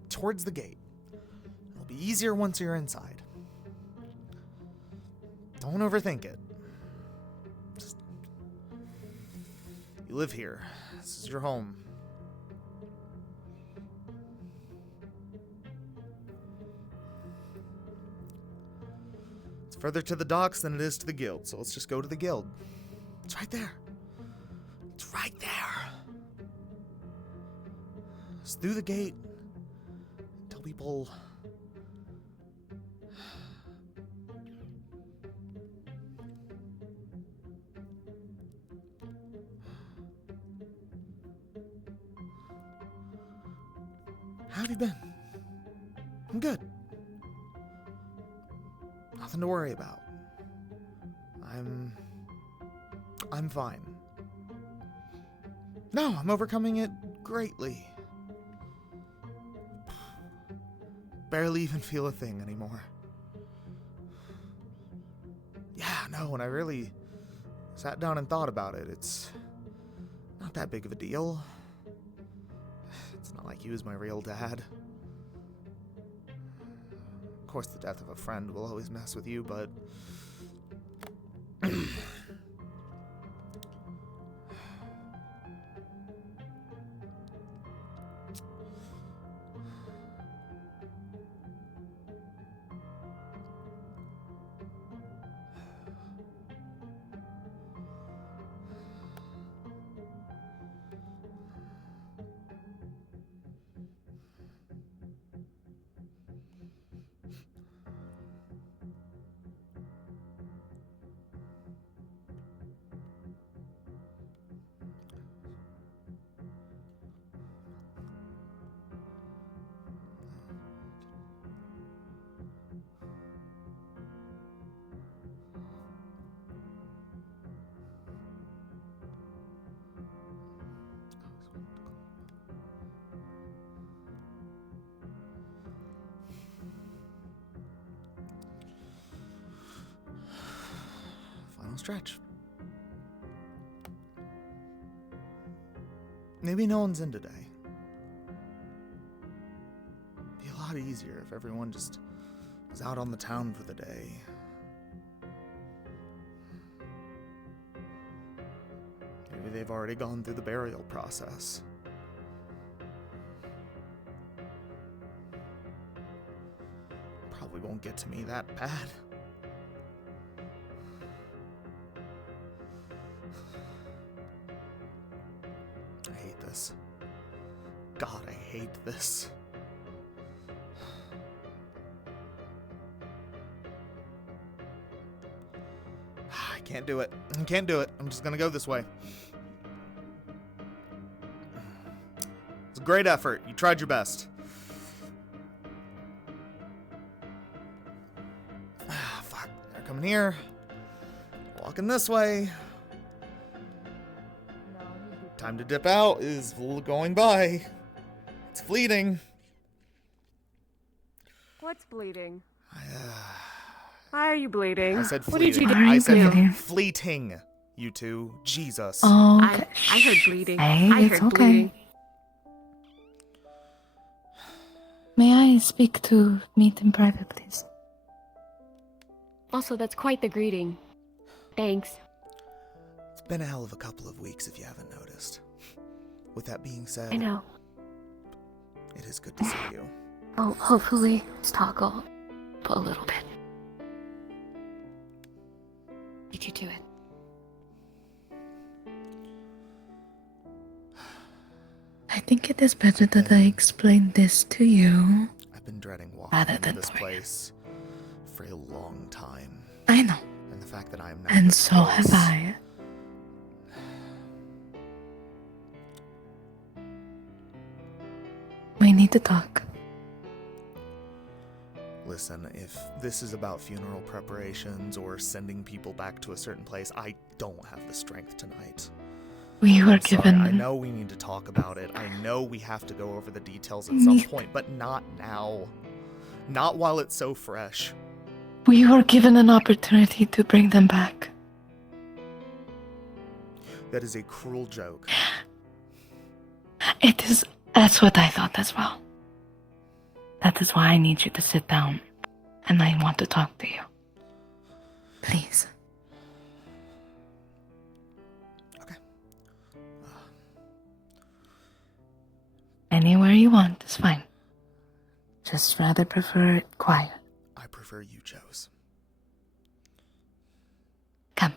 towards the gate. It'll be easier once you're inside. Don't overthink it. Just, you live here. This is your home. It's further to the docks than it is to the guild, so let's just go to the guild. It's right there. It's right there. Just through the gate. Tell people. How have you been? I'm good. Nothing to worry about. I'm fine. No, I'm overcoming it greatly. Barely even feel a thing anymore. Yeah, no, when I really sat down and thought about it, it's not that big of a deal. It's not like he was my real dad. Of course, the death of a friend will always mess with you, but Stretch. Maybe no one's in today. Be a lot easier if everyone just was out on the town for the day. Maybe they've already gone through the burial process. Probably won't get to me that bad. I hate this. God, I hate this. I can't do it. I can't do it. I'm just gonna go this way. It's a great effort. You tried your best. Fuck. They're coming here. Walking this way. Time to dip out is going by. It's fleeting. What's bleeding? Why are you bleeding? I said What did fleeting. you do? I said fleeting. You two. Jesus. Oh, I heard bleeding. Hey, I it's heard okay. bleeding. May I speak to meet in private, please? Also, that's quite the greeting. Thanks. It's been a hell of a couple of weeks if you haven't noticed. With that being said, I know. it is good to see you. Well, hopefully, this talk will put a little bit. Beat you to it. I think it is better that I explain this to you. I've been dreading walking Rather into than this doing place for a long time. I know. And the fact that I am now And this so have close- I. We need to talk. Listen, if this is about funeral preparations or sending people back to a certain place, I don't have the strength tonight. We were I'm sorry, given. I know we need to talk about it. I know we have to go over the details at some point, but not now. Not while it's so fresh. We were given an opportunity to bring them back. That is a cruel joke. It is. That's what I thought as well. That is why I need you to sit down, and I want to talk to you. Please. Anywhere you want is fine. Just rather prefer it quiet. I prefer you chose. Come.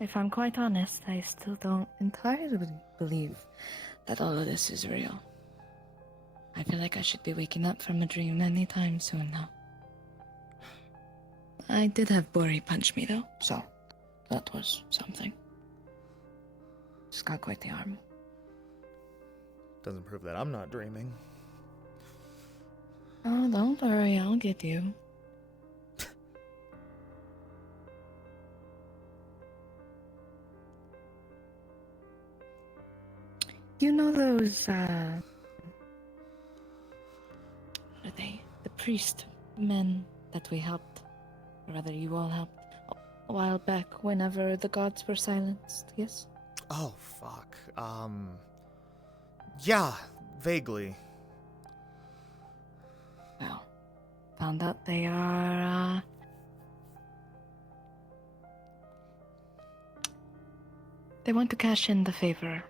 If I'm quite honest, I still don't entirely believe that all of this is real. I feel like I should be waking up from a dream anytime soon now. I did have Bori punch me though, so that was something. Just got quite the arm. Doesn't prove that I'm not dreaming. Oh, don't worry, I'll get you. You know those, what are they? The priest men that we helped, or rather you all helped, a while back whenever the gods were silenced, yes? Oh, fuck. Yeah, vaguely. Well, found out they are, they want to cash in the favor.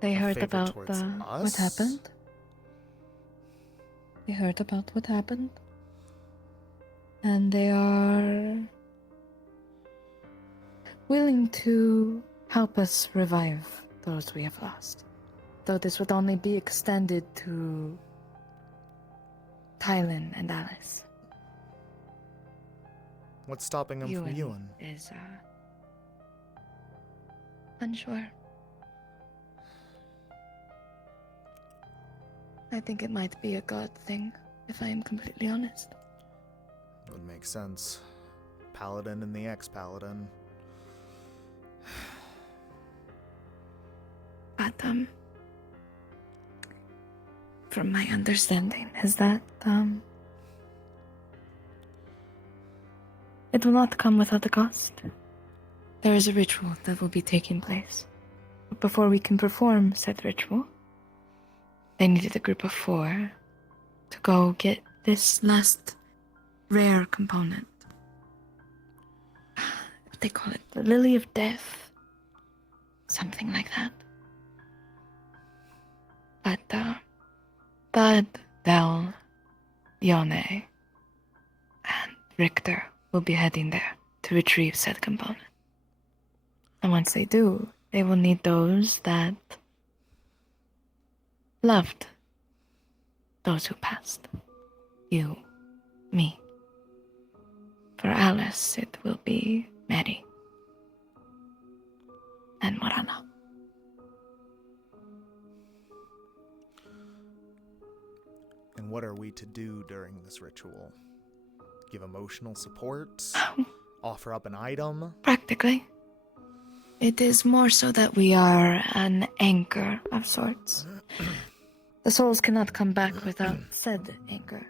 They heard favor about towards what us? happened. They heard about what happened. And they are willing to help us revive those we have lost. Though this would only be extended to Tylen and Alice. What's stopping him from Ewan? Is, unsure. I think it might be a god thing, if I am completely honest. Would make sense. Paladin and the ex-paladin. from my understanding, is that, it will not come without a cost. There is a ritual that will be taking place. But before we can perform said ritual, they needed a group of 4 to go get this last rare component. What they call it, the Lily of Death. Something like that. But, Bud, Del, Yone, and Richter will be heading there to retrieve said component. And once they do, they will need those that loved those who passed. You, me. For Alice, it will be Mary and Morana. And what are we to do during this ritual? Give emotional support? Offer up an item? Practically. It is more so that we are an anchor of sorts. The souls cannot come back without said anchor.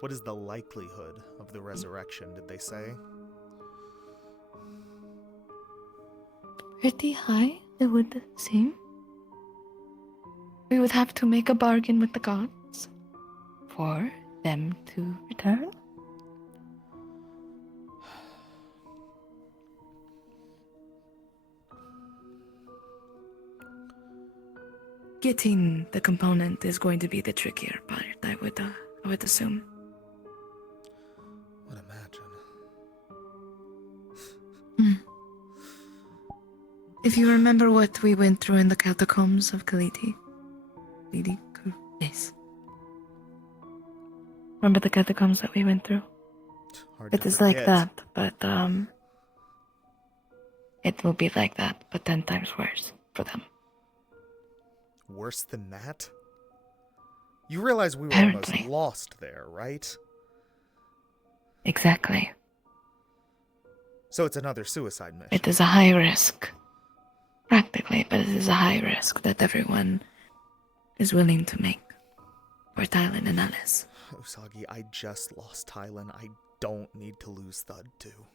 What is the likelihood of the resurrection, did they say? Pretty high, it would seem. We would have to make a bargain with the gods for them to return. Getting the component is going to be the trickier part, I would assume. Would imagine. If you remember what we went through in the catacombs of Kaliti. Yes. Remember the catacombs that we went through? It is like that, but it will be like that, but 10 times worse for them. Worse than that? You realize we were Apparently. almost lost there, right? Exactly. So it's another suicide mission. It is a high risk. Practically, but it is a high risk that everyone is willing to make for Tylen and Alice. Usagi, I just lost Tylen. I don't need to lose Thud too.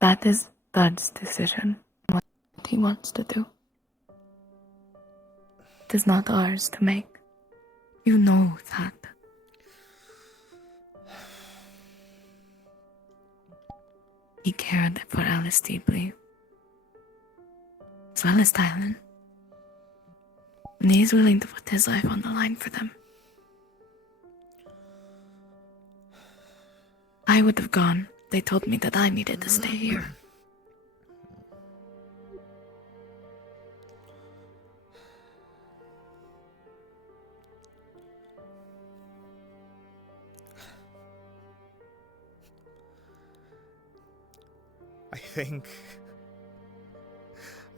That is Thud's decision, what he wants to do. It is not ours to make. You know that. He cared for Alice deeply, as well as Tylen. And he is willing to put his life on the line for them. I would have gone. They told me that I needed to stay here.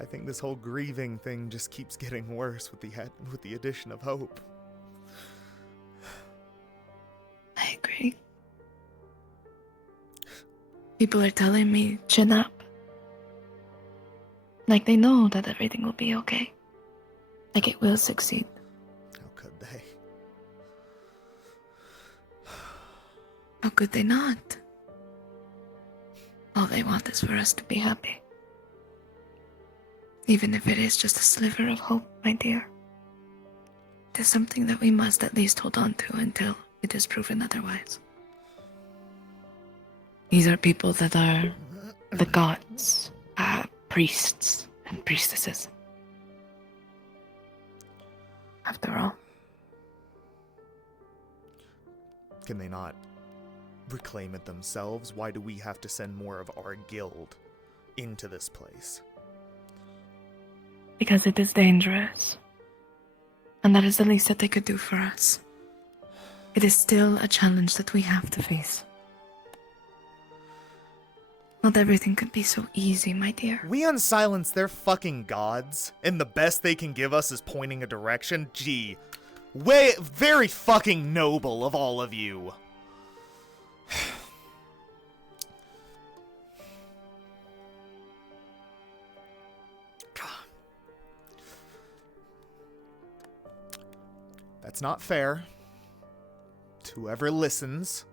I think this whole grieving thing just keeps getting worse with the addition of hope. I agree. People are telling me, chin up. Like they know that everything will be okay. Like it will succeed. How could they? How could they not? All they want is for us to be happy. Even if it is just a sliver of hope, my dear. It is something that we must at least hold on to until it is proven otherwise. These are people that are the gods, priests and priestesses. After all. Can they not reclaim it themselves? Why do we have to send more of our guild into this place? Because it is dangerous. And that is the least that they could do for us. It is still a challenge that we have to face. Not everything could be so easy, my dear. We unsilence their fucking gods, and the best they can give us is pointing a direction? Gee, very fucking noble of all of you. That's not fair. To whoever listens.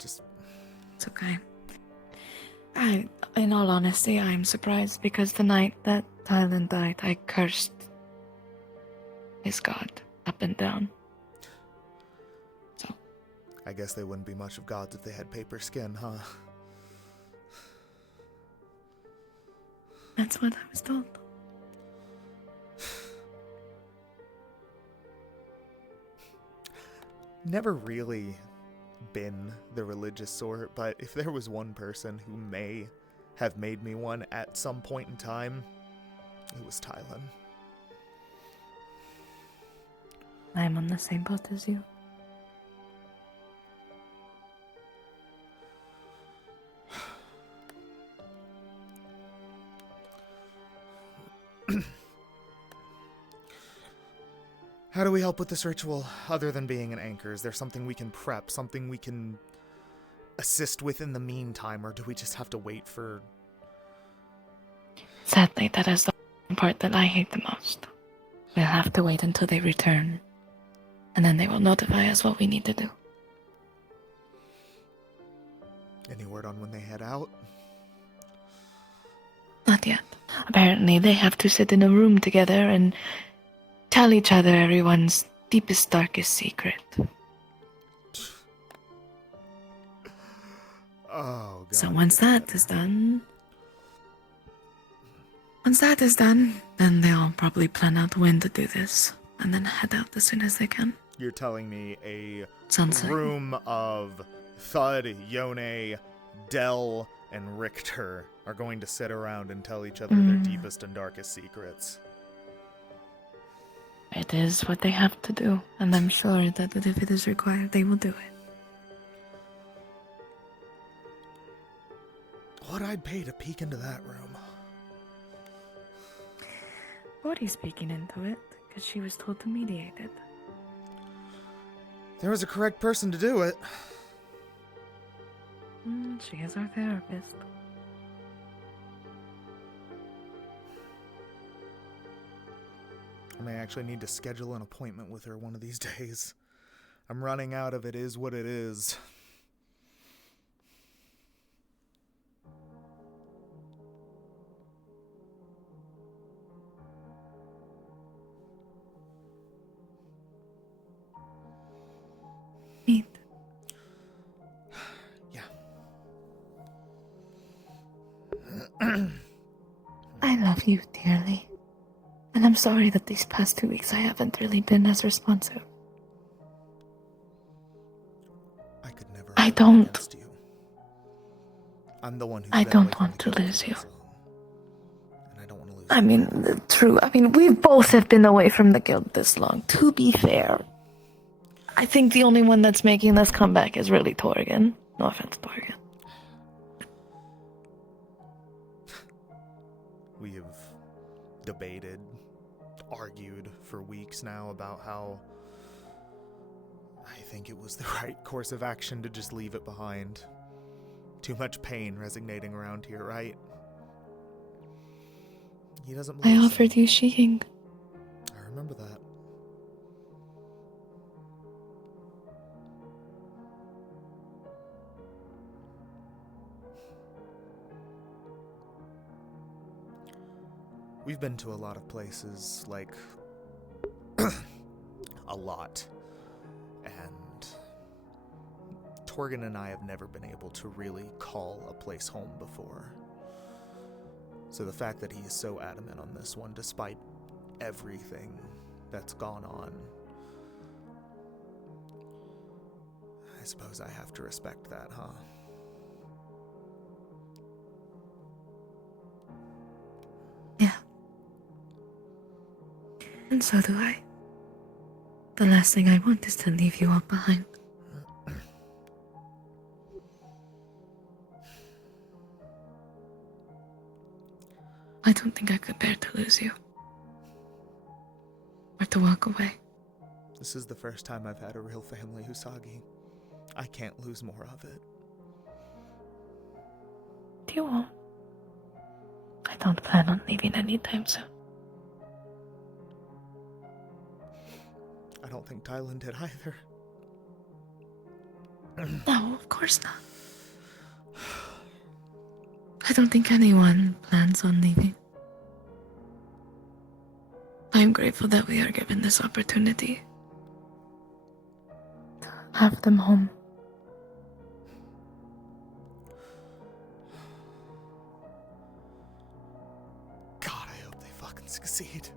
Just... It's okay. In all honesty, I'm surprised because the night that Tylen died, I cursed his god up and down. I guess they wouldn't be much of gods if they had paper skin, huh? That's what I was told. Never really been the religious sort, but if there was one person who may have made me one at some point in time, it was Tylen. I'm on the same boat as you. How do we help with this ritual, other than being an anchor? Is there something we can prep, something we can assist with in the meantime, or do we just have to wait for... Sadly, that is the part that I hate the most. We'll have to wait until they return, and then they will notify us what we need to do. Any word on when they head out? Not yet. Apparently, they have to sit in a room together and tell each other everyone's deepest, darkest secret. Oh, God. So once that is done, then they'll probably plan out when to do this, and then head out as soon as they can. You're telling me a Sunset. room of Thud, Yone, Dell, and Richter are going to sit around and tell each other their deepest and darkest secrets. It is what they have to do, and I'm sure that if it is required, they will do it. What I'd pay to peek into that room. Bodhi's speaking into it, because she was told to mediate it. There was a correct person to do it. She is our therapist. I may actually need to schedule an appointment with her one of these days. I'm running out of it is what it is. Neat. Yeah. I love you dearly. And I'm sorry that these past 2 weeks I haven't really been as responsive. I could never. I don't. You. I'm the one who's I been away don't from want the to guild lose you. so long. And I don't want to lose I mean, true. I mean, we both have been away from the guild this long. To be fair, I think the only one that's making this comeback is really Torrigan. No offense, Torrigan. We have debated, argued for weeks now about how I think it was the right course of action to just leave it behind. Too much pain resonating around here, right? He doesn't I believe offered you Sheeking. I remember that. We've been to a lot of places, like, a lot. And Torgan and I have never been able to really call a place home before. So the fact that he is so adamant on this one, despite everything that's gone on, I suppose I have to respect that, huh? Yeah. And so do I. The last thing I want is to leave you all behind. I don't think I could bear to lose you. Or to walk away. This is the first time I've had a real family, Usagi. I can't lose more of it. You won't. I don't plan on leaving anytime soon. think Thailand did either. No, of course not. I don't think anyone plans on leaving. I am grateful that we are given this opportunity to have them home. God, I hope they fucking succeed.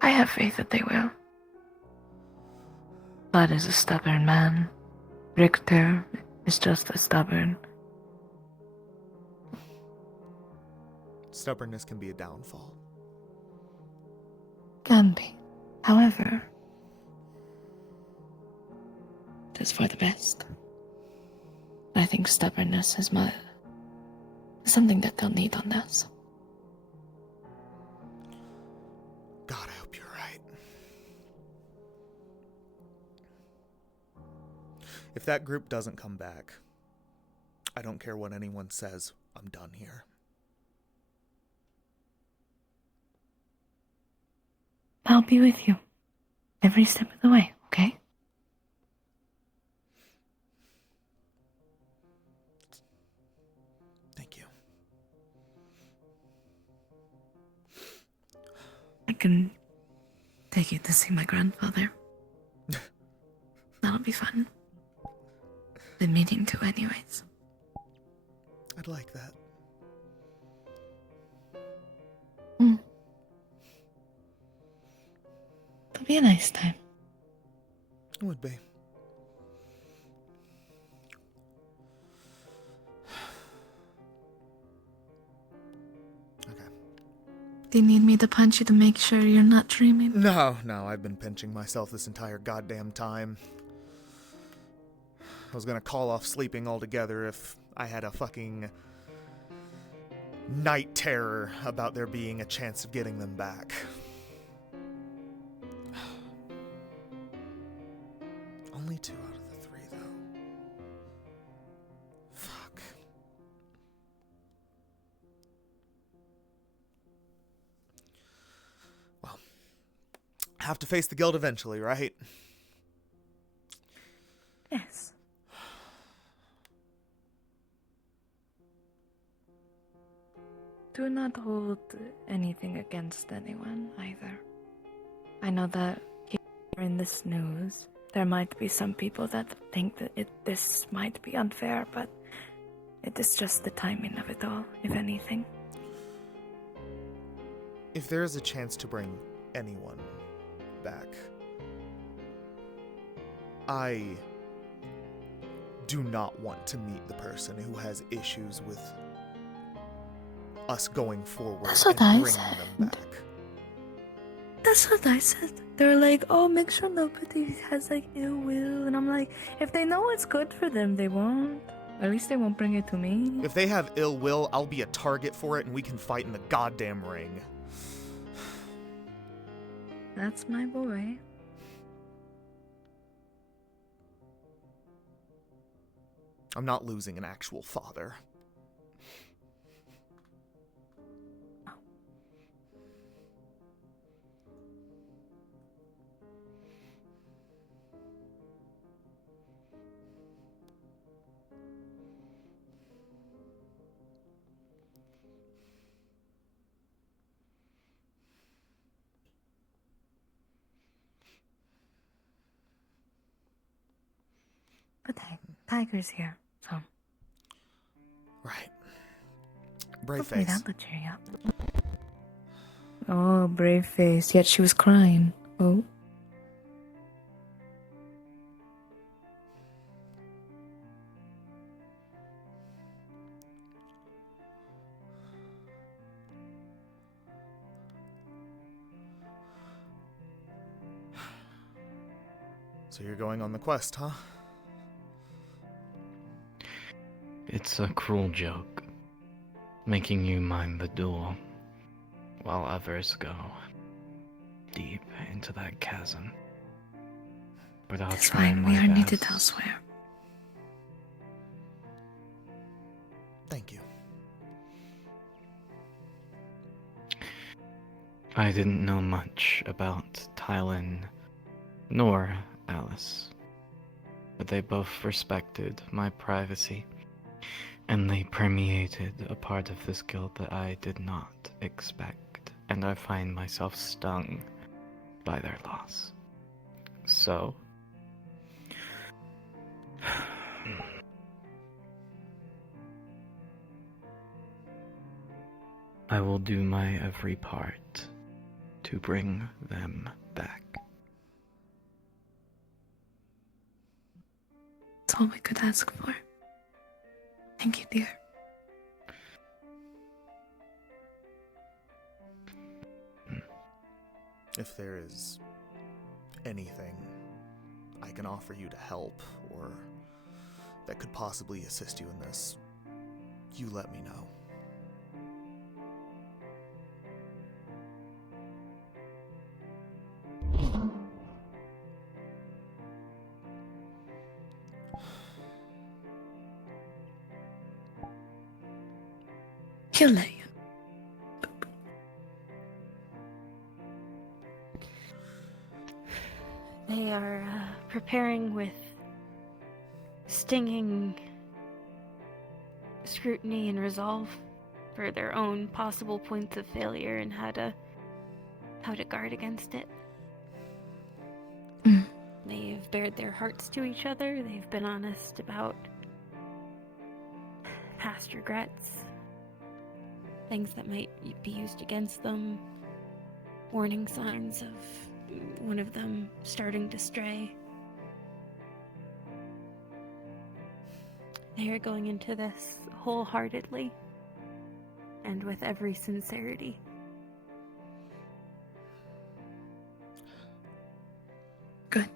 I have faith that they will. Bud is a stubborn man. Richter is just as stubborn. Stubbornness can be a downfall. Can be. However, it is for the best. I think stubbornness is something that they'll need on this. God, I hope you're right. If that group doesn't come back, I don't care what anyone says, I'm done here. I'll be with you every step of the way, okay? Thank you. I can take you to see my grandfather. That'll be fun. Been meeting to anyways. I'd like that. It'll be a nice time. It would be. Do you need me to punch you to make sure you're not dreaming? No, I've been pinching myself this entire goddamn time. I was gonna call off sleeping altogether if I had a fucking night terror about there being a chance of getting them back. Only 2 out of the 3, though. Fuck. Well, have to face the guild eventually, right? Yes. Do not hold anything against anyone either. I know that here in this news, there might be some people that think that this might be unfair, but it is just the timing of it all, if anything. If there is a chance to bring anyone back, I do not want to meet the person who has issues with us going forward That's what and I bringing said. them back. That's what I said. They were like, oh, make sure nobody has like ill will. And I'm like, if they know it's good for them, they won't. At least they won't bring it to me. If they have ill will, I'll be a target for it and we can fight in the goddamn ring. That's my boy. I'm not losing an actual father. But hey, Tiger's here, so. Right. Brave Hopefully face. that'll cheer you up. Oh, brave face. Yet she was crying. Oh. So you're going on the quest, huh? It's a cruel joke, making you mind the duel, while others go deep into that chasm. But I'll It's try fine, my we are best. needed elsewhere. Thank you. I didn't know much about Tylin nor Alice, but they both respected my privacy, and they permeated a part of this guild that I did not expect, and I find myself stung by their loss. So, I will do my every part to bring them back. That's all we could ask for. Thank you, dear. If there is anything I can offer you to help, or that could possibly assist you in this, you let me know. He'll let you. They are preparing with stinging scrutiny and resolve for their own possible points of failure and how to guard against it. They've bared their hearts to each other. They've been honest about past regrets, things that might be used against them, warning signs of one of them starting to stray. They are going into this wholeheartedly and with every sincerity. Good.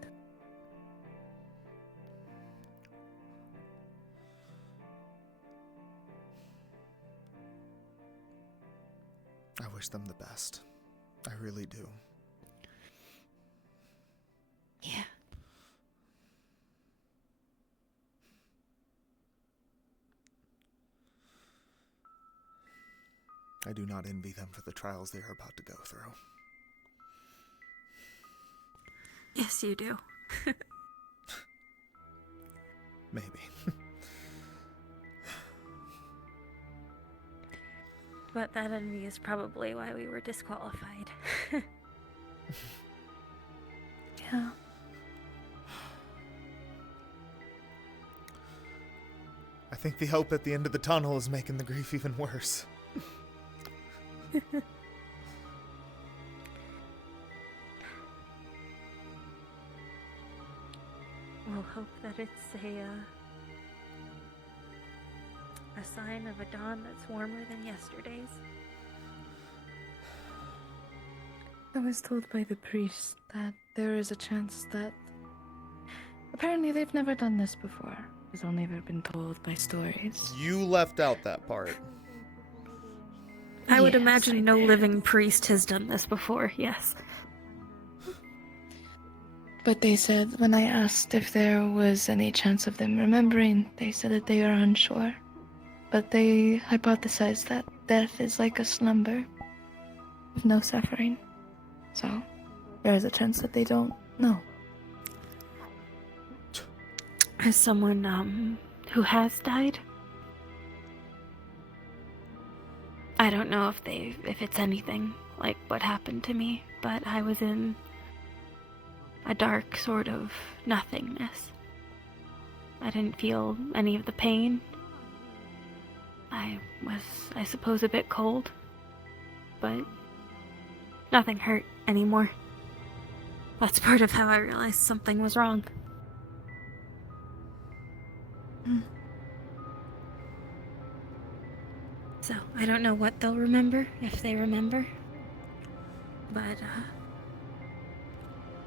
I wish them the best. I really do. Yeah. I do not envy them for the trials they are about to go through. Yes, you do. Maybe. But that envy is probably why we were disqualified. Yeah. I think the hope at the end of the tunnel is making the grief even worse. We'll hope that it's a sign of a dawn that's warmer than yesterday's. I was told by the priest that there is a chance that... Apparently they've never done this before. It's only ever been told by stories. You left out that part. I would Yes, imagine no living priest has done this before, yes. But they said, when I asked if there was any chance of them remembering, they said that they are unsure. But they hypothesized that death is like a slumber, with no suffering. So, there is a chance that they don't know. As someone, who has died, I don't know if it's anything like what happened to me, but I was in a dark sort of nothingness. I didn't feel any of the pain. I was, I suppose, a bit cold, but nothing hurt anymore. That's part of how I realized something was wrong. So, I don't know what they'll remember, if they remember. But,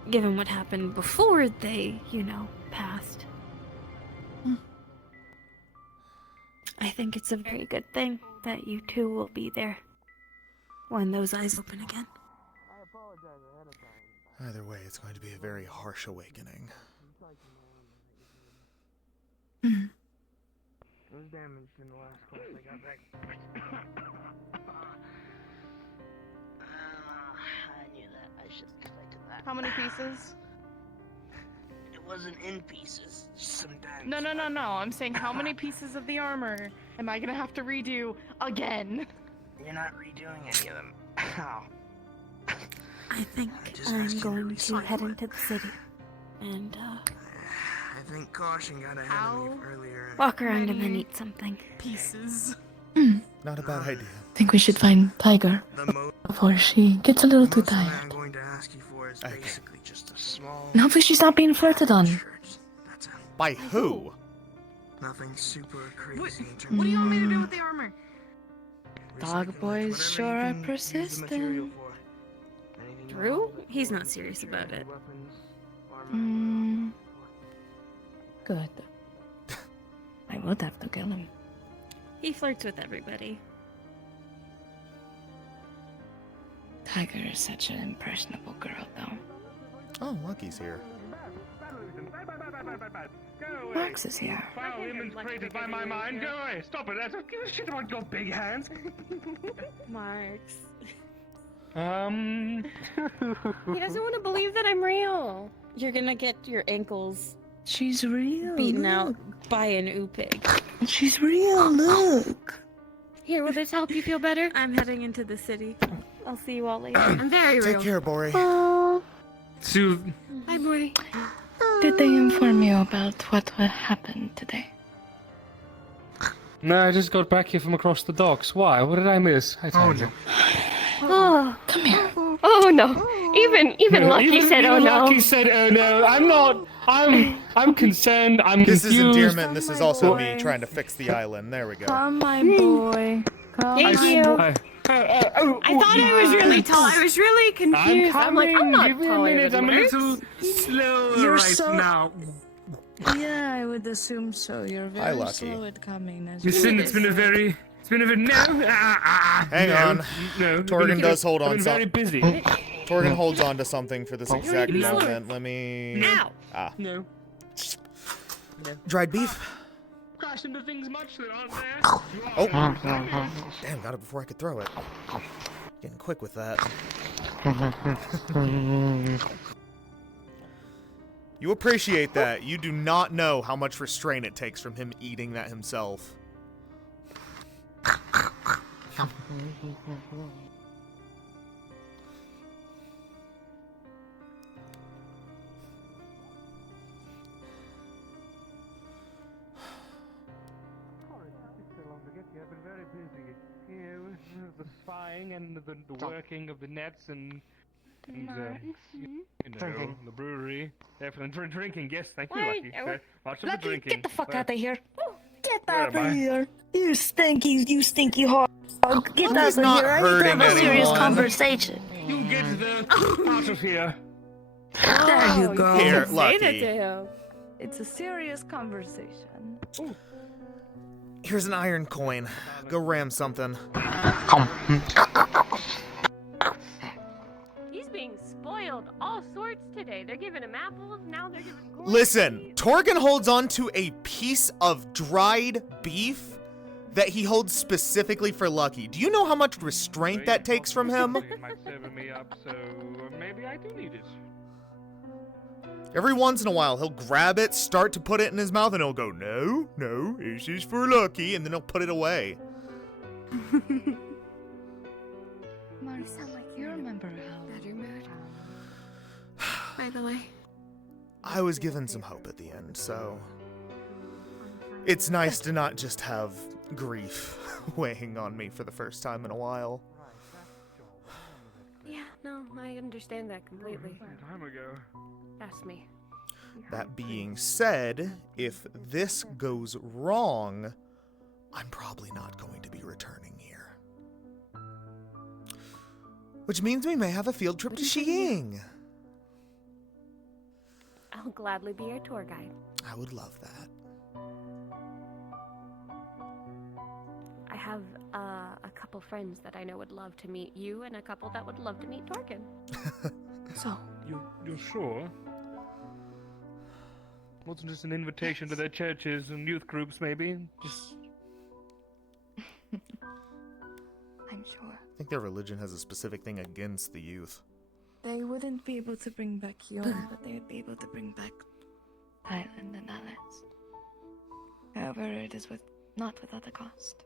given what happened before they, passed, I think it's a very good thing that you two will be there when those eyes open again. Either way, it's going to be a very harsh awakening. It was damaged in the last quest I got back. suspicious because I did that. How many pieces? It wasn't in pieces, just some dents. No. I'm saying how many pieces of the armor am I gonna have to redo again? You're not redoing any of them. Ow. I think I'm going to head into the city and I think caution got ahead of me earlier. walk around and then eat something. Pieces. Not a bad idea. I think we should find Tiger before she gets a little too tired. I'm going to ask you for is basically just a small. And hopefully she's not being flirted on. By who? Nothing super crazy in terms What do you want me to do of with the armor? Dog boys sure are persistent. Drew? He's not serious about it. Good. I would have to kill him. He flirts with everybody. Tiger is such an impressionable girl, though. Oh, Lucky's here. Max is here. Foul image created by my mind. Go away. Stop it. I don't give a shit about your big hands. Marks. He He doesn't want to believe that I'm real. You're gonna get your ankles She's real. beaten out by an oopig. She's real, look. Here, will this help you feel better? I'm heading into the city. I'll see you all later. I'm very real. Take care, Bori. Hi, Bori. Did they inform you about what happened today? No, I just got back here from across the docks. Why? What did I miss? I told you. Oh, come here. Oh no. Even Lucky said, "Oh even no." Lucky said, "Oh no." I'm not. I'm concerned. I'm This confused. is endearment. This is also me trying to fix the island. There we go. Come, my boy. Come, Thank my you. boy. I thought I was really tall. I was really confused. I'm like, I'm not Give me a taller minute. than I'm a Max. little slow You're right so- now. Yeah, I would assume so. You're Hi, very Lucky. slow at coming. As Listen, well. it's been a very no. Hang no, on. No. Torgan does hold I've on. been very busy. Torgan holds on to something for this exact You're slow. moment. Let me. Ow. Ah. No. Dried beef. Crash into things much that aren't there. Oh. Damn, got it before I could throw it. Getting quick with that. You appreciate that. You do not know how much restraint it takes from him eating that himself. I've been very busy. Yeah, with the spying and the working of the nets and you know, Drinking. the brewery. Definitely drinking. Yes, thank you, Why- Lucky. Much of the Lucky, drinking. get the fuck out of here. Get Where out am of I? here. You stinky hog. Get out Lucky's of not here. I need to hurting have a serious anyone. conversation. You get the out of here. There you go. Here, Say Lucky. that to him. It's a serious conversation. Here's an iron coin. Go ram something. He's being spoiled all sorts today. They're giving him apples, now they're giving corn. Listen, Torgan holds on to a piece of dried beef that he holds specifically for Lucky. Do you know how much restraint that takes from him? It might sober me up, so maybe I do need it. Every once in a while, he'll grab it, start to put it in his mouth, and he'll go, "No, no, this is for Lucky," and then he'll put it away. Mark, you sound like you remember how Better mood. By the way. I was given some hope at the end, so it's nice to not just have grief weighing on me for the first time in a while. Yeah, no, I understand that completely. Time ago. Trust me. That being said, if this goes wrong, I'm probably not going to be returning here. Which means we may have a field trip to Xi'ing. I'll gladly be your tour guide. I would love that. I have a couple friends that I know would love to meet you, and a couple that would love to meet Torkin. So, You're sure? Wasn't just an invitation to their churches and youth groups, maybe? Just I'm sure. I think their religion has a specific thing against the youth. They wouldn't be able to bring back Yon, but they would be able to bring back Highland and Alice. However, it is not without a cost.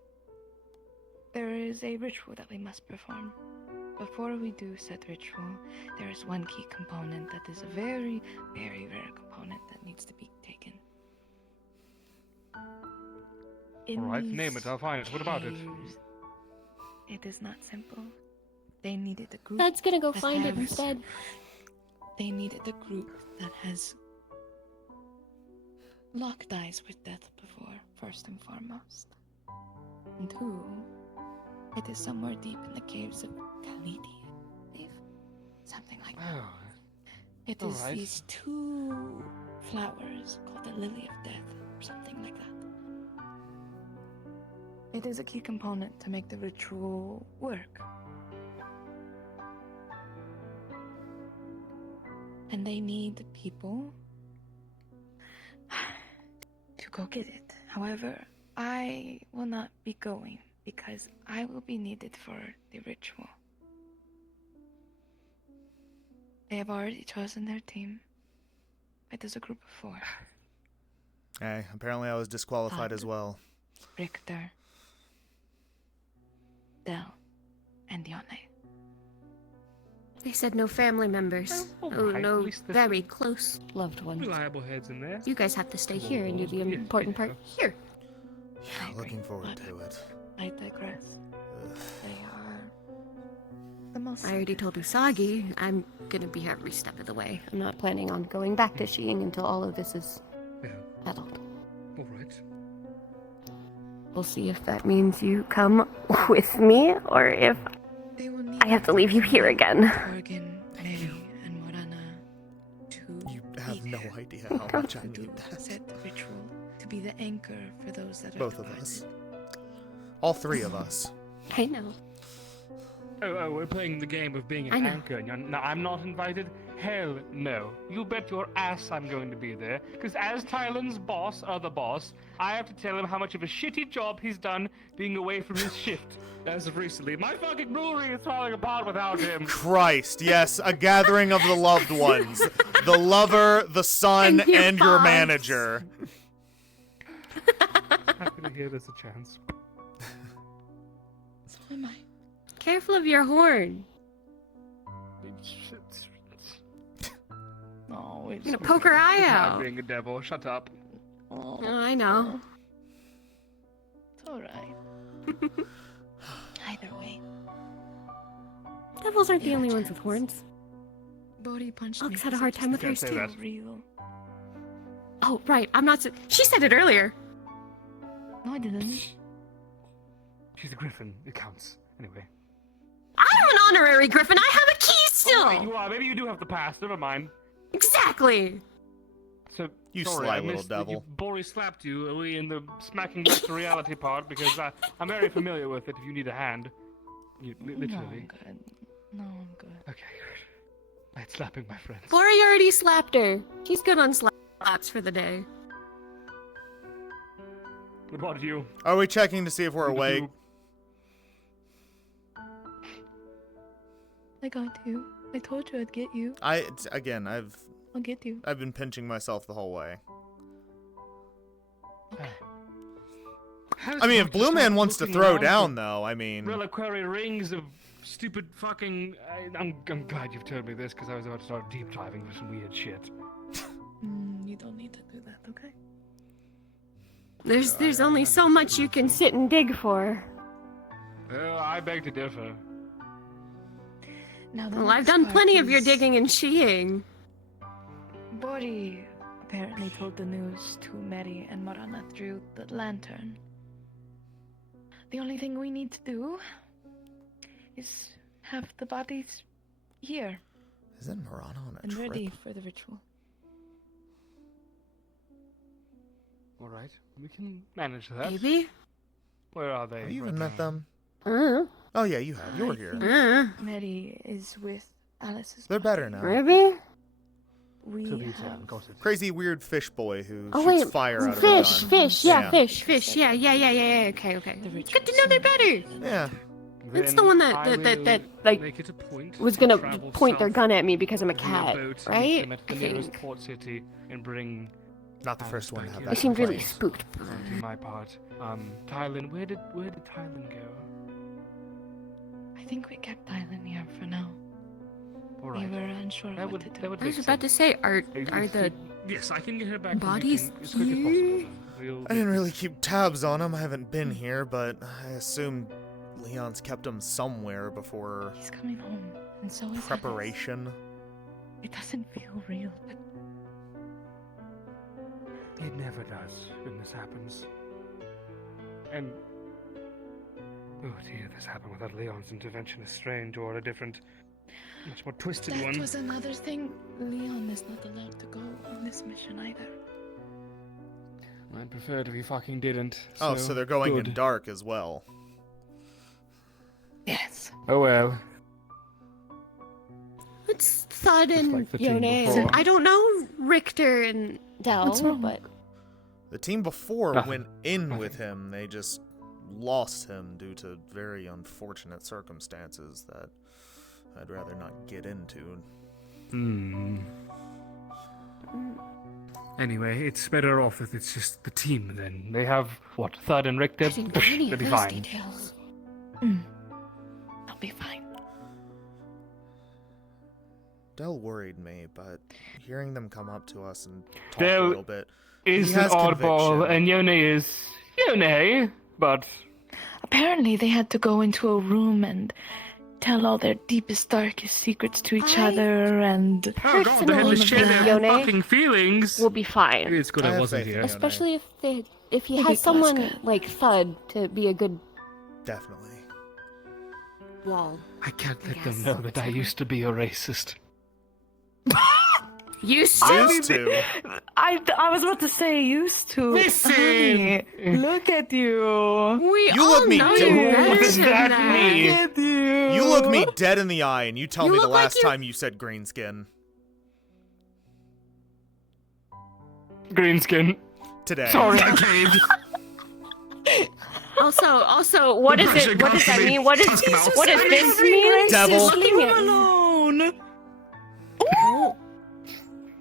There is a ritual that we must perform. Before we do said ritual, there is one key component that is a very, very rare component that needs to be taken. Alright, name it, I'll find it. What about it? It is not simple. They needed a group. Dad's gonna go that find it has- instead. They needed a group that has locked eyes with death before, first and foremost. And two, it is somewhere deep in the caves of Kalidi, I believe. Something like that. Oh, It is alright. these two flowers called the Lily of Death, or something like that. It is a key component to make the ritual work. And they need people to go get it. However, I will not be going because I will be needed for the ritual. They have already chosen their team. It is a group of 4. Hey, apparently I was disqualified as well. Richter, Del, and Yone. They said no family members. all Oh, right, at no least there's very close loved ones. Reliable heads in there. You guys have to stay here and do the important part here. Yeah, looking forward to it. I digress. They are the most. I already told Usagi I'm gonna be here every step of the way. I'm not planning on going back to Shiing until all of this is settled. Alright. We'll see if that means you come with me or if I have to leave you here again. Morgan, Mary, and Morana to You have no idea how much I need that. set the ritual to be the anchor for those that are Both of departed. us. All 3 of us. I know. Oh, we're playing the game of being I an know. anchor, and I'm not invited? Hell no. You bet your ass I'm going to be there, because as Tylen's boss, other boss, I have to tell him how much of a shitty job he's done being away from his shift. As of recently, my fucking brewery is falling apart without him. Christ, yes, a gathering of the loved ones. The lover, the son, and your manager. Happy to hear there's a chance. So am I. Careful of your horn. No, it's I'm gonna poke her eye It's not out. being a devil. Shut up. Oh, I know. It's alright. Either way. Devils aren't the only ones with horns. Bodhi punched me. Alex had a hard time with hers say too. that. Real. Oh, right. I'm not. She said it earlier. No, I didn't. She's a griffin. It counts. Anyway. I'm an honorary griffin. I have a key still. Alright, you are. Maybe you do have the pass. Never mind. Exactly. So, You sorry, sly I little missed that devil. Bori slapped you in the smacking back to reality part because I'm very familiar with it. If you need a hand, No, literally. I'm good. No, I'm good. Okay, good. Like slapping my friends. Bori already slapped her. She's good on slaps for the day. What about you? Are we checking to see if we're awake? I got you. I told you I'd get you. Again, I'll get you. I've been pinching myself the whole way. I mean, if Blue Man wants to throw down, though, I mean... Reliquary rings of stupid fucking... I'm glad you've told me this, because I was about to start deep diving for some weird shit. You don't need to do that, okay? There's only so much you can sit and dig for. I beg to differ. Now, the Well, I've next done part plenty of your is- digging and sheeing. Bori apparently told the news to Mary and Morana through the lantern. The only thing we need to do is have the bodies here Isn't Morana on a and trip? ready for the ritual. Alright, we can manage that. Maybe? Where are they? Have you right even met now? them? Uh, Oh, yeah, you have. You were I here. think Mary is with Alice's. They're better now. Maybe? We To be have found, got it. Crazy weird fish boy who Oh shoots wait, fire out of a fish, gun. fish, yeah, fish. Yeah. Okay. Good to know they're better. Yeah. It's the one that like make it a point was to gonna travel point their south gun at me because I'm a via cat, boat, meet right? them at the I nearest think. port city and bring. Not the first one to have They that. seemed really complaint. spooked. Do my part. Tylen, where did Tylen go? I think we kept Tylen here for now. All We right. were unsure That what would to do. that would I was make about to sense. say, are If the yes, I can get her back bodies as quick as here? possible. We'll I didn't get really this- keep tabs on him. I haven't been here, but I assume Leon's kept him somewhere before He's coming home, and so is preparation. Alice. It doesn't feel real, but It never does when this happens. And oh dear, this happened without Leon's intervention is strange or a different, much more twisted that one. was another thing. Leon is not allowed to go on this mission either. I'd prefer if he fucking didn't. Oh, so they're going good. in dark as well. Yes. Oh well. It's Thud Just and like the team Yone. before. I don't know Richter and Dell, What's wrong? but The team before Nothing. went in with him. They just lost him due to very unfortunate circumstances that I'd rather not get into. Anyway, it's better off if it's just the team then. They have, what, Thud and Richter? I didn't get any They'll of be those fine. details. I'll be fine. Dell worried me, but hearing them come up to us and talk Dell a little bit, is he an has oddball, conviction. and Yone is Yone, but Apparently, they had to go into a room and tell all their deepest, darkest secrets to each other, and oh god, they had to share their Yone fucking feelings. We'll be fine. Maybe it's good I I have wasn't faith in here. Yone. Especially if he Maybe has someone Glasgow. like Thud to be a good Definitely. wall. I can't let guess. them know that I used to be a racist. Used Used to. I was about to say used to. Listen! Honey, look at you. We You all look me know dead. you're better What does than that that. mean? Look at you. You look me dead in the eye and you tell You me the look like last you- time you said green skin. Greenskin. Today. Sorry, I caved. Also, what is Pressure it? What got does to that me. mean? What does this mean? Devil. Looking at alone.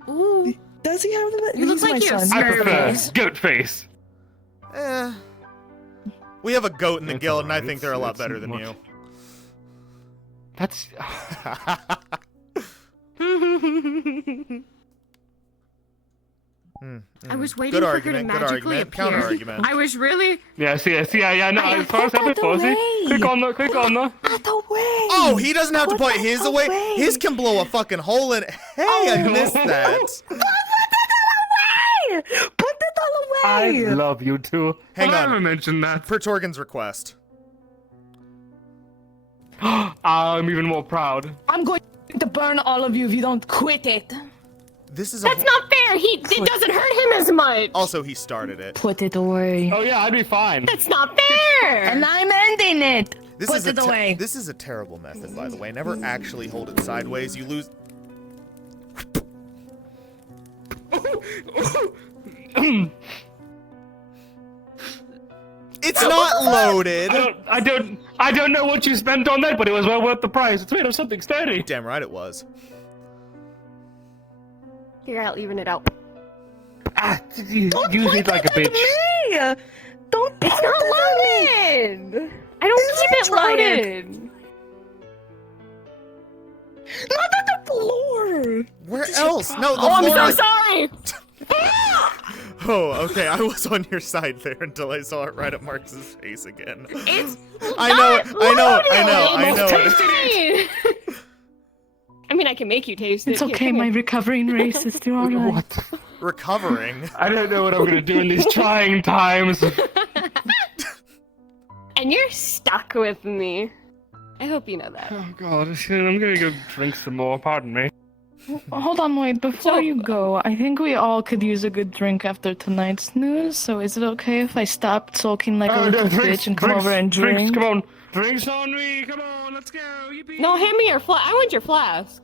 Ooh, Does he have the? You look he's like my you have son. I Scary prefer face. goat face. We have a goat in the It's guild, and I alright. think they're a lot It's better than much- you. That's. I was waiting Good for argument, her to good magically argument, counter appear. argument. I was really. Yeah, yeah, no, I as far as put I'm that supposed to. away. Click on the. Out away. Oh, he doesn't have to Put put that his away. away. His can blow a fucking hole in. Hey, I missed that. Put it all I away. love you too. Hang I on. never mentioned that. Per Torgen's request. I'm even more proud. I'm going to burn all of you if you don't quit it. This is That's not fair. It doesn't hurt him as much. Also, he started it. Put it away. Oh yeah, I'd be fine. That's not fair. And I'm ending it. This Put is it away. This is a terrible method, by the way. Never actually hold it sideways. You lose. It's not loaded. I don't know what you spent on that, but it was well worth the price. It's made of something sturdy. Damn right it was. Here, I'll even it out. Use it like a bitch. Me. Don't. It's not loaded. I don't keep it loaded. Not on the floor. Where else? No, the Oh, I'm floor so is- sorry. Oh, okay. I was on your side there until I saw it right at Marcus's face again. It's I know, I know. Tasty. I mean, I can make you taste it. It's Here, okay. come My here. recovering race is still alright. What? Recovering. I don't know what I'm gonna do in these trying times. And you're stuck with me. I hope you know that. Oh god, I'm gonna go drink some more. Pardon me. Hold on, wait. Before you go, I think we all could use a good drink after tonight's news. So is it okay if I stop sulking like a little bitch and come over and drink? Drinks, come on. Drinks on me. Come on, let's go. Yippee. No, hand me your flask. I want your flask.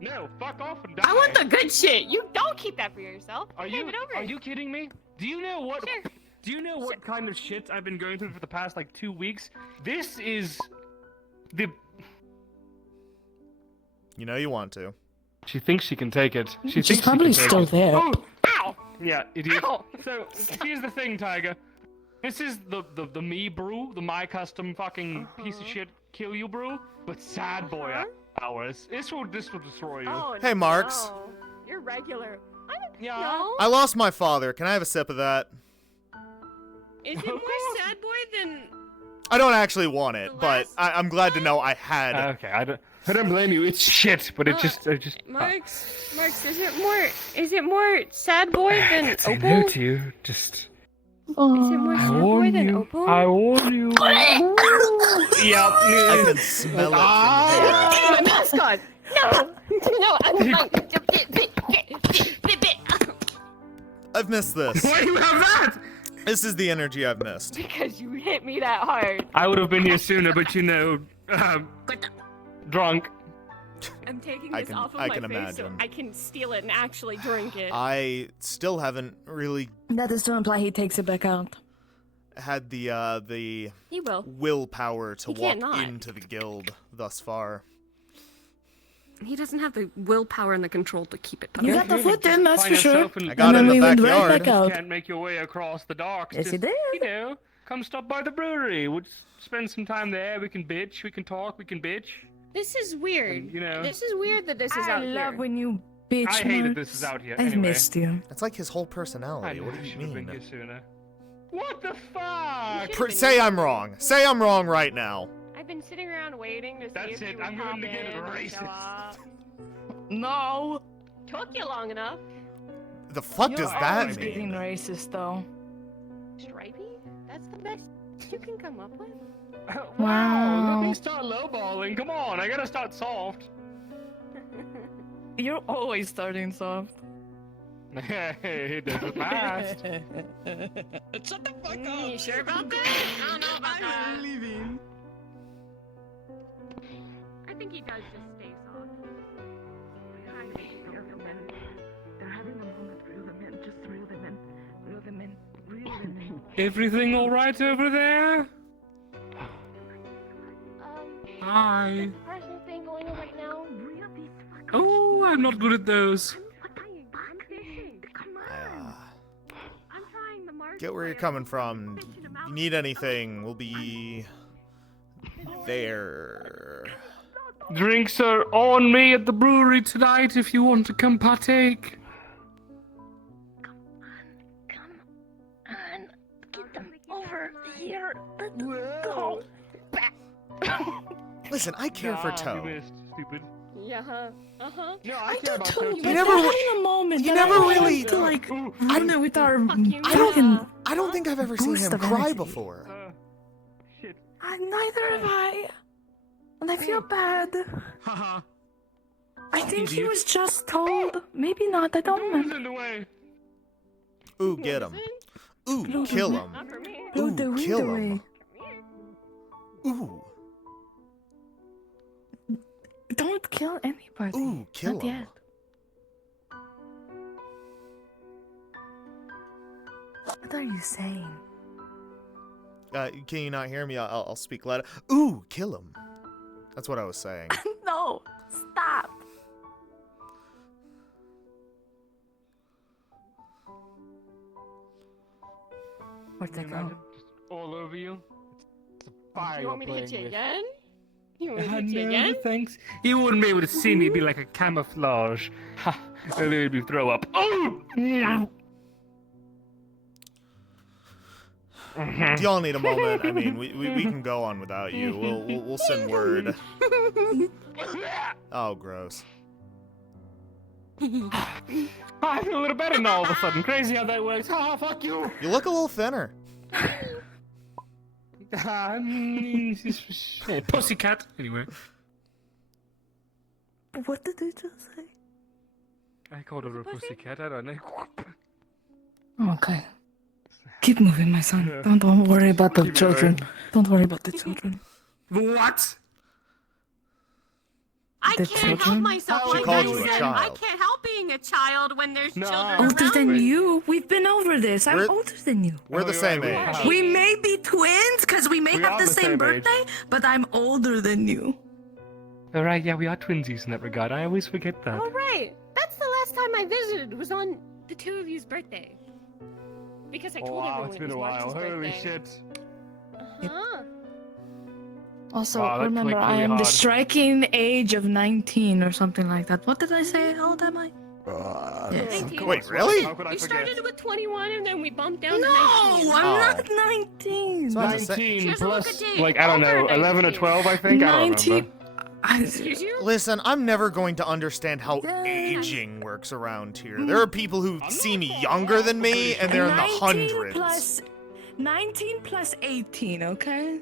No, fuck off and die. I want the good shit. You don't keep that for yourself. Are Hand you it over. are you kidding me? Do you know what? Sure. Do you know what kind of shit I've been going through for the past like 2 weeks? This is You know you want to. She thinks she can take it. She She's thinks probably she can still take it. there. Oh, ow! Yeah, idiot. So here's the thing, Tiger. This is the me brew, the my custom fucking piece of shit kill you brew, but sad boy hours. This will destroy you. Oh, Hey, Marks. no. You're regular. Yeah. No. I lost my father. Can I have a sip of that? Is it more sad boy than? I don't actually want it, but I'm glad to know I had. Okay, I don't blame you. It's shit, but it just Marks, is it more sad boy than say Opal? no to you. Just. Is it more sad boy than Opal? I warn you. Yeah. I can smell it Get my mask on. No, I'm fine. I've missed this. Why do you have that? This is the energy I've missed. Because you hit me that hard. I would have been here sooner, but drunk. I'm taking I this can- off of I my can face so imagine. I can steal it and actually drink it. I still haven't really That is to imply he takes it back out. had the He will. willpower to He walk can't not. into the guild thus far. He doesn't have the willpower and the control to keep it. You got the foot in, that's Find for sure. yourself I got And it then in the we went right backyard. back out. Can't make your way across the docks. Yes, you Just, did. You know, come stop by the brewery. We'll just spend some time there. We can bitch. We can talk. We can bitch. This is weird. And, you know. This is weird that this is I out love here. when you bitch. I hate that Marks. this is out here. I've Anyway. missed you. That's like his whole I personality. know What I do you should have been mean? here sooner. What the fuck? Say I'm wrong. Say I'm wrong right now. I've been sitting around waiting to see That's if it, you would I'm pop going to get in or racist. show up. No. Took you long enough. The fuck You're does that always getting mean? racist, though. Stripey? That's the best you can come up with? Wow. Let Wow. me start lowballing. Come on, I gotta start soft. You're always starting soft. Hey, it doesn't last. Shut the fuck You sure about that? I don't know about that. leaving. I think he does just stay soft. They're having a moment. Reel them in. Just reel them in. Reel them in. Reel them in. Everything alright over there? Hi. Personal thing going on right now. Oh, I'm not good at those. I'm trying the mark. Get where you're coming from. If you need anything, we'll be there. Drinks are on me at the brewery tonight if you want to come partake. And get them over here. Let's go. Listen, I care for You Toe. missed, stupid. Yeah. Uh-huh. No, I care do about too. Toe, But too. never- we're having a moment. you that never I want really- to like Ooh. run it with our I fucking. don't think I've ever seen Boost him of cry energy. before. Shit. Neither have I. And I feel bad. Haha. I think he Idiot. was just told. Maybe not. I don't Who's remember. in the way? Ooh, get him. Ooh, kill him. Not for me. Ooh, the kill window him. way. Ooh, Don't kill anybody. ooh, kill Not him. yet. What are you saying? Can you not hear me? I'll speak louder. Ooh, kill him. That's what I was saying. No, stop. Where'd they go? Imagine just all over you. It's a fire You want me to you're hit you playing with. again? You want me to hit you No, again? thanks. You wouldn't be able to see me. It'd be like a camouflage. Ha! It'll make me throw up. Oh! Do y'all need a moment? I mean, we can go on without you. We'll send word. Oh, gross. I feel a little better now all of a sudden. Crazy how that works. Ha! Fuck you! You look a little thinner. Hey, pussycat. Anyway. What did you just say? I called her a pussycat. I don't know. Okay. Keep moving, my son. Don't worry about the Keep children. going. Don't worry about the children. What? I The can't help children? myself. She Like called I you a said, I child. can't help being a child when there's No. children Older around than me. you? We've been over this. I'm We're- older than you. We're the same age. We may be twins, because we may have are the same age. birthday, but I'm older than you. All right, yeah, we are twinsies in that regard. I always forget that. Oh right, that's the last time I visited. Was on the two of you's birthday. Because I Oh, told wow, everyone it's it been was a while. March's Holy birthday. shit. Huh? Also, Wow, that remember, clicked I really am the hard. striking age of 19 or something like that. What did I say? How old am I? Yes. 19. Wait, really? How could I You forget? started with 21 and then we bumped down to 19. No, I'm Oh. not 19. 19 Here's a look plus, at Dave. like, I don't know, Older 11 or 19. 12, I think? I don't 19. remember. Excuse you? Listen, I'm never going to understand how aging works around here. There are people who seem younger than me, and they're in the 19 hundreds. plus 19 plus 18, okay?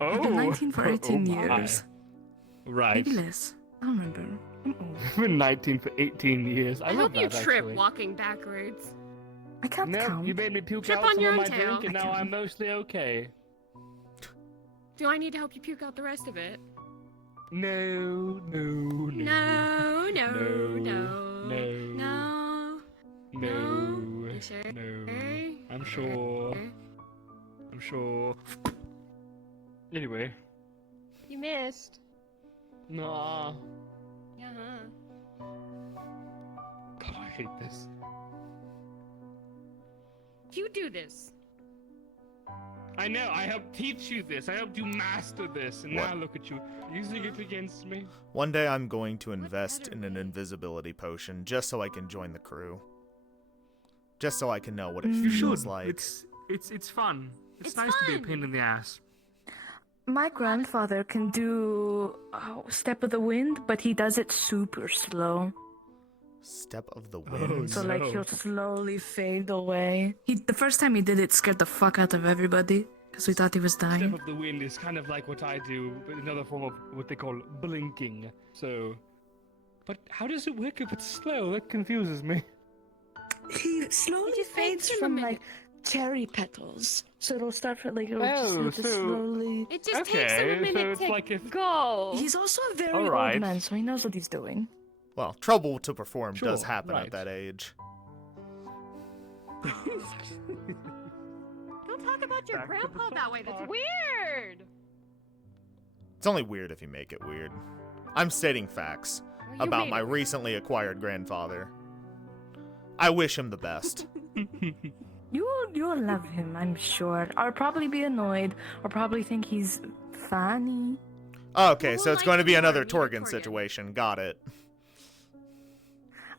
Oh. I've been 19 for 18 Oh my. years. Right. Maybe less. I don't remember. I'm old. I've been 19 for 18 years. I I love hope you that, trip actually. walking backwards. I can't No, count. you made me puke Trip out on some your of own my tail. drink, and now I'm mostly okay. Do I need to help you puke out the rest of it? No, no, no. No, no, No, no, no, no. You sure? no. I'm sure. I'm sure. Anyway. You missed. Nah. Uh-huh. God, I hate this. You do this. I know, I helped teach you this. I helped you master this, and What? now look at you, using it against me. One day I'm going to invest in an invisibility potion just so I can join the crew. Just so I can know what it You feels should. like. It's fun. It's nice to be a pain in the ass. My grandfather can do Step of the Wind, but he does it super slow. Step of the Wind. So like he'll slowly fade away. The first time he did it scared the fuck out of everybody because we thought he was dying. Step of the wind is kind of like what I do, but another form of what they call blinking. So, but how does it work if it's slow? That confuses me. He slowly just fades takes him a from minute. like cherry petals. So it'll start from like it'll just Oh, have to so- slowly. It just takes Okay, him a so minute it's to like if- go. He's also a very Alright. old man, so he knows what he's doing. Well, trouble to perform does Sure, happen right. at that age. Don't talk about your Back to the grandpa that way. That's weird. It's only weird if you make it weird. I'm stating facts You about made my it. recently acquired grandfather. I wish him the best. You'll love him, I'm sure. Or probably be annoyed, or probably think he's funny. Okay, so it's like going to be him more, another you get Torgan Torgan. situation. Got it.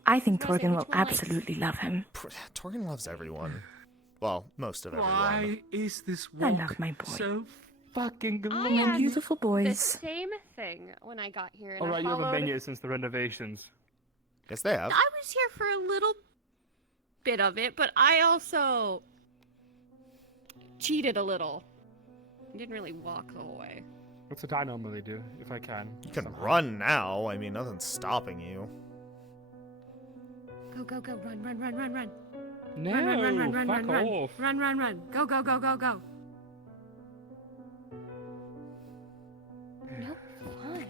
I think Rosie, Torgan which will one likes- absolutely love him. Torgan loves everyone. Well, most of everyone. Why is this I walk love my boy. so fucking I long? had Beautiful the boys. same thing when I got here. And Alright, I you haven't followed... been here since the renovations. Yes, they have. I was here for a little bit of it, but I also cheated a little. I didn't really walk the whole way. That's what I normally do, if I can. You can run now. I mean, nothing's stopping you. Go, go, go. Run, run, run, run, run. No, Run, run, run, run, run, fuck run, run. off. Run, run, run. Go, go, go, go, go. No fun.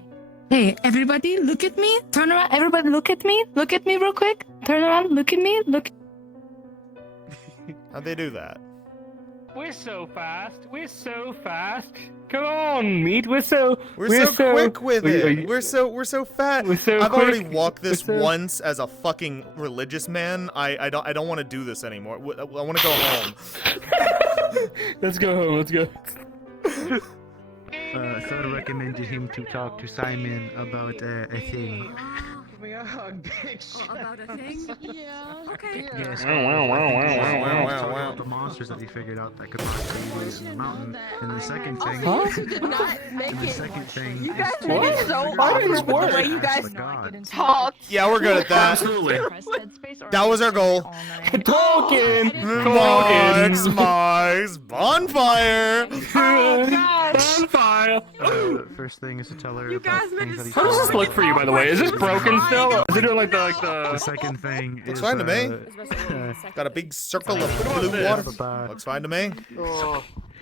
Hey, everybody, look at me. Turn around. Everybody, look at me. Look at me real quick. Turn around. Look at me. Look. How'd they do that? We're so fast. We're so fast. Come on, meat. We're so quick with Are it. you- We're so fat. We're so I've already quick. walked this We're so- once as a fucking religious man. I don't want to do this anymore. I want to go home. Let's go home. Let's go. Sir recommended him to talk to Simon about a thing. Give me a hug, bitch. About a thing? Yeah. Okay. Yes, wow. the monsters that he figured out that could possibly be in the mountain. And the second thing, Huh? and the second thing, You guys is make it to so figure hard out for who the way you is guys the god. Talk. Yeah, we're good at that. Absolutely. That was our goal. Talking. Marks, marks, bonfire. Bonfire. First thing is to tell her You about guys made things that he it How does this look for you, by the way? Is this broken still? Is it doing like The the? second thing Looks is fine to me. uh, Got a big circle of What blue about water. this? Looks fine to me.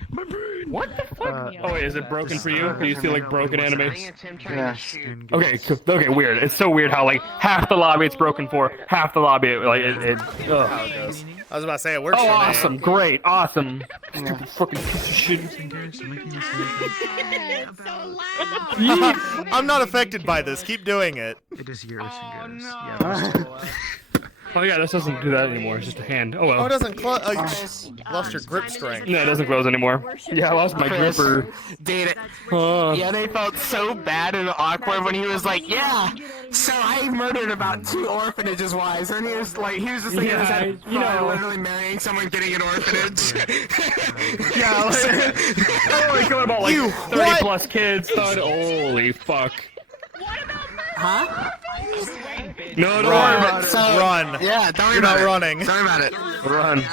What the fuck? Oh wait, is it broken for you? Do you see like broken anime? Yes. Okay, okay, weird. It's so weird how like half the lobby it's broken for, half the lobby like it How it goes. I was about to say it works Oh, for me. awesome, great, awesome. Stupid fucking piece of shit. I'm not affected by this. Keep doing it. It is yours, Fingers. Yeah. Oh yeah, this doesn't do that anymore. It's just a hand. Oh well. Oh, it doesn't close. You lost your grip strength. No, it doesn't close anymore. Yeah, I lost my gripper. Dude, yeah, they felt so bad and awkward when he was like, "Yeah, so I murdered about 2 orphanages wives," and he was just like, yeah, you know, literally marrying someone, getting an orphanage. Yeah, like, I only killed about like 30 plus kids. Thought, holy fuck. Huh? No, don't Run. worry about it. Run. Yeah, don't worry You're about not it. running. Don't worry about it. Run.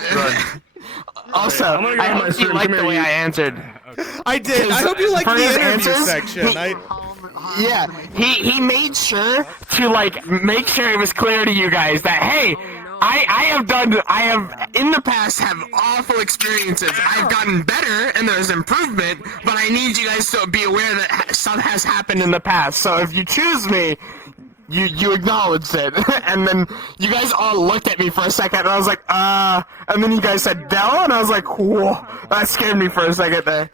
Also, I'm gonna go I on my hope you stream. liked Come the here, way you- I answered. I did. I hope you liked For the his interview answers, section. Yeah, he made sure to like make sure it was clear to you guys that hey, I have in the past have awful experiences. I've gotten better and there's improvement, but I need you guys to be aware that stuff has happened in the past. So if you choose me, you acknowledged it, and then you guys all looked at me for a second, and I was like, and then you guys said Dell, and I was like, whoa, that scared me for a second there.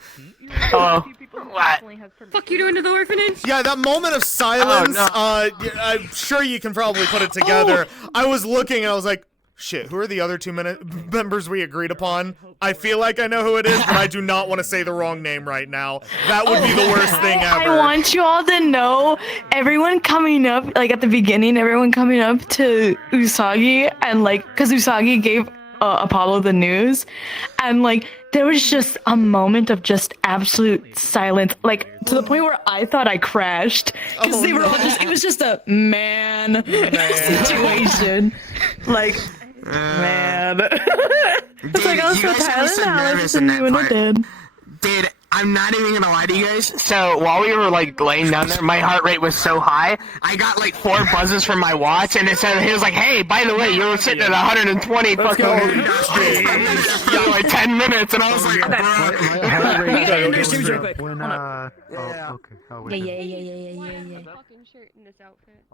Hello. What? Fuck you doing to the orphanage? Yeah, that moment of silence, I'm sure you can probably put it together. I was looking and I was like, shit, who are the other 2 members we agreed upon? I feel like I know who it is, but I do not want to say the wrong name right now. That would be the worst thing ever. I want you all to know, everyone coming up, like at the beginning, everyone coming up to Usagi, and like, because Usagi gave Apollo the news, and like, there was just a moment of just absolute silence, like to the point where I thought I crashed, because they were all just, it was just a man situation. Like, man. It's like, I was so tired and Alex and you and I did. Dude, I'm not even gonna lie to you guys. So while we were like laying down there, my heart rate was so high. I got like 4 buzzes from my watch, and it said he was like, "Hey, by the way, you're sitting at 120 fucking for like 10 minutes," and I was like, "Bro." We gotta end our streams real quick. When Yeah. okay. Oh, Yeah, wait. yeah.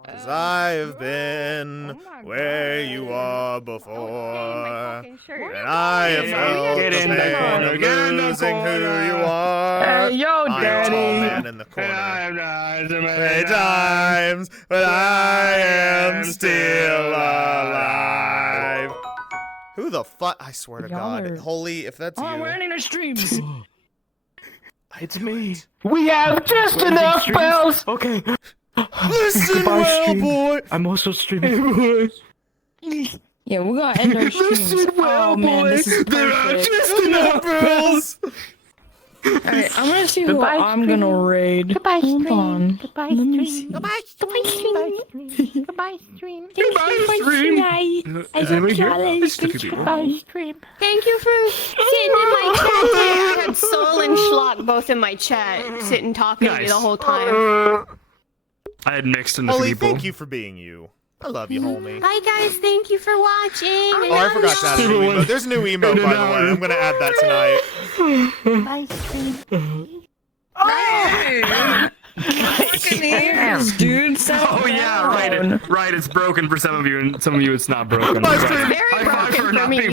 Cause I've been where you are before, and I have felt the pain of losing who you are. Hey, yo, I'm a Daddy. tall man in the corner. Many times, but I am still alive. Who the fuck? I swear to God, are- Holy, if that's Oh, you. we're ending our streams. It's me. We have just enough bells. Okay. Listen, Goodbye, well, stream. boy. I'm also streaming. Yeah, we're gonna end our streams. Oh man, this is perfect. Just enough bells. Alright, I'm gonna see who Goodbye, I'm gonna raid. Goodbye, Hold stream. on. Goodbye, Let me stream. see. Goodbye, stream. Goodbye, stream. Goodbye, stream. Is anybody here? Goodbye, stream. Thank you for sitting in my chat there. I had Soul and Schlock both in my chat, sitting talking to me the whole time. I had mixed in the Holy, people. thank you for being you. I love you, homie. Bye, guys. Thank you for watching. Oh, I forgot to add a new emote. There's a new emote, by the way. I'm gonna add that tonight. Bye, stream. Fucking ears, dude. Oh yeah, right. It's broken for some of you, and some of you it's not broken. My stream. Very broken for me.